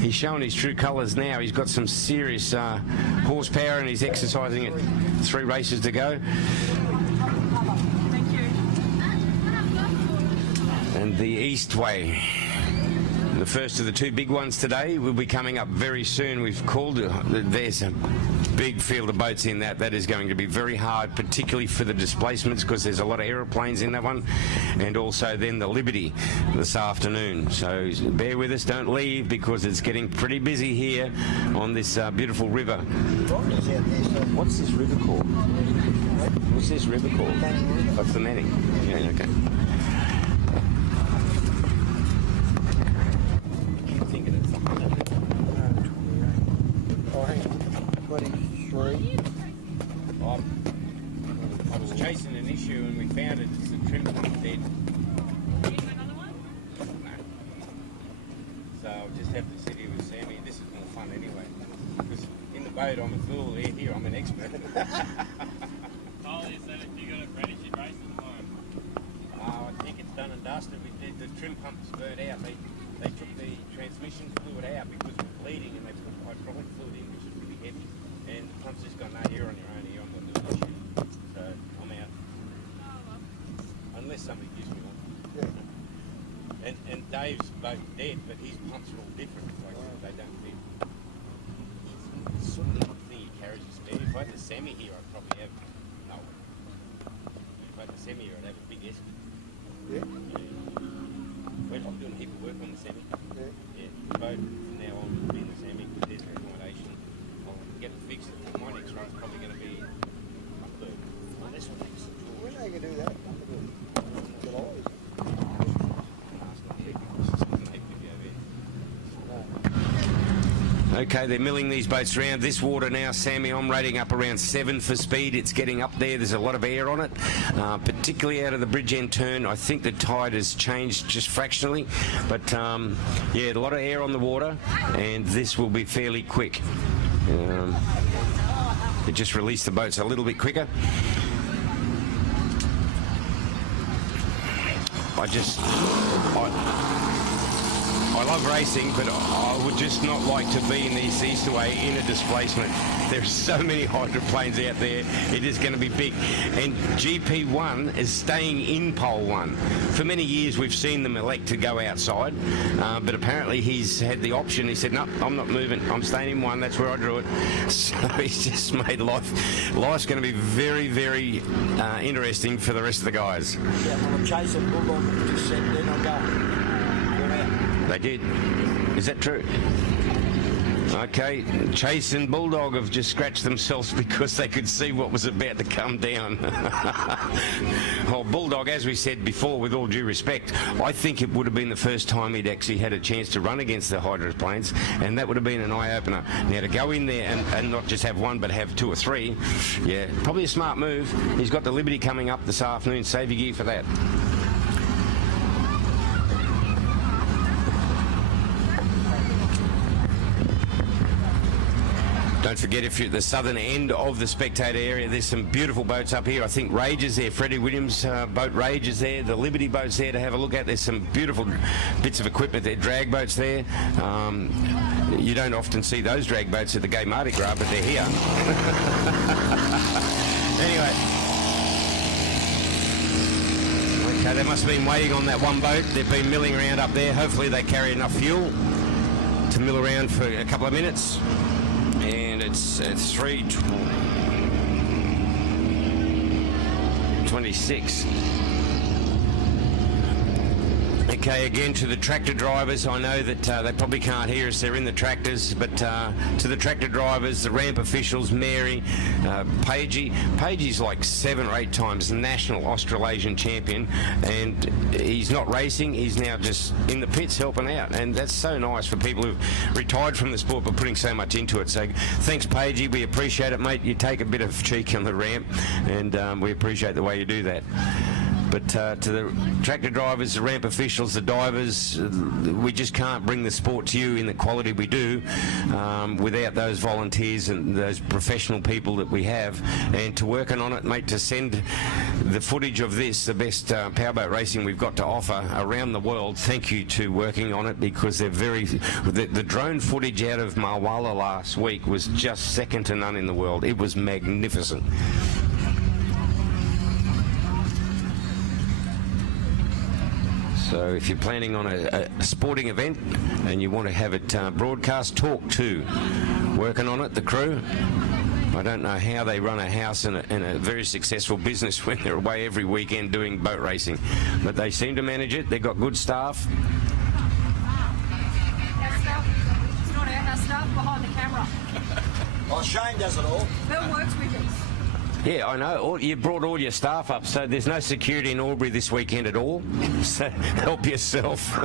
he's showing his true colours now. He's got some serious horsepower, and he's exercising it. 3 races to go. And the Eastway, the first of the 2 big ones today, will be coming up very soon. We've called it. There's a big field of boats in that. That is going to be very hard, particularly for the displacements, because there's a lot of aeroplanes in that one, and also then the Liberty this afternoon. So bear with us, don't leave, because it's getting pretty busy here on this beautiful river. What's this river called? What's this river called? That's the Manning. Yeah, okay. I was chasing an issue and we found it. It's a trim point dead. I'll just have to sit here with Sammy. This is more fun anyway. Because in the boat I'm a fool, here I'm an expert. Oh, you said it, you got a apprenticeship race at the moment. I think it's done and dusted. We did the trim pumps burnt out. They took the transmission fluid out because it was bleeding, and they put hydraulic fluid in, which is really heavy. And the pump's just got no air on your own here. I'm going to do it. So I'm out. Unless somebody gives me one. Yeah. And Dave's boat dead, but his pumps are all different. Like they don't fit. It's sort of the thing he carries a spare. If I had the semi here, I'd probably have no one. If I had the semi here, I'd have a big esky. Yeah. I'm doing a heap of work on the semi. Yeah. The boat from now on will be in the semi because there's accommodation. I'll get it fixed. My next run's probably going to be up the. Well, this one next to When are you going to do that? July? Okay, they're milling these boats around. This water now, Sammy, I'm rating up around 7 for speed. It's getting up there. There's a lot of air on it, particularly out of the bridge end turn. I think the tide has changed just fractionally, but yeah, a lot of air on the water, and this will be fairly quick. It just released the boats a little bit quicker. I love racing, but I would just not like to be in this Eastway in a displacement. There's so many hydroplanes out there. It is going to be big. And GP1 is staying in pole 1. For many years, we've seen them elect to go outside, but apparently he's had the option. He said, no, I'm not moving. I'm staying in 1. That's where I drew it. So he's just made life's going to be very, very interesting for the rest of the guys. Yeah, well, Chase and Bulldog just said they're not going. They did. Is that true? Okay, Chase and Bulldog have just scratched themselves because they could see what was about to come down. Well, Bulldog, as we said before, with all due respect, I think it would have been the first time he'd actually had a chance to run against the hydroplanes, and that would have been an eye-opener. Now, to go in there and not just have 1, but have 2 or 3, yeah, probably a smart move. He's got the Liberty coming up this afternoon. Save your gear for that. Don't forget, if you're at the southern end of the spectator area, there's some beautiful boats up here. I think Rage is there. Freddie Williams' boat Rage is there. The Liberty boat's there to have a look at. There's some beautiful bits of equipment there. Drag boats there. You don't often see those drag boats at the Gay Mardi Gras, but they're here. Anyway. Okay, they must have been waiting on that one boat. They've been milling around up there. Hopefully they carry enough fuel to mill around for a couple of minutes. And it's 3:26. Okay, again to the tractor drivers. I know that they probably can't hear us. They're in the tractors, but to the tractor drivers, the ramp officials, Mary, Pagey. Pagey's like 7 or 8 times national Australasian champion, and he's not racing. He's now just in the pits helping out, and that's so nice for people who've retired from the sport but putting so much into it. So thanks, Pagey. We appreciate it, mate. You take a bit of cheek on the ramp, and we appreciate the way you do that. But to the tractor drivers, the ramp officials, the divers, we just can't bring the sport to you in the quality we do without those volunteers and those professional people that we have. And to working on it, mate, to send the footage of this, the best powerboat racing we've got to offer around the world, thank you to working on it, because they're very... The drone footage out of Marwala last week was just second to none in the world. It was magnificent. So if you're planning on a sporting event and you want to have it broadcast, talk to working on it, the crew. I don't know how they run a house in a very successful business when they're away every weekend doing boat racing, but they seem to manage it. They've got good staff. It's not our staff behind the camera. Well, Shane does it all. Bill works with us. Yeah, I know. You brought all your staff up, so there's no security in Albury this weekend at all. So help yourself.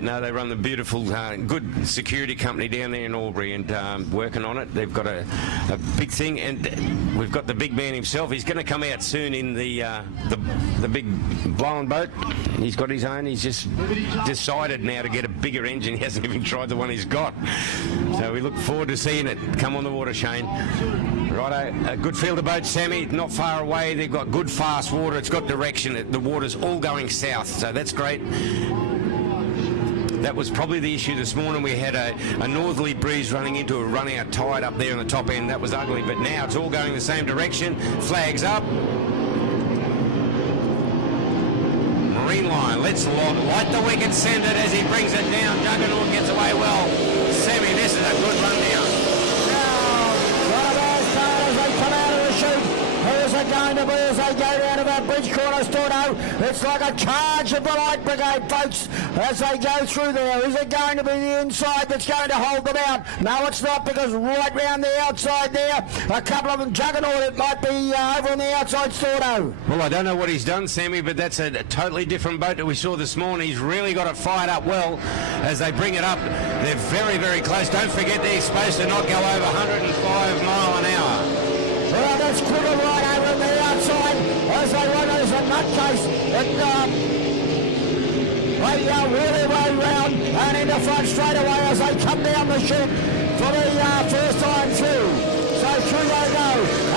No, they run the beautiful, good security company down there in Albury, and working on it. They've got a big thing, and we've got the big man himself. He's going to come out soon in the big blowing boat. He's got his own. He's just decided now to get a bigger engine. He hasn't even tried the one he's got. So we look forward to seeing it come on the water, Shane. Righto, a good field of boats, Sammy. Not far away. They've got good fast water. It's got direction. The water's all going south, so that's great. That was probably the issue this morning. We had a northerly breeze running into a run-out tide up there on the top end. That was ugly, but now it's all going the same direction. Flags up. Marine line, let's light the wicket, send it as he brings it down. Juggernaut gets away well. Sammy, this is a good run down. One of those partners, they come out of the chute. Who's it going to be as they go down to that bridge corner, Storno? It's like a charge of the Light Brigade, folks, as they go through there. Is it going to be the inside that's going to hold them out? No, it's not, because right round the outside there, a couple of them, Juggernaut, it might be over on the outside, Storno. Well, I don't know what he's done, Sammy, but that's a totally different boat that we saw this morning. He's really got it fired up well as they bring it up. They're very, very close. Don't forget they're supposed to not go over 105 mile an hour. Well, that's Quiddle right over on the outside as they run as a nutcase. They really way round and into front straight away as they come down the chute for the first time through. So through they go.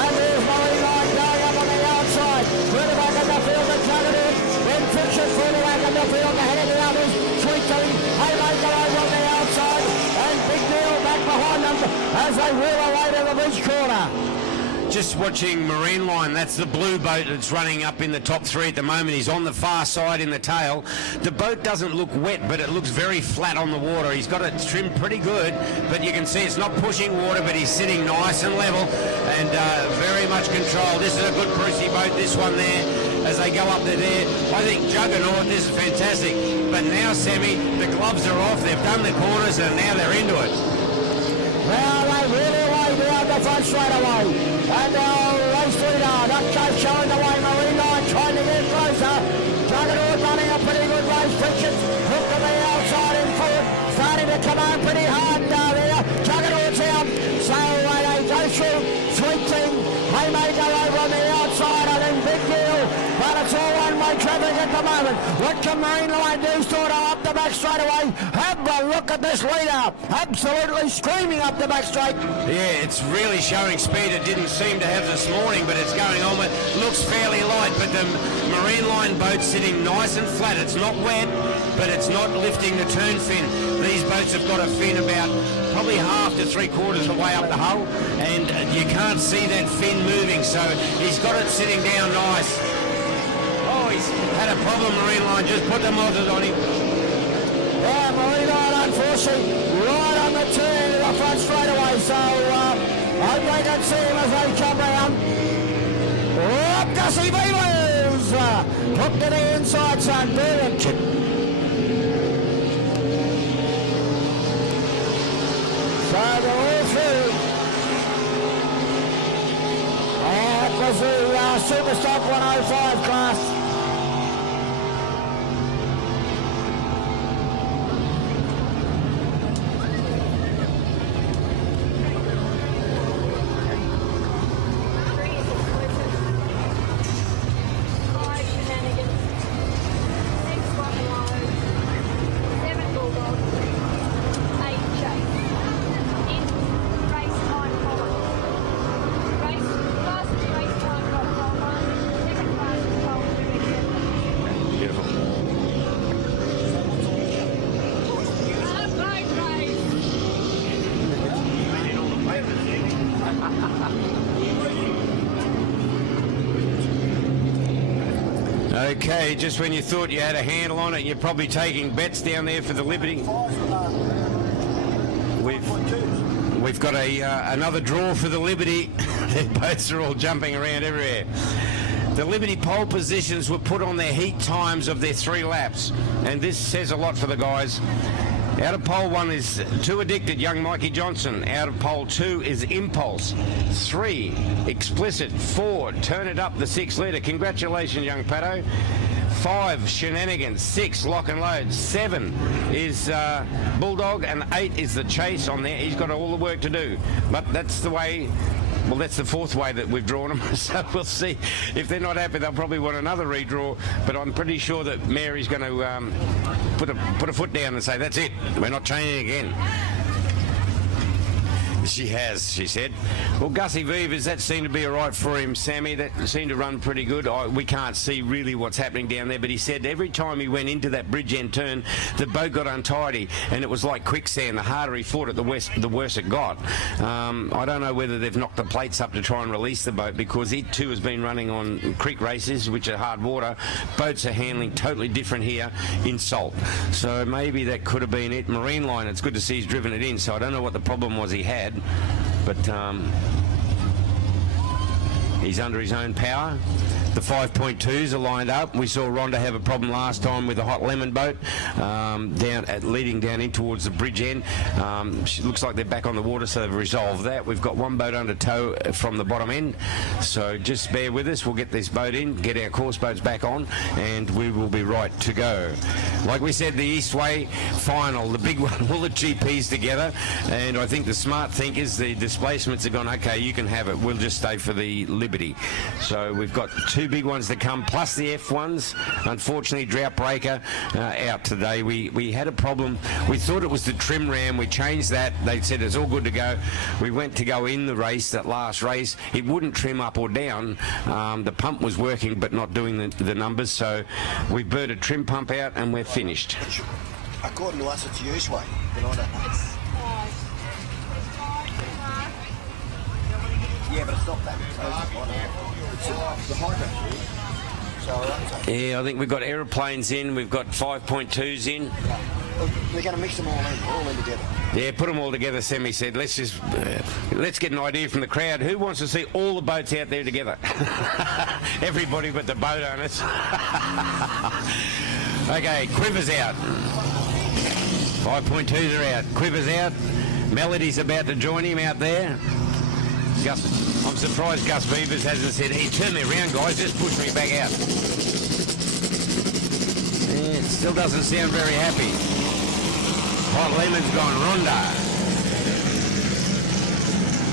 And there's Marine Line going up on the outside. Further back in the field, the Juggernaut. Then Fiction further back in the field ahead of the others. Tweaking. Haymaker over on the outside. And Big Deal back behind them as they wheel away to the beach corner. Just watching Marine Line, that's the blue boat that's running up in the top three at the moment. He's on the far side in the tail. The boat doesn't look wet, but it looks very flat on the water. He's got it trimmed pretty good, but you can see it's not pushing water, but he's sitting nice and level and very much control. This is a good Prix boat, this one there, as they go up to there. I think Juggernaut, this is fantastic. But now, Sammy, the gloves are off. They've done the corners and now they're into it. Well, they really lay down the front straight away. And race leader, Nutcase showing the way, Marine Line trying to get closer. Juggernaut running a pretty good race. Richards hooked to the outside in front, starting to come on pretty hard there. Juggernaut's out, so they go through. Sweet Thing, Haymaker over on the outside, I think Big Deal, but it's all one-way traffic at the moment. What can Marine Line do? Sort of up the back straight away. Have a look at this leader, absolutely screaming up the back straight. Yeah, it's really showing speed. It didn't seem to have this morning, but it's going on. It looks fairly light, but the Marine Line boat's sitting nice and flat. It's not wet, but it's not lifting the turn fin. These boats have got a fin about probably half to three-quarters of the way up the hull, and you can't see that fin moving, so he's got it sitting down nice. Oh, he's had a problem, Marine Line. Just put the motors on him. Yeah, Marine Line, unfortunately, right on the turn to the front straight away, so I hope they can see him as they come round. Up Gussie Beavers! Hook to the inside, son. Brilliant. So they're all through. That was the Superstock 105 class. Okay, just when you thought you had a handle on it, you're probably taking bets down there for the Liberty. We've got another draw for the Liberty. Their boats are all jumping around everywhere. The Liberty pole positions were put on their heat times of their 3 laps, and this says a lot for the guys. Out of pole 1 is Too Addicted, young Mikey Johnson. Out of pole 2 is Impulse. 3, Explicit. 4, Turn It Up, the 6-litre. Congratulations, young Pato. 5, Shenanigans. 6, Lock and Load. 7 is Bulldog, and 8 is the Chase on there. He's got all the work to do, but that's the way Well, that's the fourth way that we've drawn them, so we'll see. If they're not happy, they'll probably want another redraw, but I'm pretty sure that Mary's going to put a foot down and say, that's it, we're not changing again. She has, she said. Well, Gussie Vivers, that seemed to be all right for him, Sammy. That seemed to run pretty good. We can't see really what's happening down there, but he said every time he went into that bridge end turn, the boat got untidy, and it was like quicksand. The harder he fought it, the worse it got. I don't know whether they've knocked the plates up to try and release the boat, because it too has been running on creek races, which are hard water. Boats are handling totally different here in salt. So maybe that could have been it. Marine Line, it's good to see he's driven it in, so I don't know what the problem was he had. But he's under his own power. The 5.2s are lined up. We saw Rhonda have a problem last time with the hot lemon boat leading down in towards the bridge end. She looks like they're back on the water, so they've resolved that. We've got one boat under tow from the bottom end, so just bear with us. We'll get this boat in, get our course boats back on, and we will be right to go. Like we said, the Eastway final, the big one, all the GPs together, and I think the smart thinkers, the displacements, have gone, okay, you can have it, we'll just stay for the Liberty. So we've got two big ones to come, plus the F1s. Unfortunately, Drought Breaker out today. We had a problem. We thought it was the trim ram. We changed that. They said it's all good to go. We went to go in the race, that last race. It wouldn't trim up or down. The pump was working but not doing the numbers, so we burnt a trim pump out and we're finished. According to us, it's Eastway, but I don't know. Yeah, but it's not that. It's the hydroplane. So, yeah, I think we've got aeroplanes in. We've got 5.2s in. They're going to mix them all in together. Yeah, put them all together, Sammy said. Let's get an idea from the crowd. Who wants to see all the boats out there together? Everybody but the boat owners. Okay, Quiver's out. 5.2s are out. Quiver's out. Melody's about to join him out there. I'm surprised Gus Beavers hasn't said, hey, turn me around, guys, just push me back out. Yeah, it still doesn't sound very happy. Hot Lemon's gone Rhonda.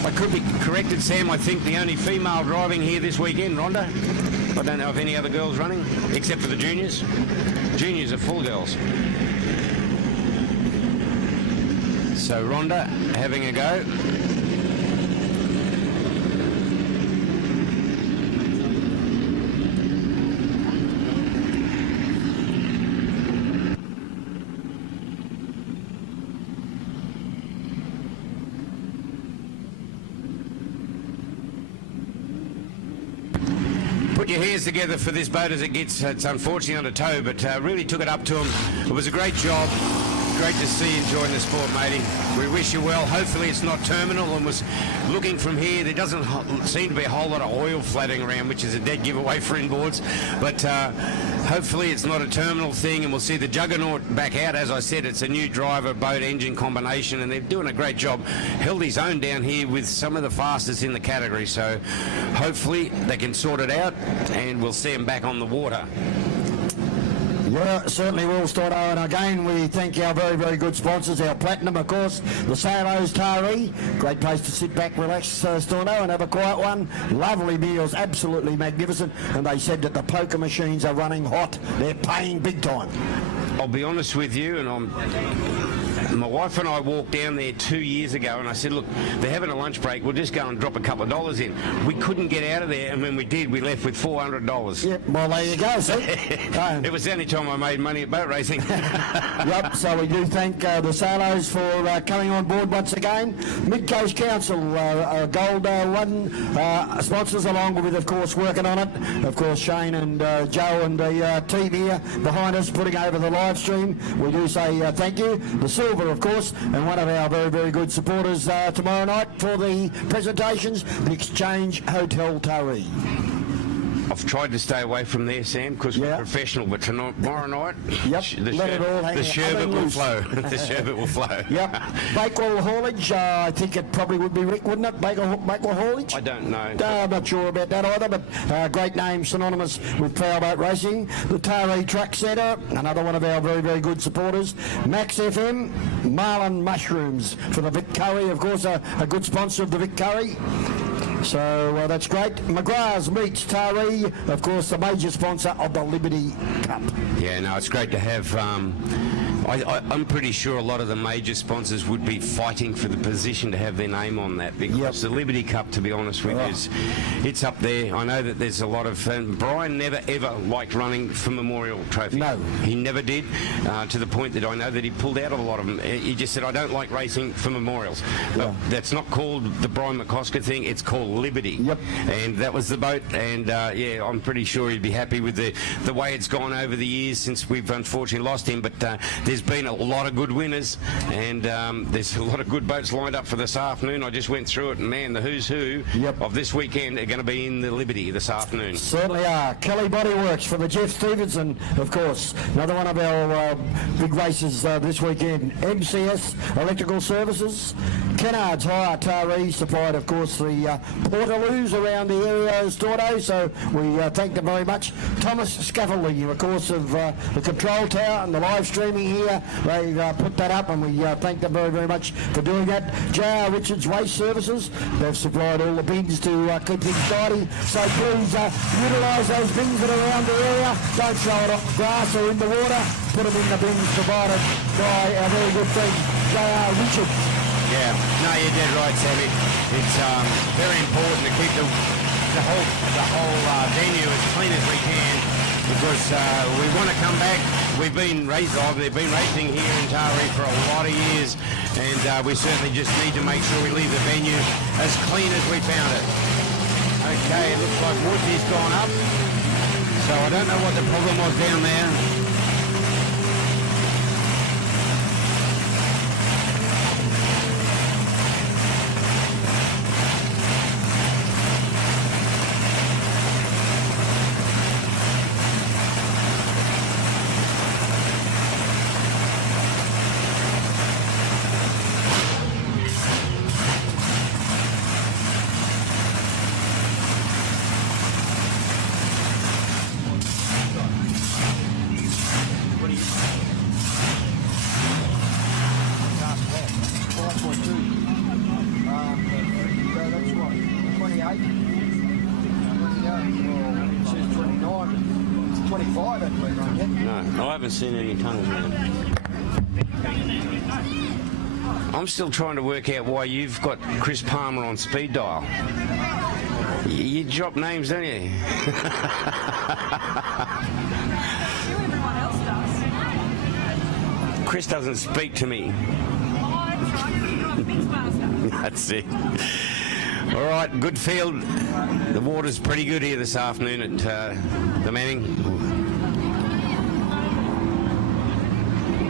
I could be corrected, Sam. I think the only female driving here this weekend, Rhonda. I don't know if any other girls running, except for the juniors. Juniors are full girls. So Rhonda having a go. Put your hands together for this boat as it gets. It's unfortunately under tow, but really took it up to him. It was a great job. Great to see you enjoying the sport, matey. We wish you well. Hopefully it's not terminal, and was looking from here, there doesn't seem to be a whole lot of oil floating around, which is a dead giveaway for inboards, but hopefully it's not a terminal thing, and we'll see the Juggernaut back out. As I said, it's a new driver boat engine combination, and they're doing a great job. Held his own down here with some of the fastest in the category, so hopefully they can sort it out and we'll see him back on the water. Yeah, certainly will, Storno. And again, we thank our very, very good sponsors, our Platinum, of course, the Salos Taree. Great place to sit back, relax, Storno, and have a quiet one. Lovely meals, absolutely magnificent. And they said that the poker machines are running hot. They're paying big time. I'll be honest with you, and my wife and I walked down there 2 years ago, and I said, look, they're having a lunch break, we'll just go and drop a couple of dollars in. We couldn't get out of there, and when we did, we left with $400. Yep, well, there you go, see. It was the only time I made money at boat racing. Yep, so we do thank the Salos for coming on board once again. Mid-Coast Council, Gold One sponsors, along with, of course, working on it. Of course, Shane and Joe and the team here behind us putting over the live stream. We do say thank you. The Silver, of course, and one of our very, very good supporters tomorrow night for the presentations, the Exchange Hotel Taree. I've tried to stay away from there, Sam, because we're professional, but tomorrow night, the sherbet will flow. The sherbet will flow. Yep. Bakewell Haulage, I think it probably would be Rick, wouldn't it? Bakewell Haulage? I don't know. I'm not sure about that either, but great name, synonymous with powerboat racing. The Taree Track Centre, another one of our very, very good supporters. Max FM, Marlin Mushrooms for the Vic Curry, of course, a good sponsor of the Vic Curry. So that's great. McGrath's meets Taree, of course, the major sponsor of the Liberty Cup. Yeah, no, it's great to have. I'm pretty sure a lot of the major sponsors would be fighting for the position to have their name on that, because the Liberty Cup, to be honest with you, it's up there. I know that there's a lot of... Brian never ever liked running for Memorial Trophy. No. He never did, to the point that I know that he pulled out of a lot of them. He just said, I don't like racing for Memorials. But that's not called the Brian McCosker thing, it's called Liberty. Yep. And that was the boat, and yeah, I'm pretty sure he'd be happy with the way it's gone over the years since we've unfortunately lost him. But there's been a lot of good winners, and there's a lot of good boats lined up for this afternoon. I just went through it, and man, the who's who of this weekend are going to be in the Liberty this afternoon. Certainly are. Kelly Bodyworks for the Jeff Stevenson, of course. Another one of our big races this weekend. MCS Electrical Services. Kennard's Hire Taree supplied, of course, the Portaloos around the area of Stordo, so we thank them very much. Thomas Scaffolding, of course, of the control tower and the live streaming here. They put that up, and we thank them very, very much for doing that. J.R. Richards Waste Services, they've supplied all the bins to keep things tidy, so please utilise those bins that are around the area. Don't throw it off grass or in the water, put them in the bins provided by our very good friend J.R. Richards. Yeah, no, you're dead right, Sammy. It's very important to keep the whole venue as clean as we can, because we want to come back. They've been racing here in Taree for a lot of years, and we certainly just need to make sure we leave the venue as clean as we found it. Okay, it looks like Woodsy's gone up, so I don't know what the problem was down there. No, I haven't seen any tunnels, man. I'm still trying to work out why you've got Chris Palmer on speed dial. You drop names, don't you? Everyone else does. Chris doesn't speak to me. Oh, that's right. You drive the big faster. That's it. All right, good field. The water's pretty good here this afternoon at the Manning.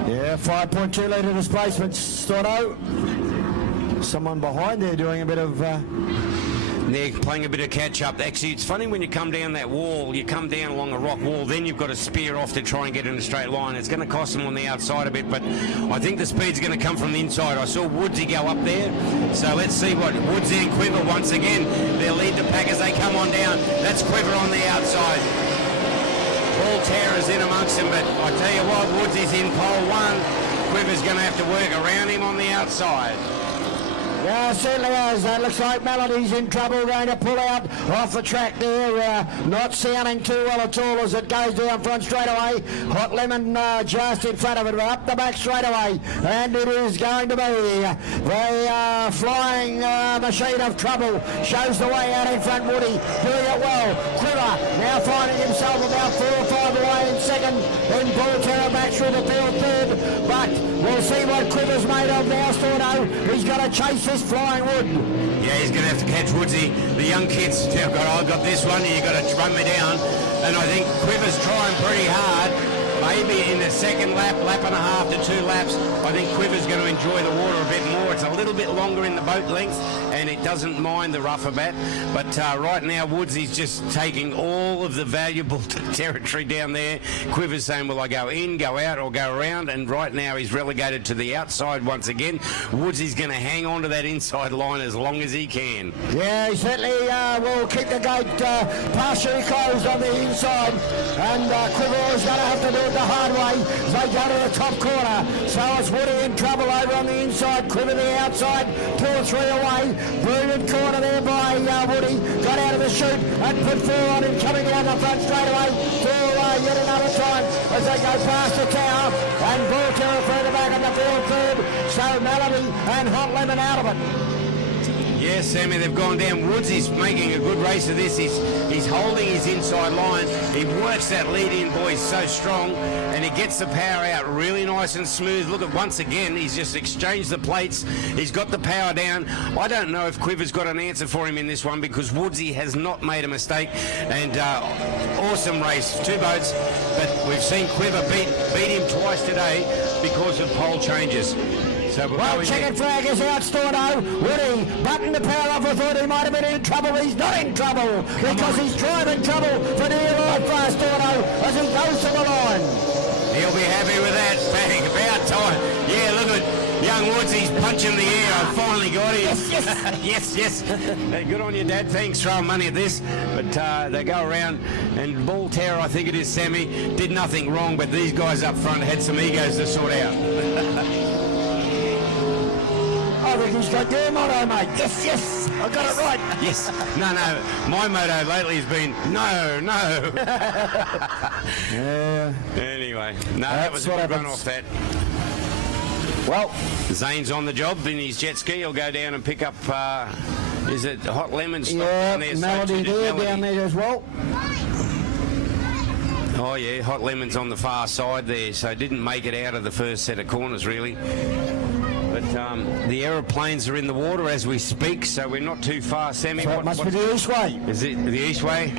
Yeah, 5.2 litre displacement, Storno. Someone behind there doing a bit of... They're playing a bit of catch-up. Actually, it's funny when you come down that wall, you come down along a rock wall, then you've got to spear off to try and get in a straight line. It's going to cost them on the outside a bit, but I think the speed's going to come from the inside. I saw Woodsy go up there, so let's see what Woodsy and Quiver, once again, they'll lead the pack as they come on down. That's Quiver on the outside. All Terror's in amongst them, but I tell you what, Woodsy's in pole one. Quiver's going to have to work around him on the outside. Yeah, certainly is. That looks like Melody's in trouble, going to pull out off the track there. Not sounding too well at all as it goes down front straight away. Hot Lemon just in front of it, up the back straight away. And it is going to be the flying machine of trouble. Shows the way out in front, Woody. Doing it well. Quiver now finding himself about 4 or 5 away in second. Then Bull Terror back through the field third. But we'll see what Quiver's made of now, Storno. He's got to chase this flying wood. Yeah, he's going to have to catch Woodsy. The young kids, I've got this one, and you've got to run me down. And I think Quiver's trying pretty hard. Maybe in the second lap and a half to 2 laps, I think Quiver's going to enjoy the water a bit more. It's a little bit longer in the boat length, and it doesn't mind the rougher bat. But right now, Woodsy's just taking all of the valuable territory down there. Quiver's saying, will I go in, go out, or go around? And right now, he's relegated to the outside once again. Woodsy's going to hang on to that inside line as long as he can. Yeah, he certainly will keep the gate partially closed on the inside. And Quiver is going to have to do it the hard way as they go to the top corner. So it's Woody in trouble over on the inside, Quiver the outside, 2 or 3 away. Brilliant corner there by Woody. Got out of the chute and put 4 on him, coming down the front straight away. 4 away yet another time as they go past the tower. And Bull Terror further back in the field third. So Melody and Hot Lemon out of it. Yes, Sammy, they've gone down. Woods is making a good race of this. He's holding his inside line. He works that lead-in, boys, so strong, and he gets the power out really nice and smooth. Look at once again, he's just exchanged the plates. He's got the power down. I don't know if Quiver's got an answer for him in this one because Woodsy has not made a mistake. And awesome race, 2 boats, but we've seen Quiver beat him twice today because of pole changes. So well, checkered flag is out, Storno. Woody buttoned the power off. I thought he might have been in trouble. He's not in trouble because he's driving trouble for dear life, Storno, as he goes to the line. He'll be happy with that. Bang, about time. Yeah, look at young Woods. He's punching the air. I finally got him. Yes. yes. Hey, good on you, Dad. Thanks for throwing money at this. But they go around, and Bull Terror, I think it is, Sammy, did nothing wrong, but these guys up front had some egos to sort out. I think he's got your motto, mate. Yes, I got it right. Yes. No, my motto lately has been no. Yeah. Anyway, no, that was a good run off that. Well, Zane's on the job in his jet ski. He'll go down and pick up, is it Hot Lemon stock down there? Melody there, down there as well. Oh yeah, Hot Lemon's on the far side there, so didn't make it out of the first set of corners really. But the aeroplanes are in the water as we speak, so we're not too far, Sammy. So it must be the Eastway. Is it the Eastway?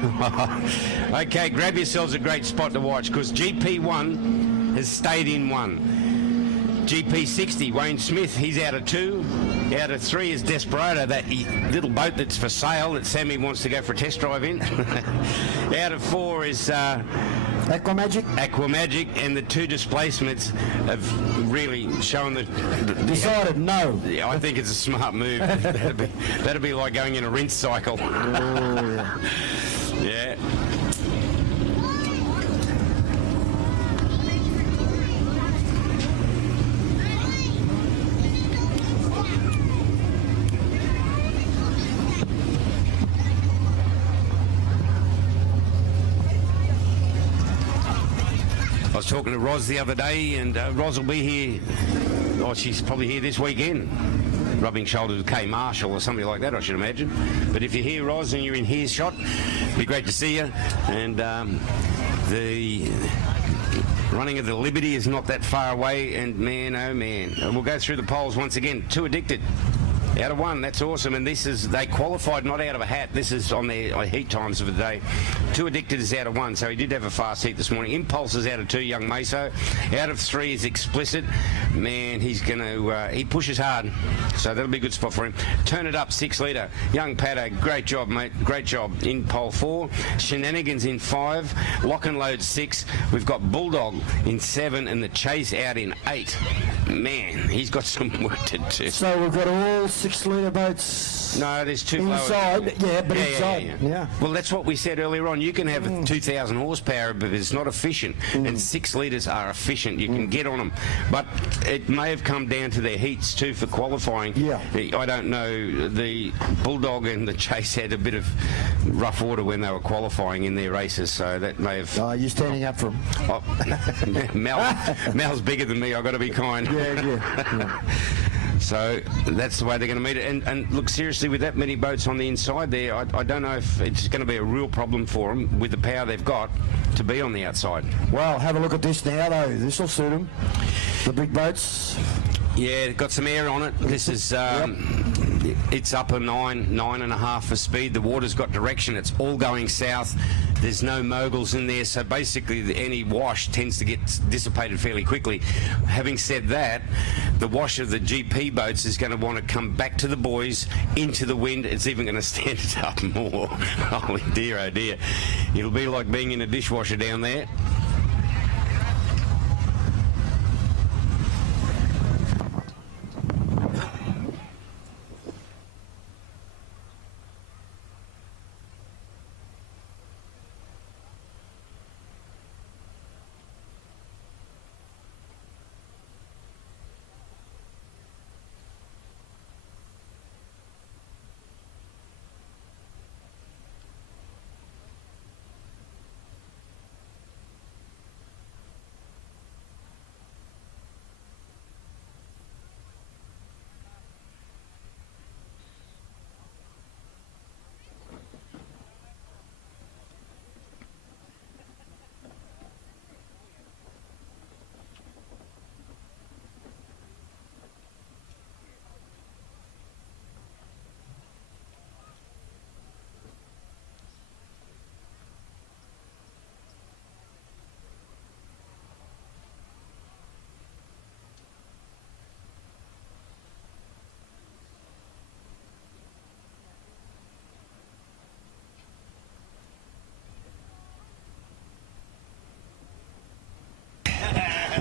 Okay, grab yourselves a great spot to watch because GP1 has stayed in 1. GP60, Wayne Smith, he's out of 2. Out of 3 is Desperado, that little boat that's for sale that Sammy wants to go for a test drive in. Out of 4 is Aquamagic, and the 2 displacements have really shown decided no. Yeah, I think it's a smart move. that'd be like going in a rinse cycle. Oh, yeah. I was talking to Roz the other day, and Roz will be here. Oh, she's probably here this weekend, rubbing shoulders with Kay Marshall or something like that, I should imagine. But if you're here, Roz, and you're in earshot, it'd be great to see you. And the running of the Liberty is not that far away, and man, oh man, we'll go through the polls once again. 2 addicted. Out of 1, that's awesome. And this is, they qualified not out of a hat. This is on their heat times of the day. 2 addicted is out of 1, so he did have a fast heat this morning. Impulse is out of 2, young Meso. Out of 3 is Explicit. Man, he's going to, he pushes hard, so that'll be a good spot for him. Turn It Up, 6 litre. Young Pato, great job, mate. Great job in pole 4. Shenanigans in 5. Lock and Load 6. We've got Bulldog in 7 and the Chase out in 8. Man, he's got some work to do. So we've got all 6 litre boats. No, there's 2 inside. lower. Yeah, but inside. Yeah. Well, that's what we said earlier on. You can have 2,000 horsepower, but it's not efficient. And 6 litres are efficient. You can get on them, but it may have come down to their heats too for qualifying. Yeah. I don't know. The Bulldog and the Chase had a bit of rough water when they were qualifying in their races, so that may have. Oh, you're standing up for them. Mel's bigger than me. I've got to be kind. Yeah. So that's the way they're going to meet it. And look, seriously, with that many boats on the inside there, I don't know if it's going to be a real problem for them with the power they've got to be on the outside. Well, have a look at this now, though. This will suit them. The big boats. Yeah, got some air on it. This is, it's up a 9.5 for speed. The water's got direction. It's all going south. There's no moguls in there, so basically any wash tends to get dissipated fairly quickly. Having said that, the wash of the GP boats is going to want to come back to the buoys, into the wind. It's even going to stand it up more. Holy dear, oh dear. It'll be like being in a dishwasher down there.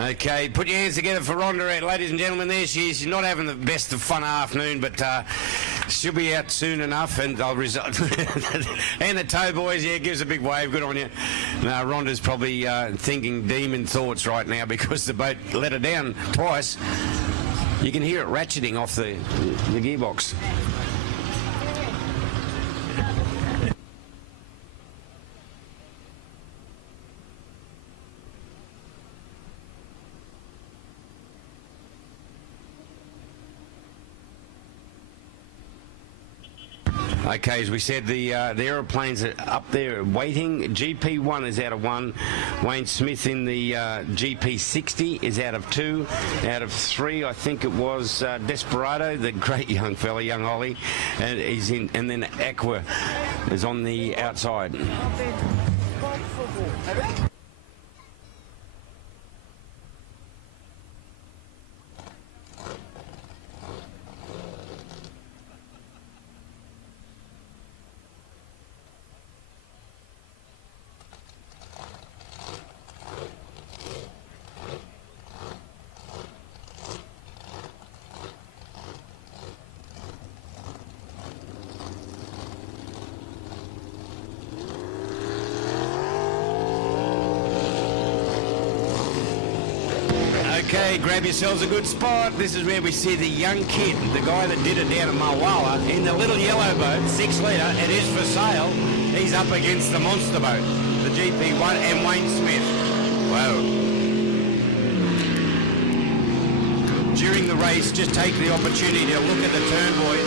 Okay, put your hands together for Rhonda, ladies and gentlemen. There she is. She's not having the best of fun afternoon, but she'll be out soon enough, and I'll result. And the tow boys, yeah, gives a big wave. Good on you. Now, Rhonda's probably thinking demon thoughts right now because the boat let her down twice. You can hear it ratcheting off the gearbox. Okay, as we said, the aeroplanes are up there waiting. GP1 is out of 1. Wayne Smith in the GP60 is out of 2. Out of 3, I think it was Desperado, the great young fella, young Ollie, and he's in. And then Aqua is on the outside. Okay, grab yourselves a good spot. This is where we see the young kid, the guy that did it down at Mulwala, in the little yellow boat, 6 litre. It is for sale. He's up against the monster boat, the GP1, and Wayne Smith. Wow. During the race, just take the opportunity to look at the turn buoy.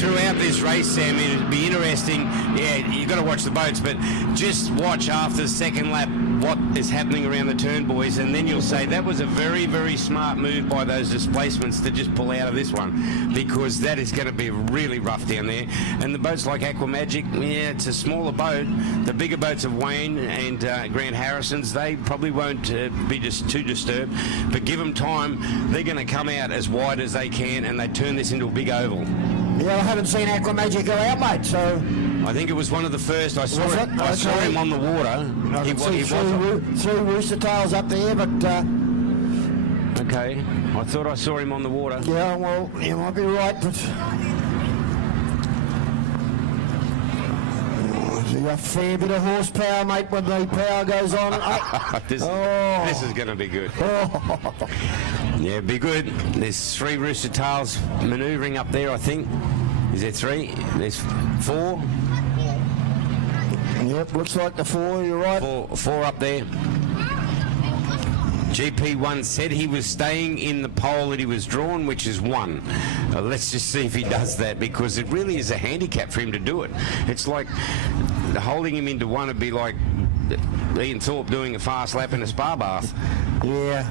Throughout this race, Sam, it'd be interesting. Yeah, you've got to watch the boats, but just watch after the second lap what is happening around the turn, boys, and then you'll say that was a very, very smart move by those displacements to just pull out of this one, because that is going to be really rough down there. And the boats like Aqua Magic, yeah, it's a smaller boat. The bigger boats of Wayne and Grant Harrison's, they probably won't be just too disturbed, but give them time. They're going to come out as wide as they can, and they turn this into a big oval. Yeah, I haven't seen Aqua Magic go out, mate, so... I think it was one of the first. I saw him on the water. I see three rooster tails up there, but... Okay, I thought I saw him on the water. Yeah, well, you might be right, but... There's a fair bit of horsepower, mate, when the power goes on. This is going to be good. Yeah, be good. There's 3 rooster tails manoeuvring up there, I think. Is there 3? There's 4. Yep, looks like the 4, you're right. 4 up there. GP1 said he was staying in the pole that he was drawn, which is 1. Let's just see if he does that, because it really is a handicap for him to do it. It's like holding him into 1 would be like Ian Thorpe doing a fast lap in a spa bath. Yeah.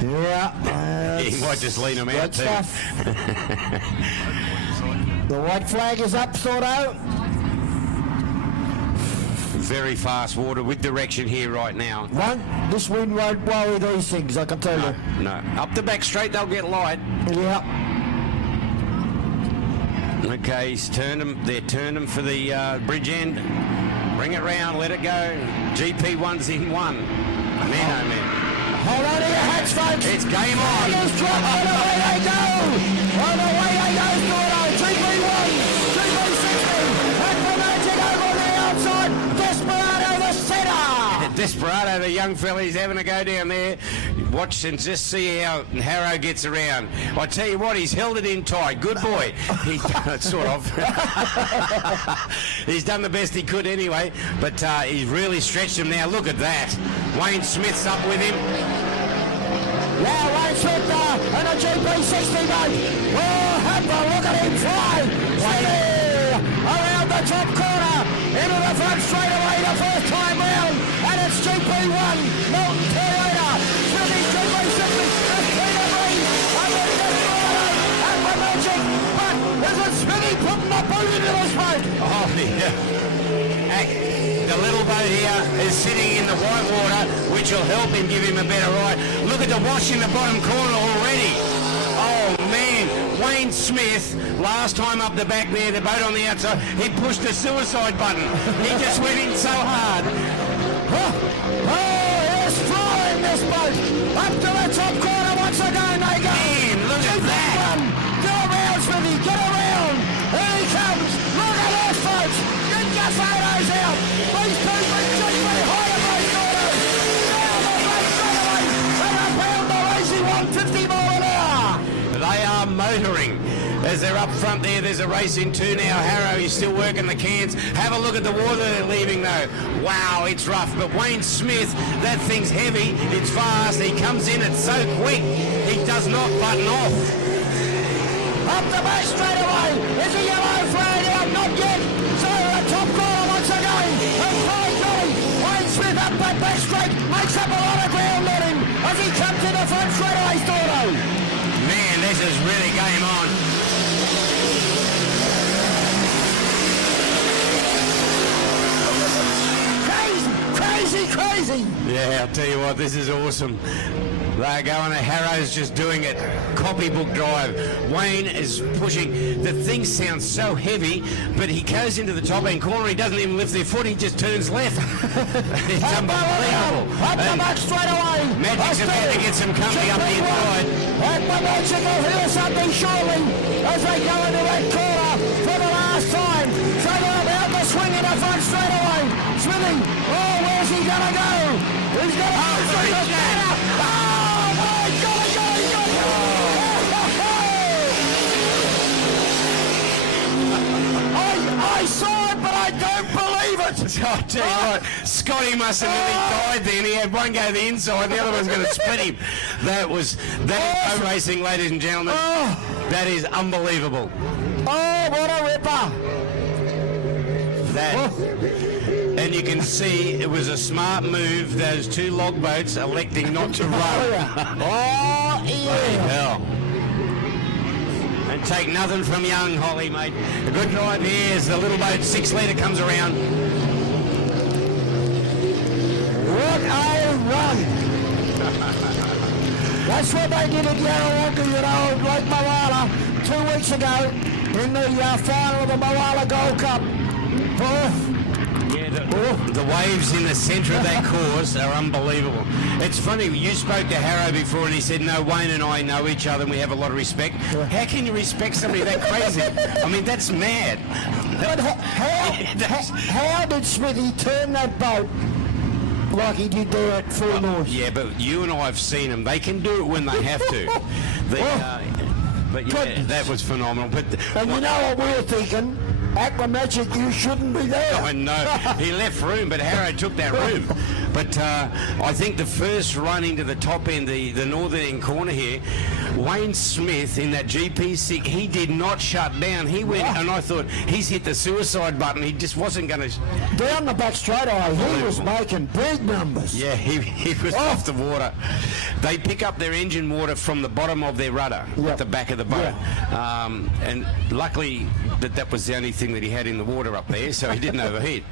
Yeah. He might just lean him out too. The white flag is up, sort of. Very fast water with direction here right now. This wind won't worry these things, I can tell you. No. Up the back straight, they'll get light. Yeah. Okay, he's turned them. They're turned them for the bridge end. Bring it round, let it go. GP1's in 1. Man, oh man. Hold on to your hats, folks. It's game on. Flaggers drop, on the way they go. On the way they go, Gordo. GP1, GP60. Aqua Magic over the outside. Desperado the centre. Desperado, the young fella, he's having a go down there. Watch and just see how Harrow gets around. I tell you what, he's held it in tight. Good boy. He, sort of. He's done the best he could anyway, but he's really stretched him now. Look at that. Wayne Smith's up with him. Yeah, Wayne Smith and a GP60 boat. Oh, have a look at him fly. Around the top corner. Into the front straight away the first time round. And it's GP1, Milton Toyota. Smithy GP60. It's Peter Prix. Over to Aqua Magic. But isn't Smithy putting the boat into this boat? Oh, yeah. The little boat here is sitting in the white water, which will help him give him a better ride. Look at the wash in the bottom corner already. Oh, man. Wayne Smith, last time up the back there, the boat on the outside, he pushed the suicide button. He just went in so hard. It's flying, this boat. Up to the top corner once again they go. Man, look at that. Get around, Smithy, get around. Here he comes. Look at this, folks. Get your photos out. These two big cheaply higher boat orders. Down the back straight away. And a pounder racing 150 mile an hour. They are motoring. As they're up front there, there's a race in two now. Harrow is still working the cans. Have a look at the water they're leaving though. Wow, it's rough. But Wayne Smith, that thing's heavy. It's fast. He comes in. It's so quick. He does not button off. Up the back straight away. Is a yellow flag out? Not yet. So the top corner once again. And Prix going. Wayne Smith up that back straight. Makes up a lot of ground on him as he comes in the front straight away, Stordo. Man, this is really game on. Crazy. Yeah, I'll tell you what, this is awesome. They're going, Harrow's just doing it. Copybook drive. Wayne is pushing. The thing sounds so heavy, but he goes into the top end corner. He doesn't even lift their foot. He just turns left. It's unbelievable. Up the back straight away. Magic's about to get some company up the inside. And the Magic will hear something shortly as they go into that corner for the last time. So they're about to swing in the front straight away. Smithy, where's he going to go? He's going to go through the banner. I saw it, but I don't believe it. I'll tell you what, Scotty must have nearly died then. He had one go the inside, and the other one's going to split him. That is boat racing, ladies and gentlemen. That is unbelievable. Oh, what a ripper. And you can see it was a smart move, those two logboats electing not to row. Oh, yeah. Hell. And take nothing from young Holly, mate. A good drive here as the little boat 6 litre comes around. What a run. That's what they did at Yarrawonga, Lake Moala 2 weeks ago in the final of the Moala Gold Cup. The waves in the centre of that course are unbelievable. It's funny, you spoke to Harrow before and he said, no, Wayne and I know each other and we have a lot of respect. How can you respect somebody that crazy? I mean, that's mad. But how did Smithy turn that boat like he did there at Full North? Yeah, but you and I have seen them. They can do it when they have to. But yeah, that was phenomenal. And you know what we're thinking? Aqua Magic, you shouldn't be there. I know. He left room, but Harrow took that room. But I think the first run into the top end, the northern end corner here, Wayne Smith in that GP6, he did not shut down. He went, and I thought, he's hit the suicide button. He just wasn't going to... Down the back straightaway, he was making big numbers. Yeah, he was off the water. They pick up their engine water from the bottom of their rudder at the back of the boat. And luckily, that was the only thing that he had in the water up there, so he didn't overheat.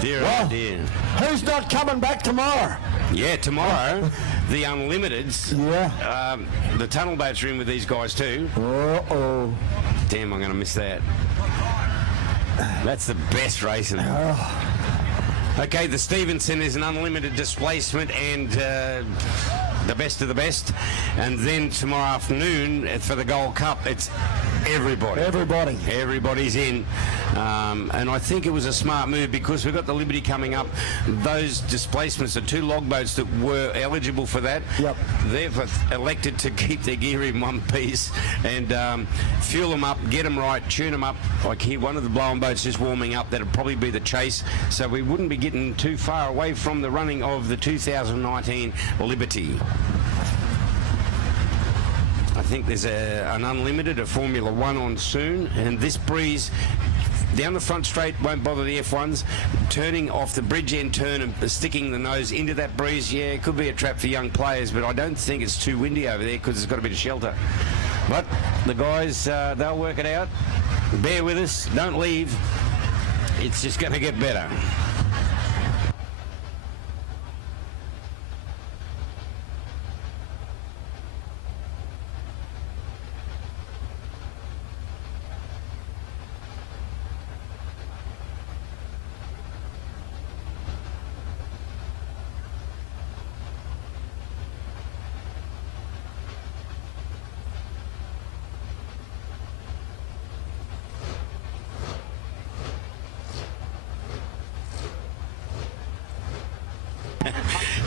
Dear. Who's not coming back tomorrow? Yeah, tomorrow, the Unlimiteds. Yeah. The tunnel boats are in with these guys too. Uh-oh. Damn, I'm going to miss that. That's the best racing. Okay, the Stevenson is an unlimited displacement and the best of the best. And then tomorrow afternoon for the Gold Cup, it's everybody. Everybody's in. And I think it was a smart move because we've got the Liberty coming up. Those displacements are 2 logboats that were eligible for that. Yep. They've elected to keep their gear in one piece and fuel them up, get them right, tune them up. Like here, one of the blowing boats just warming up. That'll probably be the chase. So we wouldn't be getting too far away from the running of the 2019 Liberty. I think there's an unlimited, a Formula 1 on soon, and this breeze down the front straight won't bother the F1s. Turning off the bridge end turn and sticking the nose into that breeze, yeah, it could be a trap for young players, but I don't think it's too windy over there because it's got a bit of shelter. But the guys, they'll work it out. Bear with us, don't leave. It's just going to get better.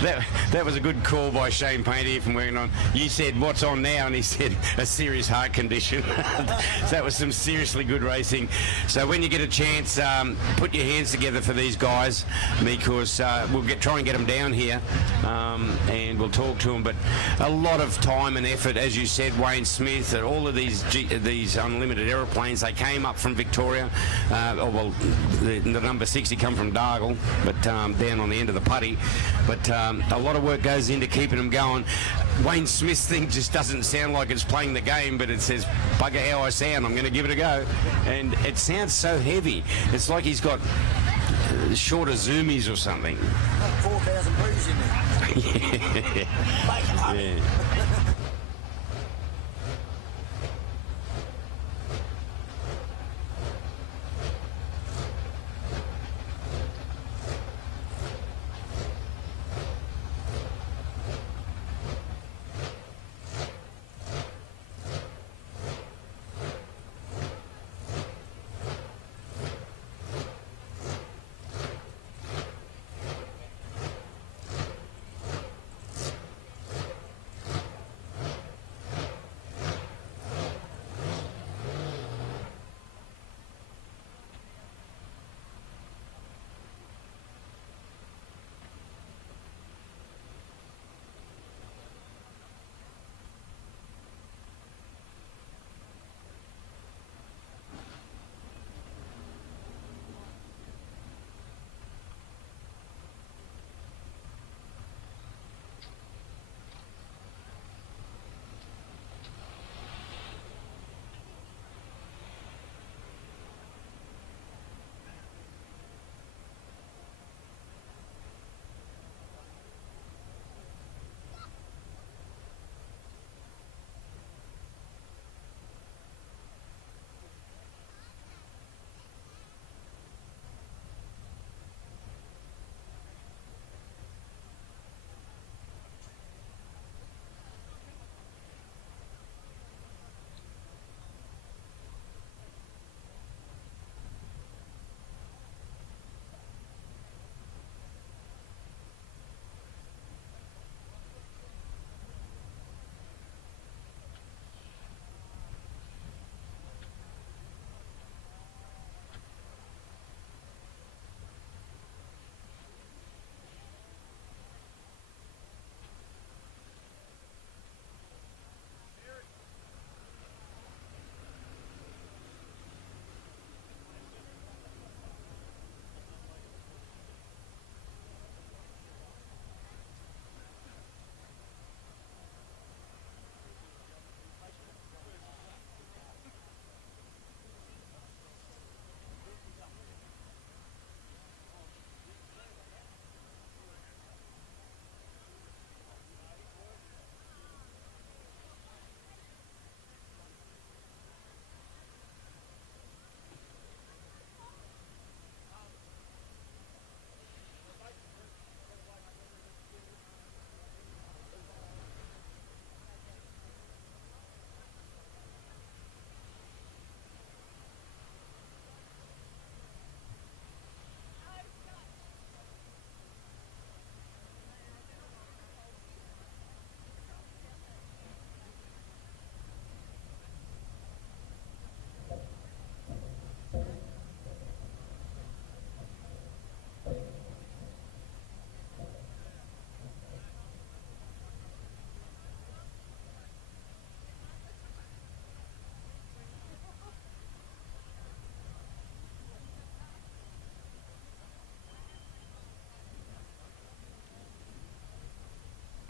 that was a good call by Shane Paint here from working on. You said, what's on now? And he said, a serious heart condition. So that was some seriously good racing. So when you get a chance, put your hands together for these guys, because we'll try and get them down here, and we'll talk to them. But a lot of time and effort, as you said, Wayne Smith, and all of these unlimited aeroplanes, they came up from Victoria. The number 60 come from Dargle, but down on the end of the putty. But a lot of work goes into keeping them going. Wayne Smith's thing just doesn't sound like it's playing the game, but it says, bugger how I sound, I'm going to give it a go. And it sounds so heavy. It's like he's got shorter zoomies or something. 4,000 breeze in there. Yeah.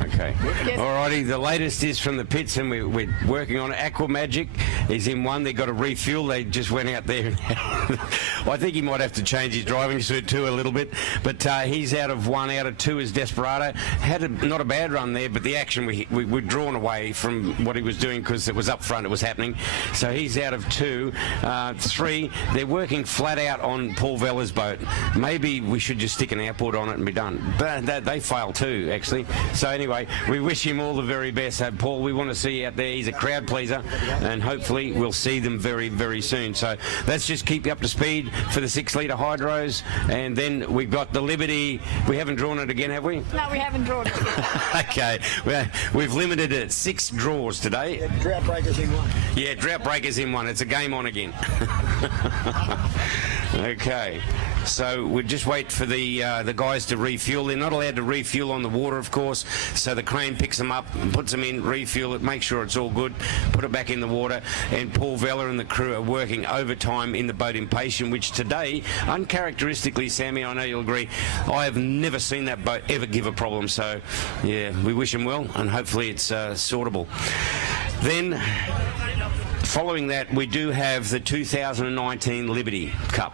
Okay. Alrighty, the latest is from the pits, and we're working on it. Aqua Magic is in one. They got a refuel. They just went out there. I think he might have to change his driving suit too a little bit. But he's out of one. Out of two is Desperado. Had not a bad run there, but the action we're drawn away from what he was doing because it was up front. It was happening. So he's out of two. Three, they're working flat out on Paul Vella's boat. Maybe we should just stick an outboard on it and be done. But they fail too, actually. So anyway, we wish him all the very best. So Paul, we want to see you out there. He's a crowd pleaser, and hopefully hopefully we'll see them very, very soon. So let's just keep you up to speed for the 6 litre hydros, and then we've got the Liberty. We haven't drawn it again, have we? No, we haven't drawn it. Okay, we've limited it at 6 draws today. Yeah, drought breakers in one. Yeah, drought breakers in one. It's a game on again. Okay, so we'll just wait for the guys to refuel. They're not allowed to refuel on the water, of course, so the crane picks them up and puts them in, refuel it, make sure it's all good, put it back in the water, and Paul Vella and the crew are working overtime in the boat Impatient, which today, uncharacteristically, Sammy, I know you'll agree, I have never seen that boat ever give a problem, so yeah, we wish them well, and hopefully it's sortable. Then, following that, we do have the 2019 Liberty Cup.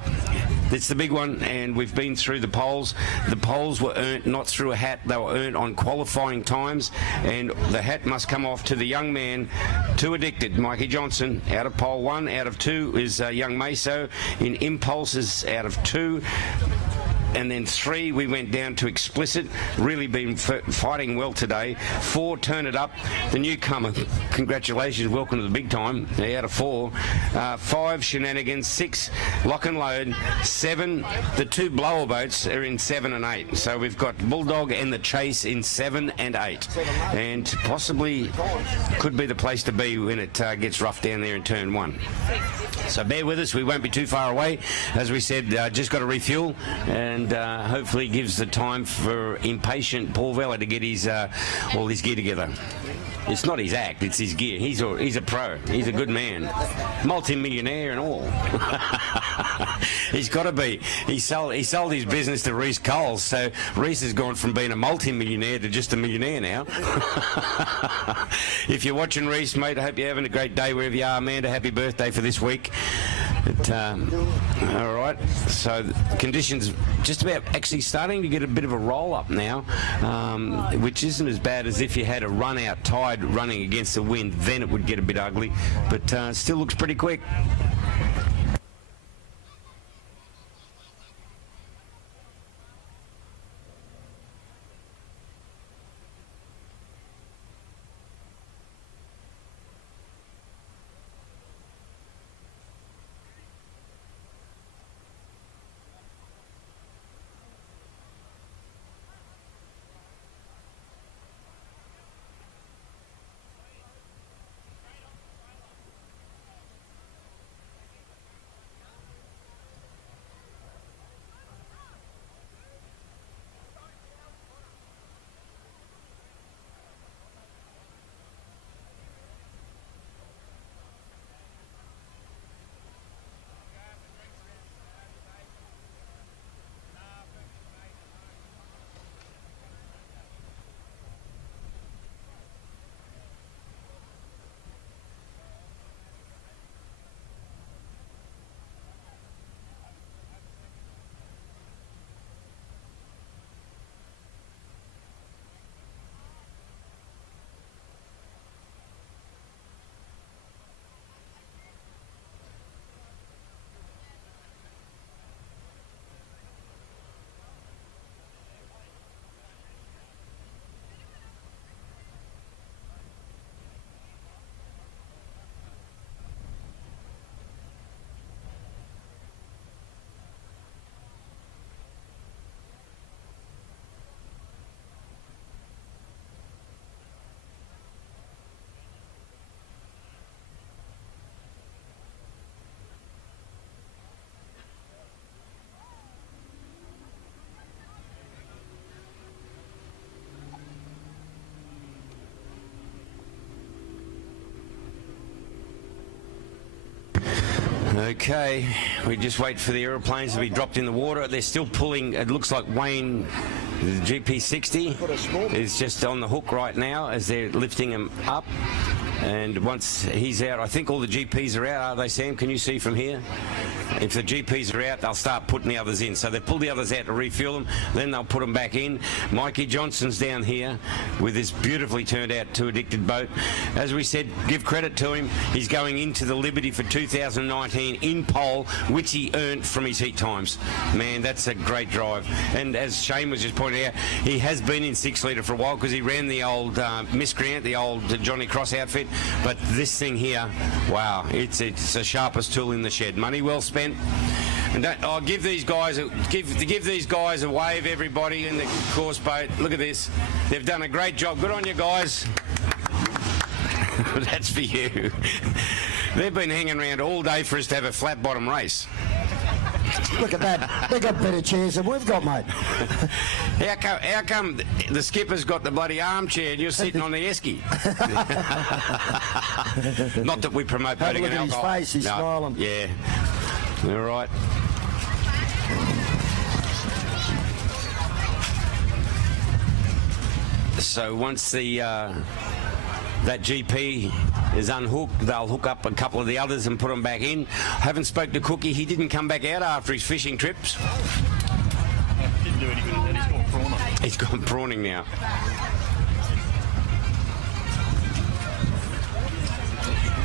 It's the big one, and we've been through the polls. The polls were earned not through a hat, they were earned on qualifying times, and the hat must come off to the young man, Too Addicted, Mikey Johnson, out of pole 1. Out of 2 is young Meso. In impulses, out of 2. And then 3, we went down to Explicit. Really been fighting well today. 4, Turn It Up. The newcomer, congratulations, welcome to the big time. Out of 4. 5, Shenanigans. 6, Lock and Load. 7, the 2 blower boats are in 7 and 8. So we've got Bulldog and the Chase in 7 and 8. And possibly could be the place to be when it gets rough down there in turn 1. So bear with us, we won't be too far away. As we said, just got to refuel, and hopefully gives the time for Impatient Paul Vella to get his all his gear together. It's not his act, it's his gear. He's a pro. He's a good man. Multi-millionaire and all. He's got to be. He sold his business to Reese Coles, so Reese has gone from being a multi-millionaire to just a millionaire now. If you're watching, Reese, mate, I hope you're having a great day wherever you are. Amanda, happy birthday for this week. All right, so conditions just about actually starting to get a bit of a roll up now, which isn't as bad as if you had a run out tide running against the wind. Then it would get a bit ugly, but still looks pretty quick. Okay, we just wait for the aeroplanes to be dropped in the water. They're still pulling. It looks like Wayne, the GP60, is just on the hook right now as they're lifting him up. And once he's out, I think all the GPs are out, are they, Sam? Can you see from here? If the GPs are out, they'll start putting the others in. So they pull the others out to refuel them, then they'll put them back in. Mikey Johnson's down here with this beautifully turned out Too Addicted boat. As we said, give credit to him. He's going into the Liberty for 2019 in pole, which he earned from his heat times. Man, that's a great drive. And as Shane was just pointing out, he has been in 6 litre for a while because he ran the old Miscreant, the old Johnny Cross outfit, but this thing here, wow, it's the sharpest tool in the shed. Money well spent. And give these guys a wave, everybody in the course boat. Look at this. They've done a great job. Good on you guys. That's for you. They've been hanging around all day for us to have a flat bottom race. Look at that. They've got better chairs than we've got, mate. How come the skipper's got the bloody armchair and you're sitting on the esky? Not that we promote Have a boating look and at his alcohol. face, he's smiling. Yeah. All right. So once that GP is unhooked, they'll hook up a couple of the others and put them back in. Haven't spoke to Cookie. He didn't come back out after his fishing trips. Didn't do any good, and he's gone prawner. He's gone prawning now.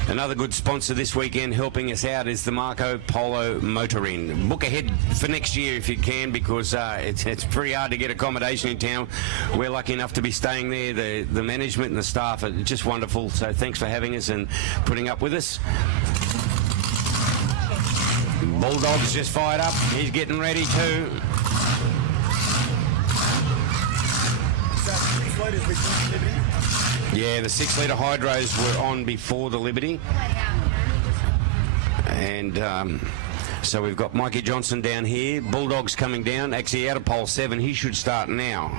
Another good sponsor this weekend helping us out is the Marco Polo Motor Inn. Book ahead for next year if you can, because it's pretty hard to get accommodation in town. We're lucky enough to be staying there. The management and the staff are just wonderful. So thanks for having us and putting up with us. Bulldog's just fired up. He's getting ready too. Yeah, the 6-litre hydros were on before the Liberty. And so we've got Mikey Johnson down here. Bulldog's coming down. Actually, out of pole 7, he should start now.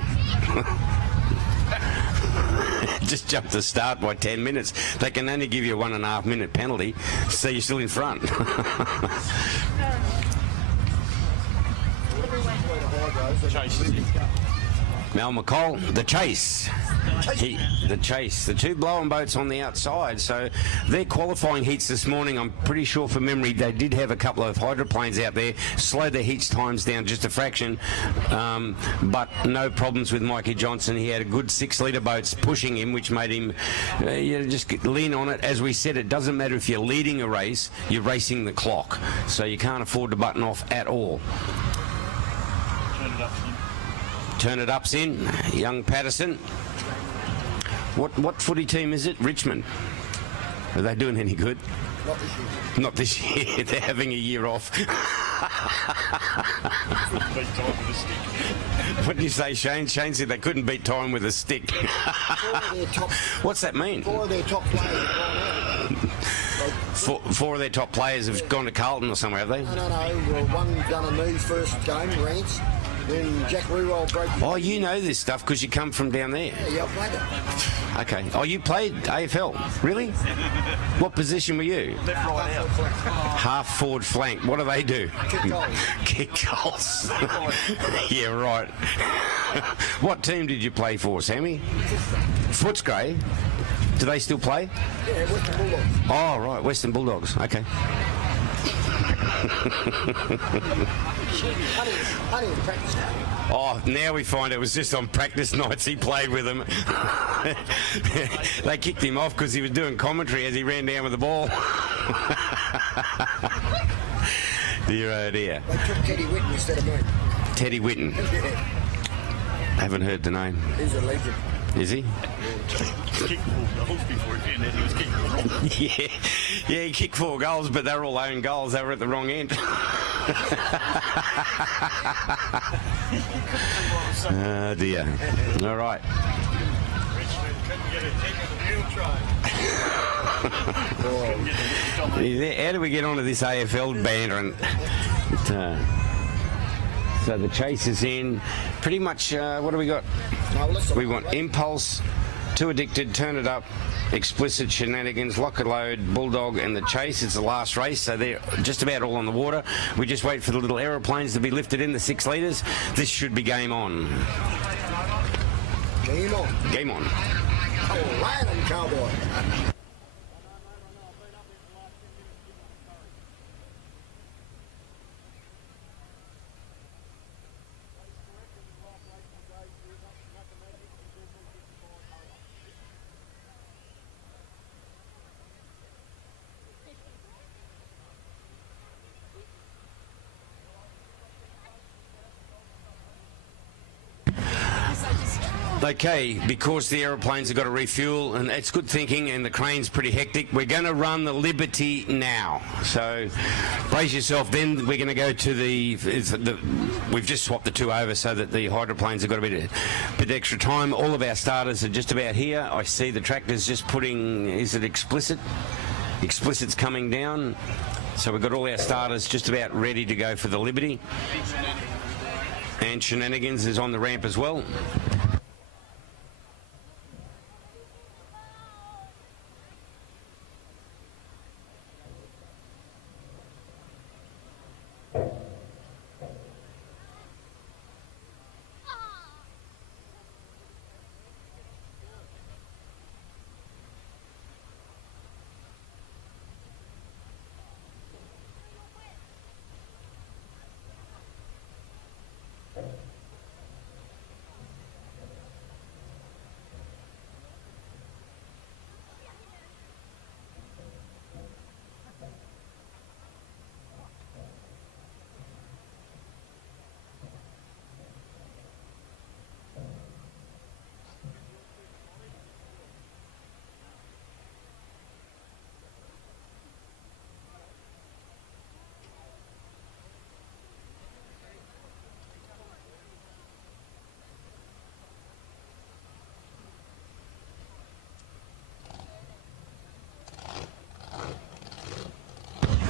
Just jumped the start by 10 minutes. They can only give you a 1.5 minute penalty, so you're still in front. Mel McCall, the Chase. The Chase. The two blowing boats on the outside. So their qualifying heats this morning, I'm pretty sure from memory, they did have a couple of hydroplanes out there, slowed their heat times down just a fraction, but no problems with Mikey Johnson. He had a good 6-litre boats pushing him, which made him just lean on it. As we said, it doesn't matter if you're leading a race, you're racing the clock. So you can't afford to button off at all. Turn it up's in. Young Patterson. What footy team is it? Richmond. Are they doing any good? Not this year. Not this year. They're having a year off. What did you say, Shane? Shane said they couldn't beat time with a stick. What's that mean? 4 of their top players have gone out. Four of their top players have gone to Carlton or somewhere, have they? No. Well, one done a knee first game, Rance. Then Jack Rewell broke his... Oh, you know this stuff because you come from down there. Yeah, I played it. Okay. Oh, you played AFL? Really? What position were you? Left, right, out. Half forward flank. What do they do? Kick goals. Kick goals. Yeah, right. What team did you play for, Sammy? Footscray. Do they still play? Yeah, Western Bulldogs. Oh, right. Western Bulldogs. Okay. Honey in practice. Oh, now we find it was just on practice nights he played with them. They kicked him off because he was doing commentary as he ran down with the ball. Dear oh dear. They took Teddy Whitten instead of me. Teddy Whitten. Yeah, Haven't heard the name. he's a legend. Is he? Kicked 4 goals before he found out he was kicking the wrong. Yeah, he kicked 4 goals, but they were all own goals. They were at the wrong end. Oh dear. All right. How do we get onto this AFL banter? So the Chase is in. Pretty much, what do we got? We want Impulse, Too Addicted, Turn It Up, Explicit, Shenanigans, Lock and Load, Bulldog and the Chase. It's the last race, so they're just about all on the water. We just wait for the little aeroplanes to be lifted in, the 6 litres. This should be game on. Game on. Game on. Oh, random cowboy. Okay, because the aeroplanes have got to refuel, and it's good thinking, and the crane's pretty hectic, we're going to run the Liberty now. So brace yourself. Then we're going to go to we've just swapped the two over so that the hydroplanes have got a bit extra time. All of our starters are just about here. I see the tractor's just putting, is it Explicit? Explicit's coming down. So we've got all our starters just about ready to go for the Liberty. And Shenanigans is on the ramp as well.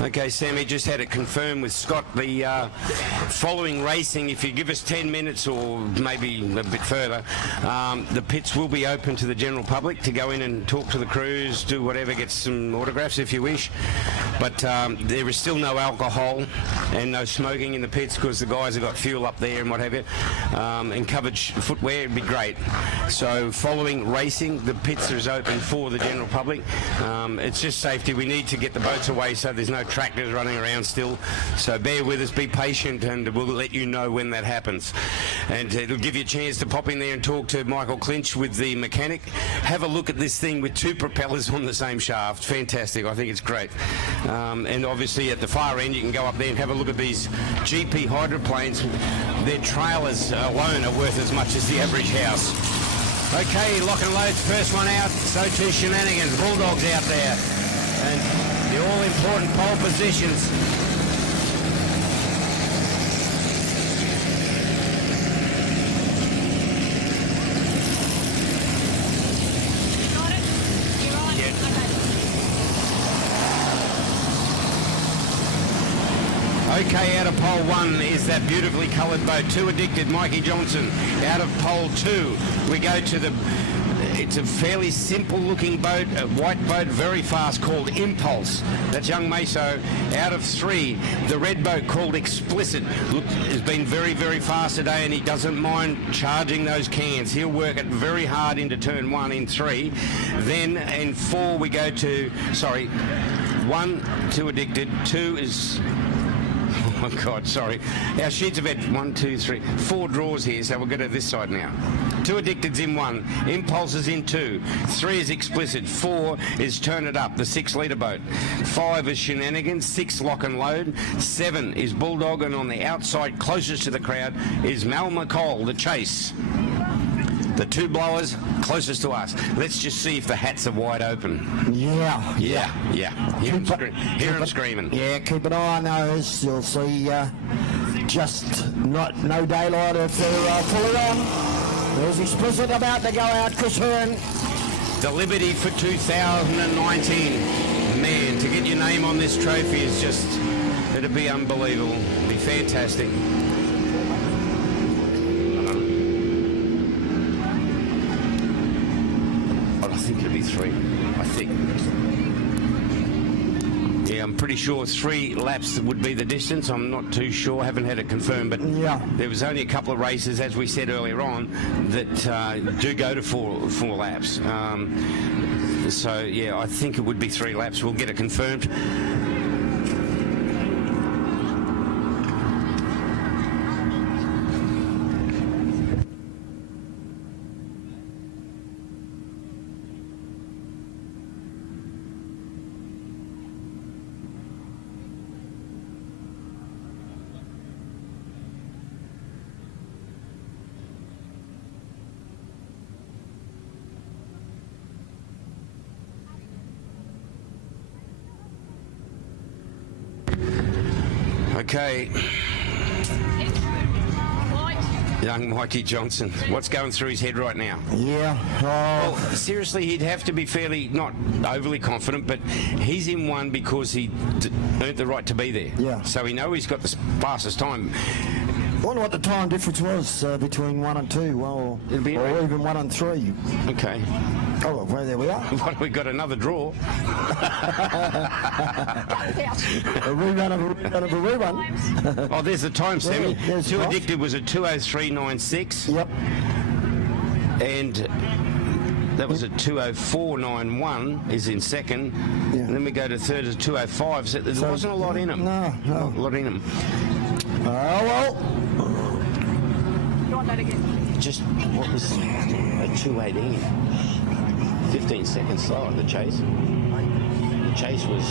Okay, Sammy, just had it confirmed with Scott. The following racing, if you give us 10 minutes or maybe a bit further, the pits will be open to the general public to go in and talk to the crews, do whatever, get some autographs if you wish. But there is still no alcohol and no smoking in the pits because the guys have got fuel up there and what have you. And covered footwear would be great. So following racing, the pits is open for the general public. It's just safety. We need to get the boats away so there's no tractors running around still. So bear with us, be patient, and we'll let you know when that happens. And it'll give you a chance to pop in there and talk to Michael Clinch with the mechanic. Have a look at this thing with two propellers on the same shaft. Fantastic. I think it's great. And obviously at the far end you can go up there and have a look at these GP hydroplanes. Their trailers alone are worth as much as the average house. Okay, lock and load's first one out. So too Shenanigans. Bulldogs out there. And the all-important pole positions. You got it? You right? Yeah. Okay, out of pole one is that beautifully coloured boat, Too Addicted, Mikey Johnson. Out of pole two, we go to the... It's a fairly simple looking boat, a white boat, very fast, called Impulse. That's young Meso. Out of three, the red boat called Explicit. Look, has been very, very fast today and he doesn't mind charging those cans. He'll work it very hard into turn one in three. Then in four we go to, sorry, one, Too Addicted, two is... Oh God, sorry. Our sheets have had 1, 2, 3, 4 draws here, so we'll go to this side now. Too Addicted's in one, Impulse is in two, 3 is Explicit, 4 is Turn It Up, the 6-litre boat, 5 is Shenanigans, 6 Lock and Load, 7 is Bulldog, and on the outside closest to the crowd is Mal McCall, the Chase. The two blowers closest to us. Let's just see if the hats are wide open. Yeah. Hear them screaming. Yeah, keep an eye on those. You'll see just no daylight if they're fully on. There's Explicit about to go out, Chris Hearn. The Liberty for 2019. Man, to get your name on this trophy is just, it'd be unbelievable. It'd be fantastic. I think it'll be 3. I think. Yeah, I'm pretty sure 3 laps would be the distance. I'm not too sure. Haven't had it confirmed, but yeah, there was only a couple of races, as we said earlier on, that do go to four laps. So yeah, I think it would be 3 laps. We'll get it confirmed. Okay. Young Mikey Johnson. What's going through his head right now? Yeah. Well, seriously, he'd have to be fairly, not overly confident, but he's in one because he earned the right to be there. Yeah. So we know he's got the fastest time. I wonder what the time difference was between 1 and 2, or even 1 and 3. Okay. Oh, well, there we are. What, we got another draw. A rerun of a rerun. Oh, there's the time, Sammy. Yeah, there's Too the time. Addicted was a 2:03.96. Yep. And that was a 2:04.91 is in second. Yeah. And then we go to third at 2:05. So there wasn't a lot in him. No. Not a lot in him. Oh, well. You want that again? Just, what was a 2:18? 15 seconds slower, the chase. The chase was...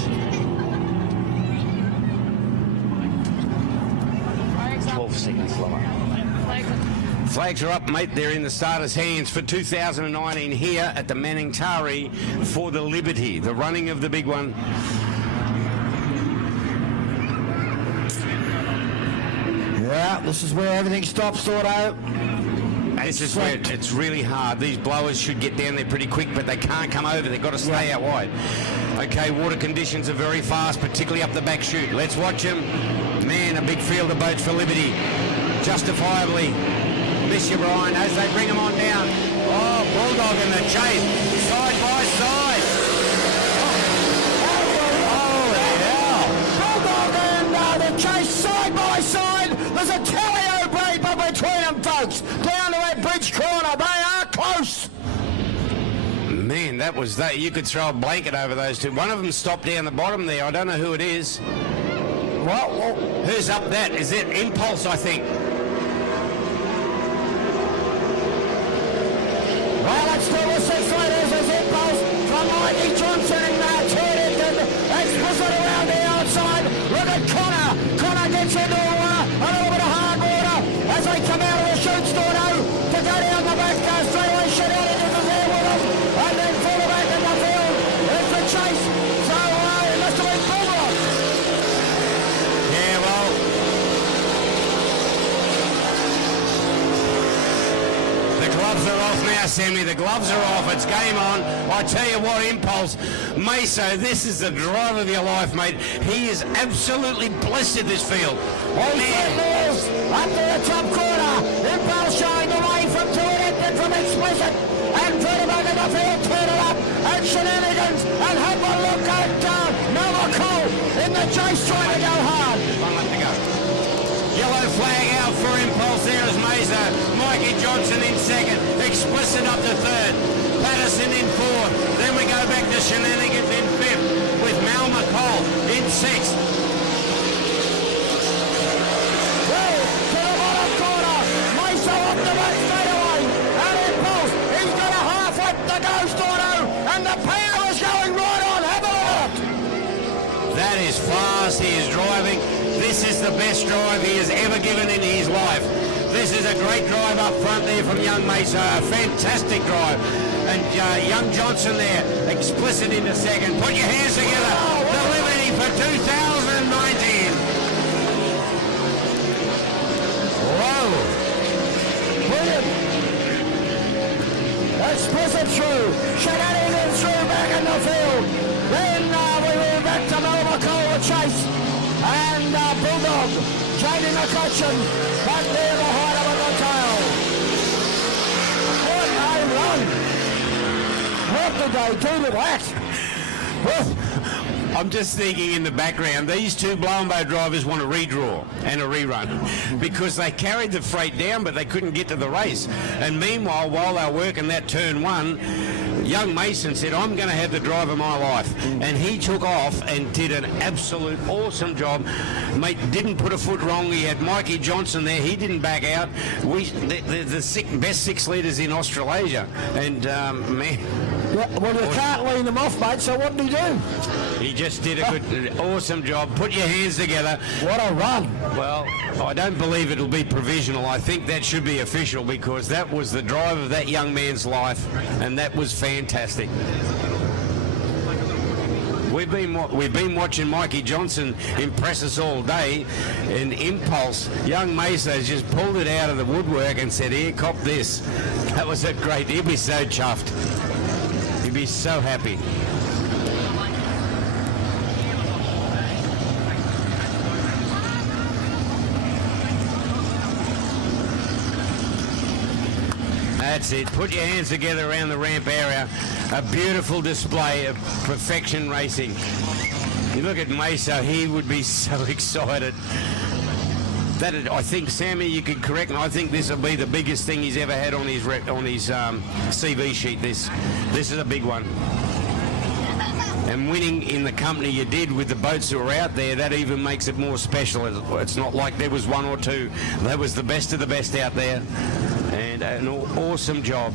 Flags up. 12 seconds slower. Flags up. Flags are up, mate. They're in the starters' hands for 2019 here at the Manning-Tari for the Liberty, the running of the big one. Yeah, this is where everything stops, Thordo. This is where it's really hard. These blowers should get down there pretty quick, but they can't come over. They've got to stay out wide. Okay, water conditions are very fast, particularly up the back chute. Let's watch them. Man, a big field of boats for Liberty. Justifiably. Miss you, Brian, as they bring them on down. Oh, Bulldog in the chase. Side by side. Bulldog and the chase side by side. There's a telly break between them, folks. Down to that bridge corner. They are close. Man, that was that. You could throw a blanket over those two. One of them stopped down the bottom there. I don't know who it is. Well, Who's up that? Is it Impulse, I think? well, let's do a 6 letters as Impulse from Mikey Johnson and Turnigan. Explicit around the outside. Look at Connor. Connor gets into a little bit of hard water as they come out of the chute, Storno, to go down the back straightaway, shut out into the there with them, and then fall back in the field. There's the chase. So it must have been Bulldog. Yeah, well, the gloves are off now, Sammy. The gloves are off. It's game on. I tell you what, Impulse, Meso, this is the drive of your life, mate. He is absolutely blistered this field. Up to the top corner. Impulse showing the way from Turnigan from Explicit. And further back in the field, turn it up. And Shenanigans. And have a look at Noah Cole in the chase trying to go hard. One left to go. Yellow flag out for Impulse. There is Meso. Mikey Johnson in second. Explicit up to third. Patterson in fourth. Then we go back to Shenanigans in fifth with Mal McCall in sixth. Well, to the bottom corner. Meso up the back straight away. And Impulse. He's got a half lap to go, Storno. And the power is going right on. Have a look. That is fast. He is driving. This is the best drive he has ever given in his life. This is a great drive up front there from young Meso. A fantastic drive. And young Johnson there, Explicit into second. Put your hands together. The Liberty for 2019. Whoa. Brilliant. Explicit through. Shenanigans through back in the field. Then we move back to Melba Cole the chase. And Bulldog changing the clutching. Back there behind him at the tail. What a run. What did they do to that? I'm just thinking in the background, these two blown boat drivers want a redraw and a rerun because they carried the freight down but they couldn't get to the race. And meanwhile, while they were working that turn one, young Mason said, I'm going to have the drive of my life. And he took off and did an absolute awesome job. Mate, didn't put a foot wrong. He had Mikey Johnson there. He didn't back out. The best 6 litres in Australasia. And, man... Yeah, well, you can't lean them off, mate, so what did he do? He just did a good, awesome job. Put your hands together. What a run. Well, I don't believe it'll be provisional. I think that should be official because that was the drive of that young man's life, and that was fantastic. We've been watching Mikey Johnson impress us all day, and Impulse, young Meso's just pulled it out of the woodwork and said, "Here, cop this." That was a great. He'd be so chuffed. He'd be so happy. That's it. Put your hands together around the ramp area. A beautiful display of perfection racing. You look at Meso, he would be so excited. I think, Sammy, you could correct me. I think this will be the biggest thing he's ever had on his CV sheet. This is a big one. And winning in the company you did with the boats that were out there, that even makes it more special. It's not like there was one or two. That was the best of the best out there. And an awesome job.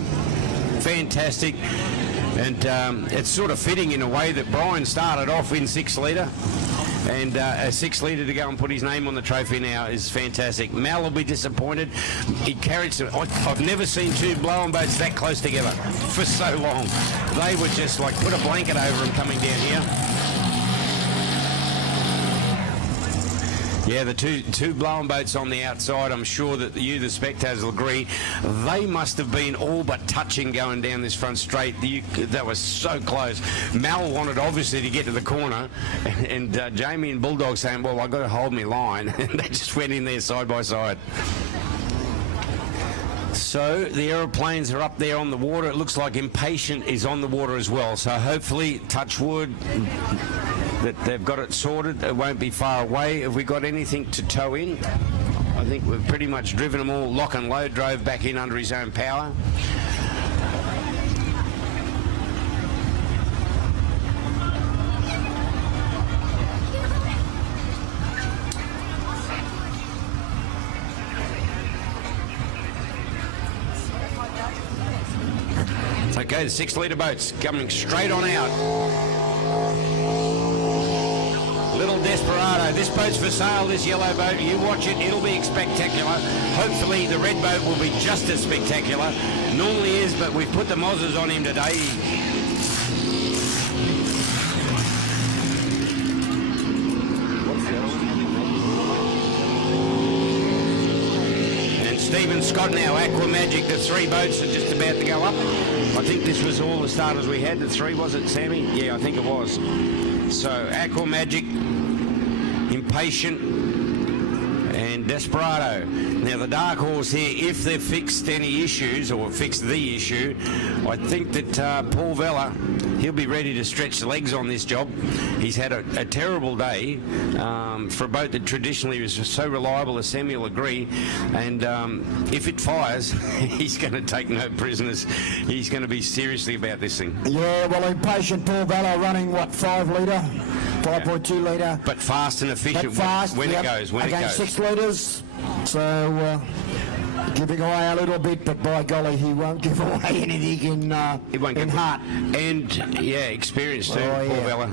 Fantastic. And it's sort of fitting in a way that Brian started off in 6 litre. And a 6 litre to go and put his name on the trophy now is fantastic. Mal will be disappointed. He carried some. I've never seen 2 blowing boats that close together for so long. They were just like put a blanket over them coming down here. Yeah, the two blowing boats on the outside, I'm sure that you, the spectators, will agree, they must have been all but touching going down this front straight. That was so close. Mal wanted, obviously, to get to the corner, and Jamie and Bulldog saying, well, I've got to hold my line, and they just went in there side by side. So the aeroplanes are up there on the water. It looks like Impatient is on the water as well, so hopefully, touch wood, that they've got it sorted. It won't be far away. Have we got anything to tow in? I think we've pretty much driven them all. Lock and Load drove back in under his own power. Okay, the 6 litre boats coming straight on out. Little Desperado. This boat's for sale, this yellow boat. You watch it, it'll be spectacular. Hopefully the red boat will be just as spectacular. Normally is, but we've put the Mozzers on him today. And Stephen Scott now, Aqua Magic. The 3 boats are just about to go up. I think this was all the starters we had. The 3, was it, Sammy? Yeah, I think it was. So, Aqua Magic, Impatient, and Desperado. Now, the dark horse here, if they've fixed any issues, or fixed the issue, I think that Paul Vella, he'll be ready to stretch the legs on this job. He's had a terrible day for a boat that traditionally was so reliable, as Samuel will agree, and if it fires, he's going to take no prisoners. He's going to be seriously about this thing. Yeah, well, Impatient Paul Vella running, what, 5 litre? 5.2 litre. But fast and efficient but fast, when yep, it goes. When against it goes. 6 litres. So, giving away a little bit, but by golly, he won't give away anything in heart. And, yeah, experience too, Paul Vella.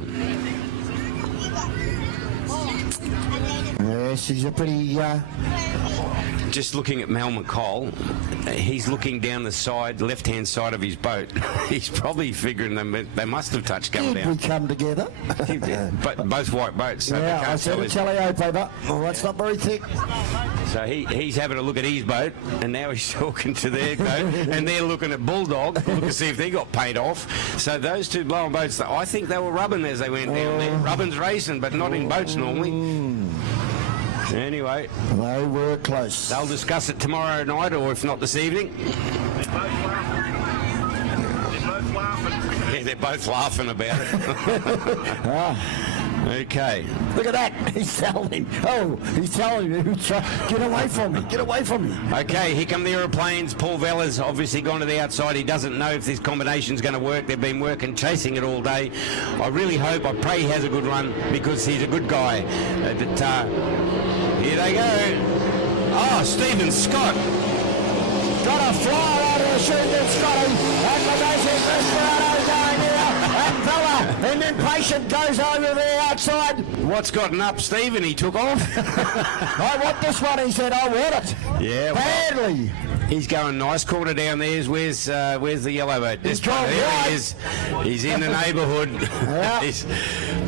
Yes, he's a pretty... Just looking at Mal McCall, he's looking down the side, left-hand side of his boat. He's probably figuring they must have touched coming down. We come together. But both white boats. So yeah, I said a tally-o paper. Oh, that's not very thick. So he's having a look at his boat, and now he's talking to their boat, and they're looking at Bulldog, looking to see if they got paid off. So those 2 blowing boats, I think they were rubbing as they went down there. Rubbing's racing, but not in boats normally. Anyway, they were close. They'll discuss it tomorrow night, or if not this evening. They're both laughing. Yeah, they're both laughing about it. Okay. Look at that. He's telling him. Oh, he's telling him. Get away from me. Get away from me. Okay, here come the aeroplanes. Paul Vella's obviously gone to the outside. He doesn't know if this combination's going to work. They've been working, chasing it all day. I really hope, I pray he has a good run, because he's a good guy. Here they go. Oh, Stephen Scott. Got a flyer out of the shooting, Scotty. Desperado going here. And Vella, and then Impatient goes over there outside. What's gotten up, Stephen? He took off. I want this one, he said. I want it. Yeah. Badly. He's going nice. Quarter down there. Where's the yellow boat? He's There trying he wide. is. He's in the neighbourhood. Yeah.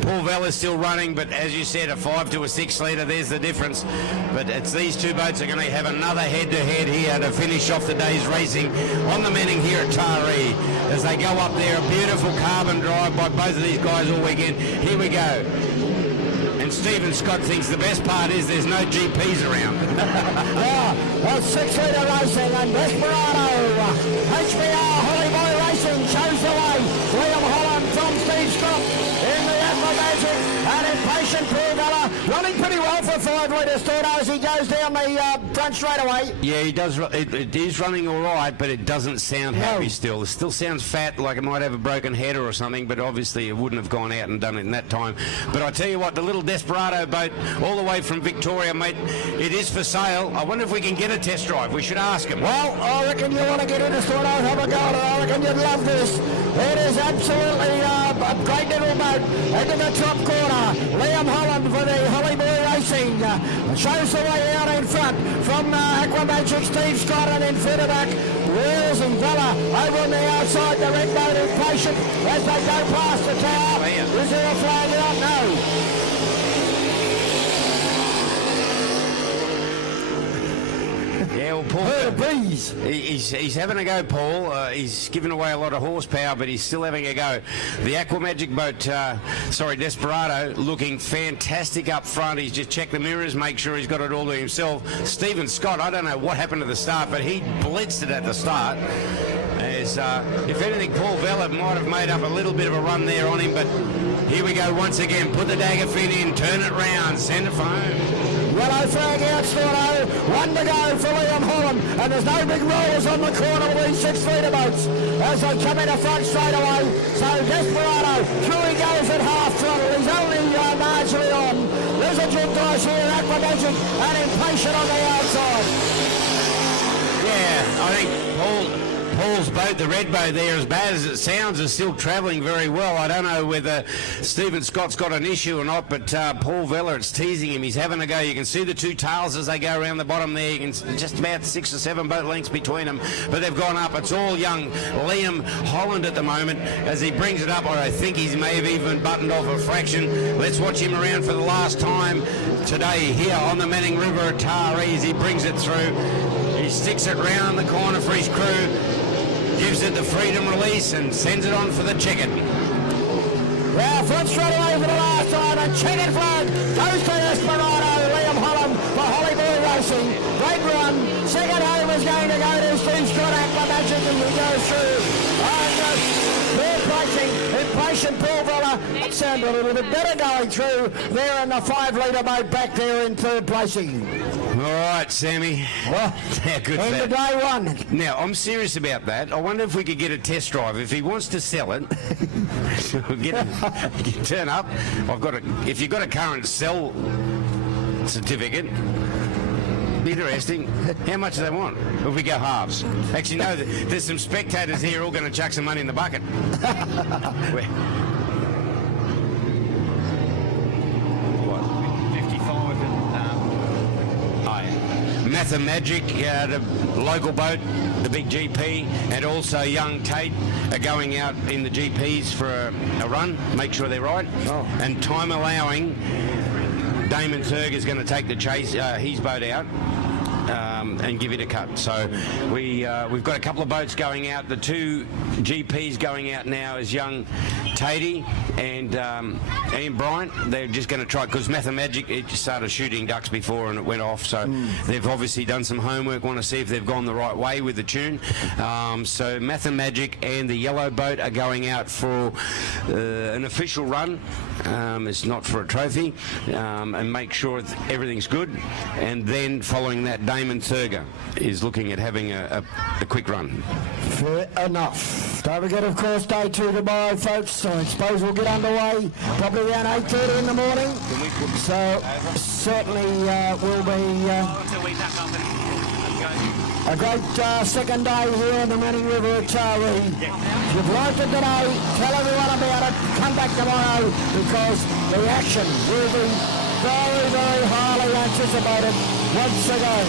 Paul Vella's still running, but as you said, a 5 to a 6 litre, there's the difference. But it's these two boats are going to have another head-to-head here to finish off the day's racing on the Manning here at Taree. As they go up there, a beautiful carbon drive by both of these guys all weekend. Here we go. And Stephen Scott thinks the best part is there's no GPs around. Yeah, well, 6 litre racing and Desperado. HBR Hollyboy Racing shows the way. Liam Holland from Steve Scott in the Aqua Magic and Impatient Paul Vella running pretty well for 5 litre start as he goes down the front straightaway. Yeah, he does. It is running all right, but it doesn't sound happy still. It still sounds fat, like it might have a broken header or something, but obviously it wouldn't have gone out and done it in that time. But I tell you what, the little Desperado boat all the way from Victoria, mate, it is for sale. I wonder if we can get a test drive. We should ask him. Well, I reckon you want to get into Start Out, have a go at it. I reckon you'd love this. It is absolutely a great little boat into the top corner. Liam Holland for the Hollyboy Racing shows the way out in front from Aqua Magic, Steve Scott, and then further back, Wills and Vella over on the outside. The red boat Impatient as they go past the tower. Is there a flag out? No. Yeah, well, Paul, The breeze. he's having a go, Paul. He's given away a lot of horsepower, but he's still having a go. The Aqua Magic boat, Desperado, looking fantastic up front. He's just checked the mirrors, make sure he's got it all to himself. Stephen Scott, I don't know what happened to the start, but he blitzed it at the start. As, if anything, Paul Vella might have made up a little bit of a run there on him, but here we go once again. Put the dagger fin in, turn it round, send it home. Yellow flag out, Storno. 1 to go for Liam Holland. And there's no big rollers on the corner of these 6 litre boats as they come into front straight away. So Desperado, through he goes at half throttle. He's only marginally on. There's a jump dice here, Aqua Magic, and Impatient on the outside. Yeah, I think Paul's boat, the red boat there, as bad as it sounds, is still travelling very well. I don't know whether Stephen Scott's got an issue or not, but Paul Vella, it's teasing him. He's having a go. You can see the two tails as they go around the bottom there. You can just about 6 or 7 boat lengths between them, but they've gone up. It's all young Liam Holland at the moment as he brings it up, or I think he may have even buttoned off a fraction. Let's watch him around for the last time today here on the Manning River at Taree as he brings it through. He sticks it round the corner for his crew, gives it the freedom release and sends it on for the checkered. Yeah, front straight away for the last time, and checkered flag goes to Desperado. Liam Holland for Hollyboy Racing. Great run. Second home is going to go to Steve Scott, Aqua Magic, as he goes through. And third placing, Impatient Paul Vella. That sounded a little bit better going through there in the 5 litre boat back there in third placing. All right, Sammy. Well, How good's end of that? day 1. Now, I'm serious about that. I wonder if we could get a test drive. If he wants to sell it, turn up. If you've got a current sell certificate, be interesting. How much do they want if we go halves? Actually, no, there's some spectators here all going to chuck some money in the bucket. Mathemagic, the local boat, the big GP, and also young Tate are going out in the GPs for a run, make sure they're right. Oh. And time allowing, Damon Turg is going to take the chase, his boat out. And give it a cut. So we've got a couple of boats going out. The 2 GPs going out now is young Tatey and Ian Bryant. They're just going to try, because Mathemagic, it just started shooting ducks before and it went off. So they've obviously done some homework, want to see if they've gone the right way with the tune. So Mathemagic and the yellow boat are going out for an official run. It's not for a trophy. And make sure everything's good. And then following that, Damon Thurger is looking at having a quick run. Fair enough. Don't forget, of course, day 2 tomorrow, folks. So I suppose we'll get underway probably around 8:30 in the morning. So certainly will be a great second day here in the Manning River at Taree. If you've liked it today, tell everyone about it. Come back tomorrow because the action will be very, very highly anticipated once again.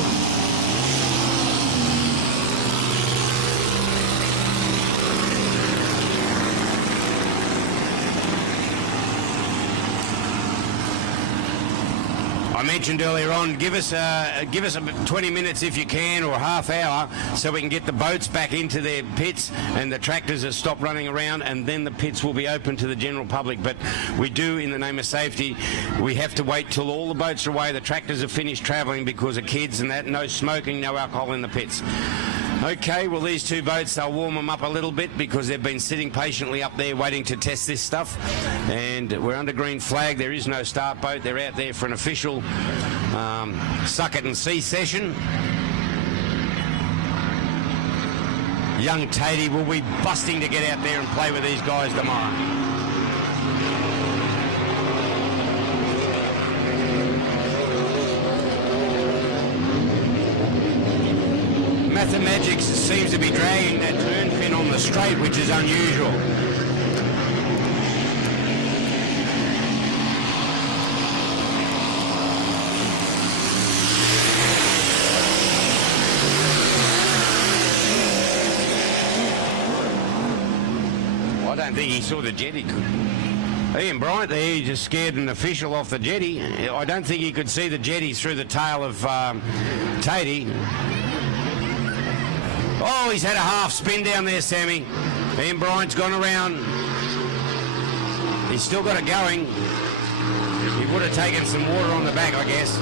I mentioned earlier on, give us 20 minutes if you can, or a half hour, so we can get the boats back into their pits and the tractors have stopped running around, and then the pits will be open to the general public. But we do, in the name of safety, we have to wait till all the boats are away, the tractors have finished travelling because of kids and that. No smoking, no alcohol in the pits. Okay, well, these two boats, they'll warm them up a little bit because they've been sitting patiently up there waiting to test this stuff. And we're under green flag. There is no start boat. They're out there for an official suck it and see session. Young Tatey will be busting to get out there and play with these guys tomorrow. Mathematics seems to be dragging that turn fin on the straight, which is unusual. I don't think he saw the jetty. Ian Bryant there, he just scared an official off the jetty. I don't think he could see the jetty through the tail of Tatey. Oh, he's had a half spin down there, Sammy. Ian Bryant's gone around. He's still got it going. He would have taken some water on the back, I guess.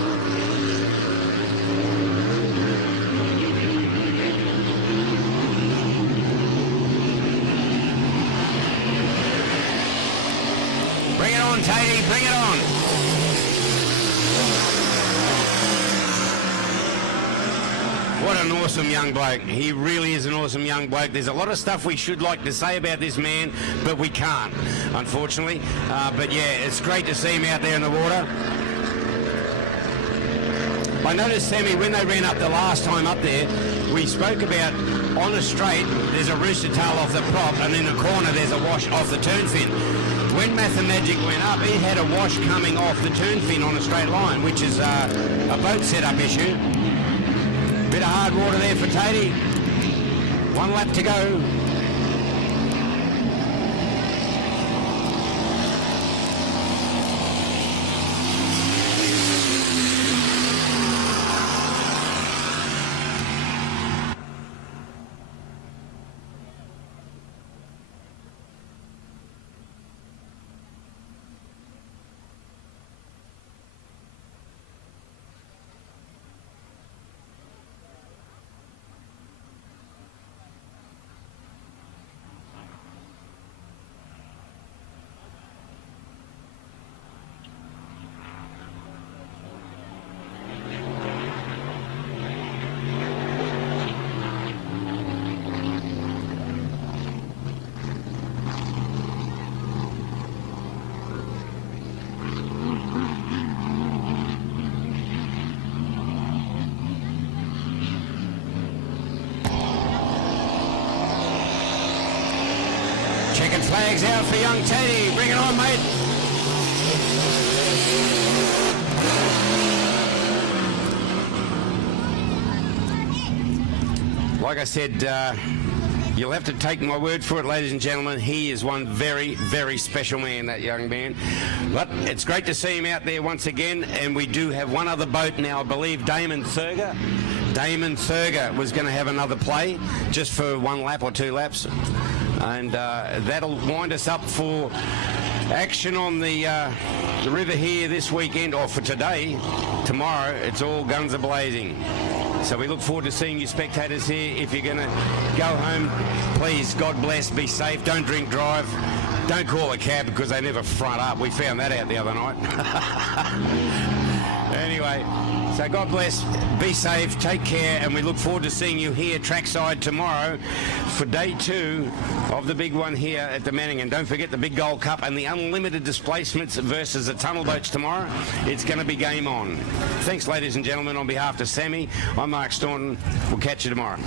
Bring it on, Tatey, bring it on. What an awesome young bloke. He really is an awesome young bloke. There's a lot of stuff we should like to say about this man, but we can't, unfortunately. But yeah, it's great to see him out there in the water. I noticed, Sammy, when they ran up the last time up there, we spoke about on a straight, there's a rooster tail off the prop, and in the corner there's a wash off the turn fin. When Mathemagic went up, it had a wash coming off the turn fin on a straight line, which is a boat setup issue. Bit of hard water there for Tatey. 1 lap to go. Checking flags out for young Tatey. Bring it on, mate. Like I said, you'll have to take my word for it, ladies and gentlemen. He is one very, very special man, that young man. But it's great to see him out there once again. And we do have one other boat now, I believe, Damon Thurger. Damon Thurger was going to have another play just for 1 lap or 2 laps. And that'll wind us up for action on the river here this weekend, or for today. Tomorrow, it's all guns a-blazing. So we look forward to seeing you spectators here. If you're going to go home, please, God bless, be safe, don't drink drive, don't call a cab because they never front up. We found that out the other night. Anyway, so God bless, be safe, take care, and we look forward to seeing you here trackside tomorrow for day 2 of the big one here at the Manning. And don't forget the Big Gold Cup and the unlimited displacements versus the tunnel boats tomorrow. It's going to be game on. Thanks, ladies and gentlemen. On behalf of Sammy, I'm Mark Staunton. We'll catch you tomorrow.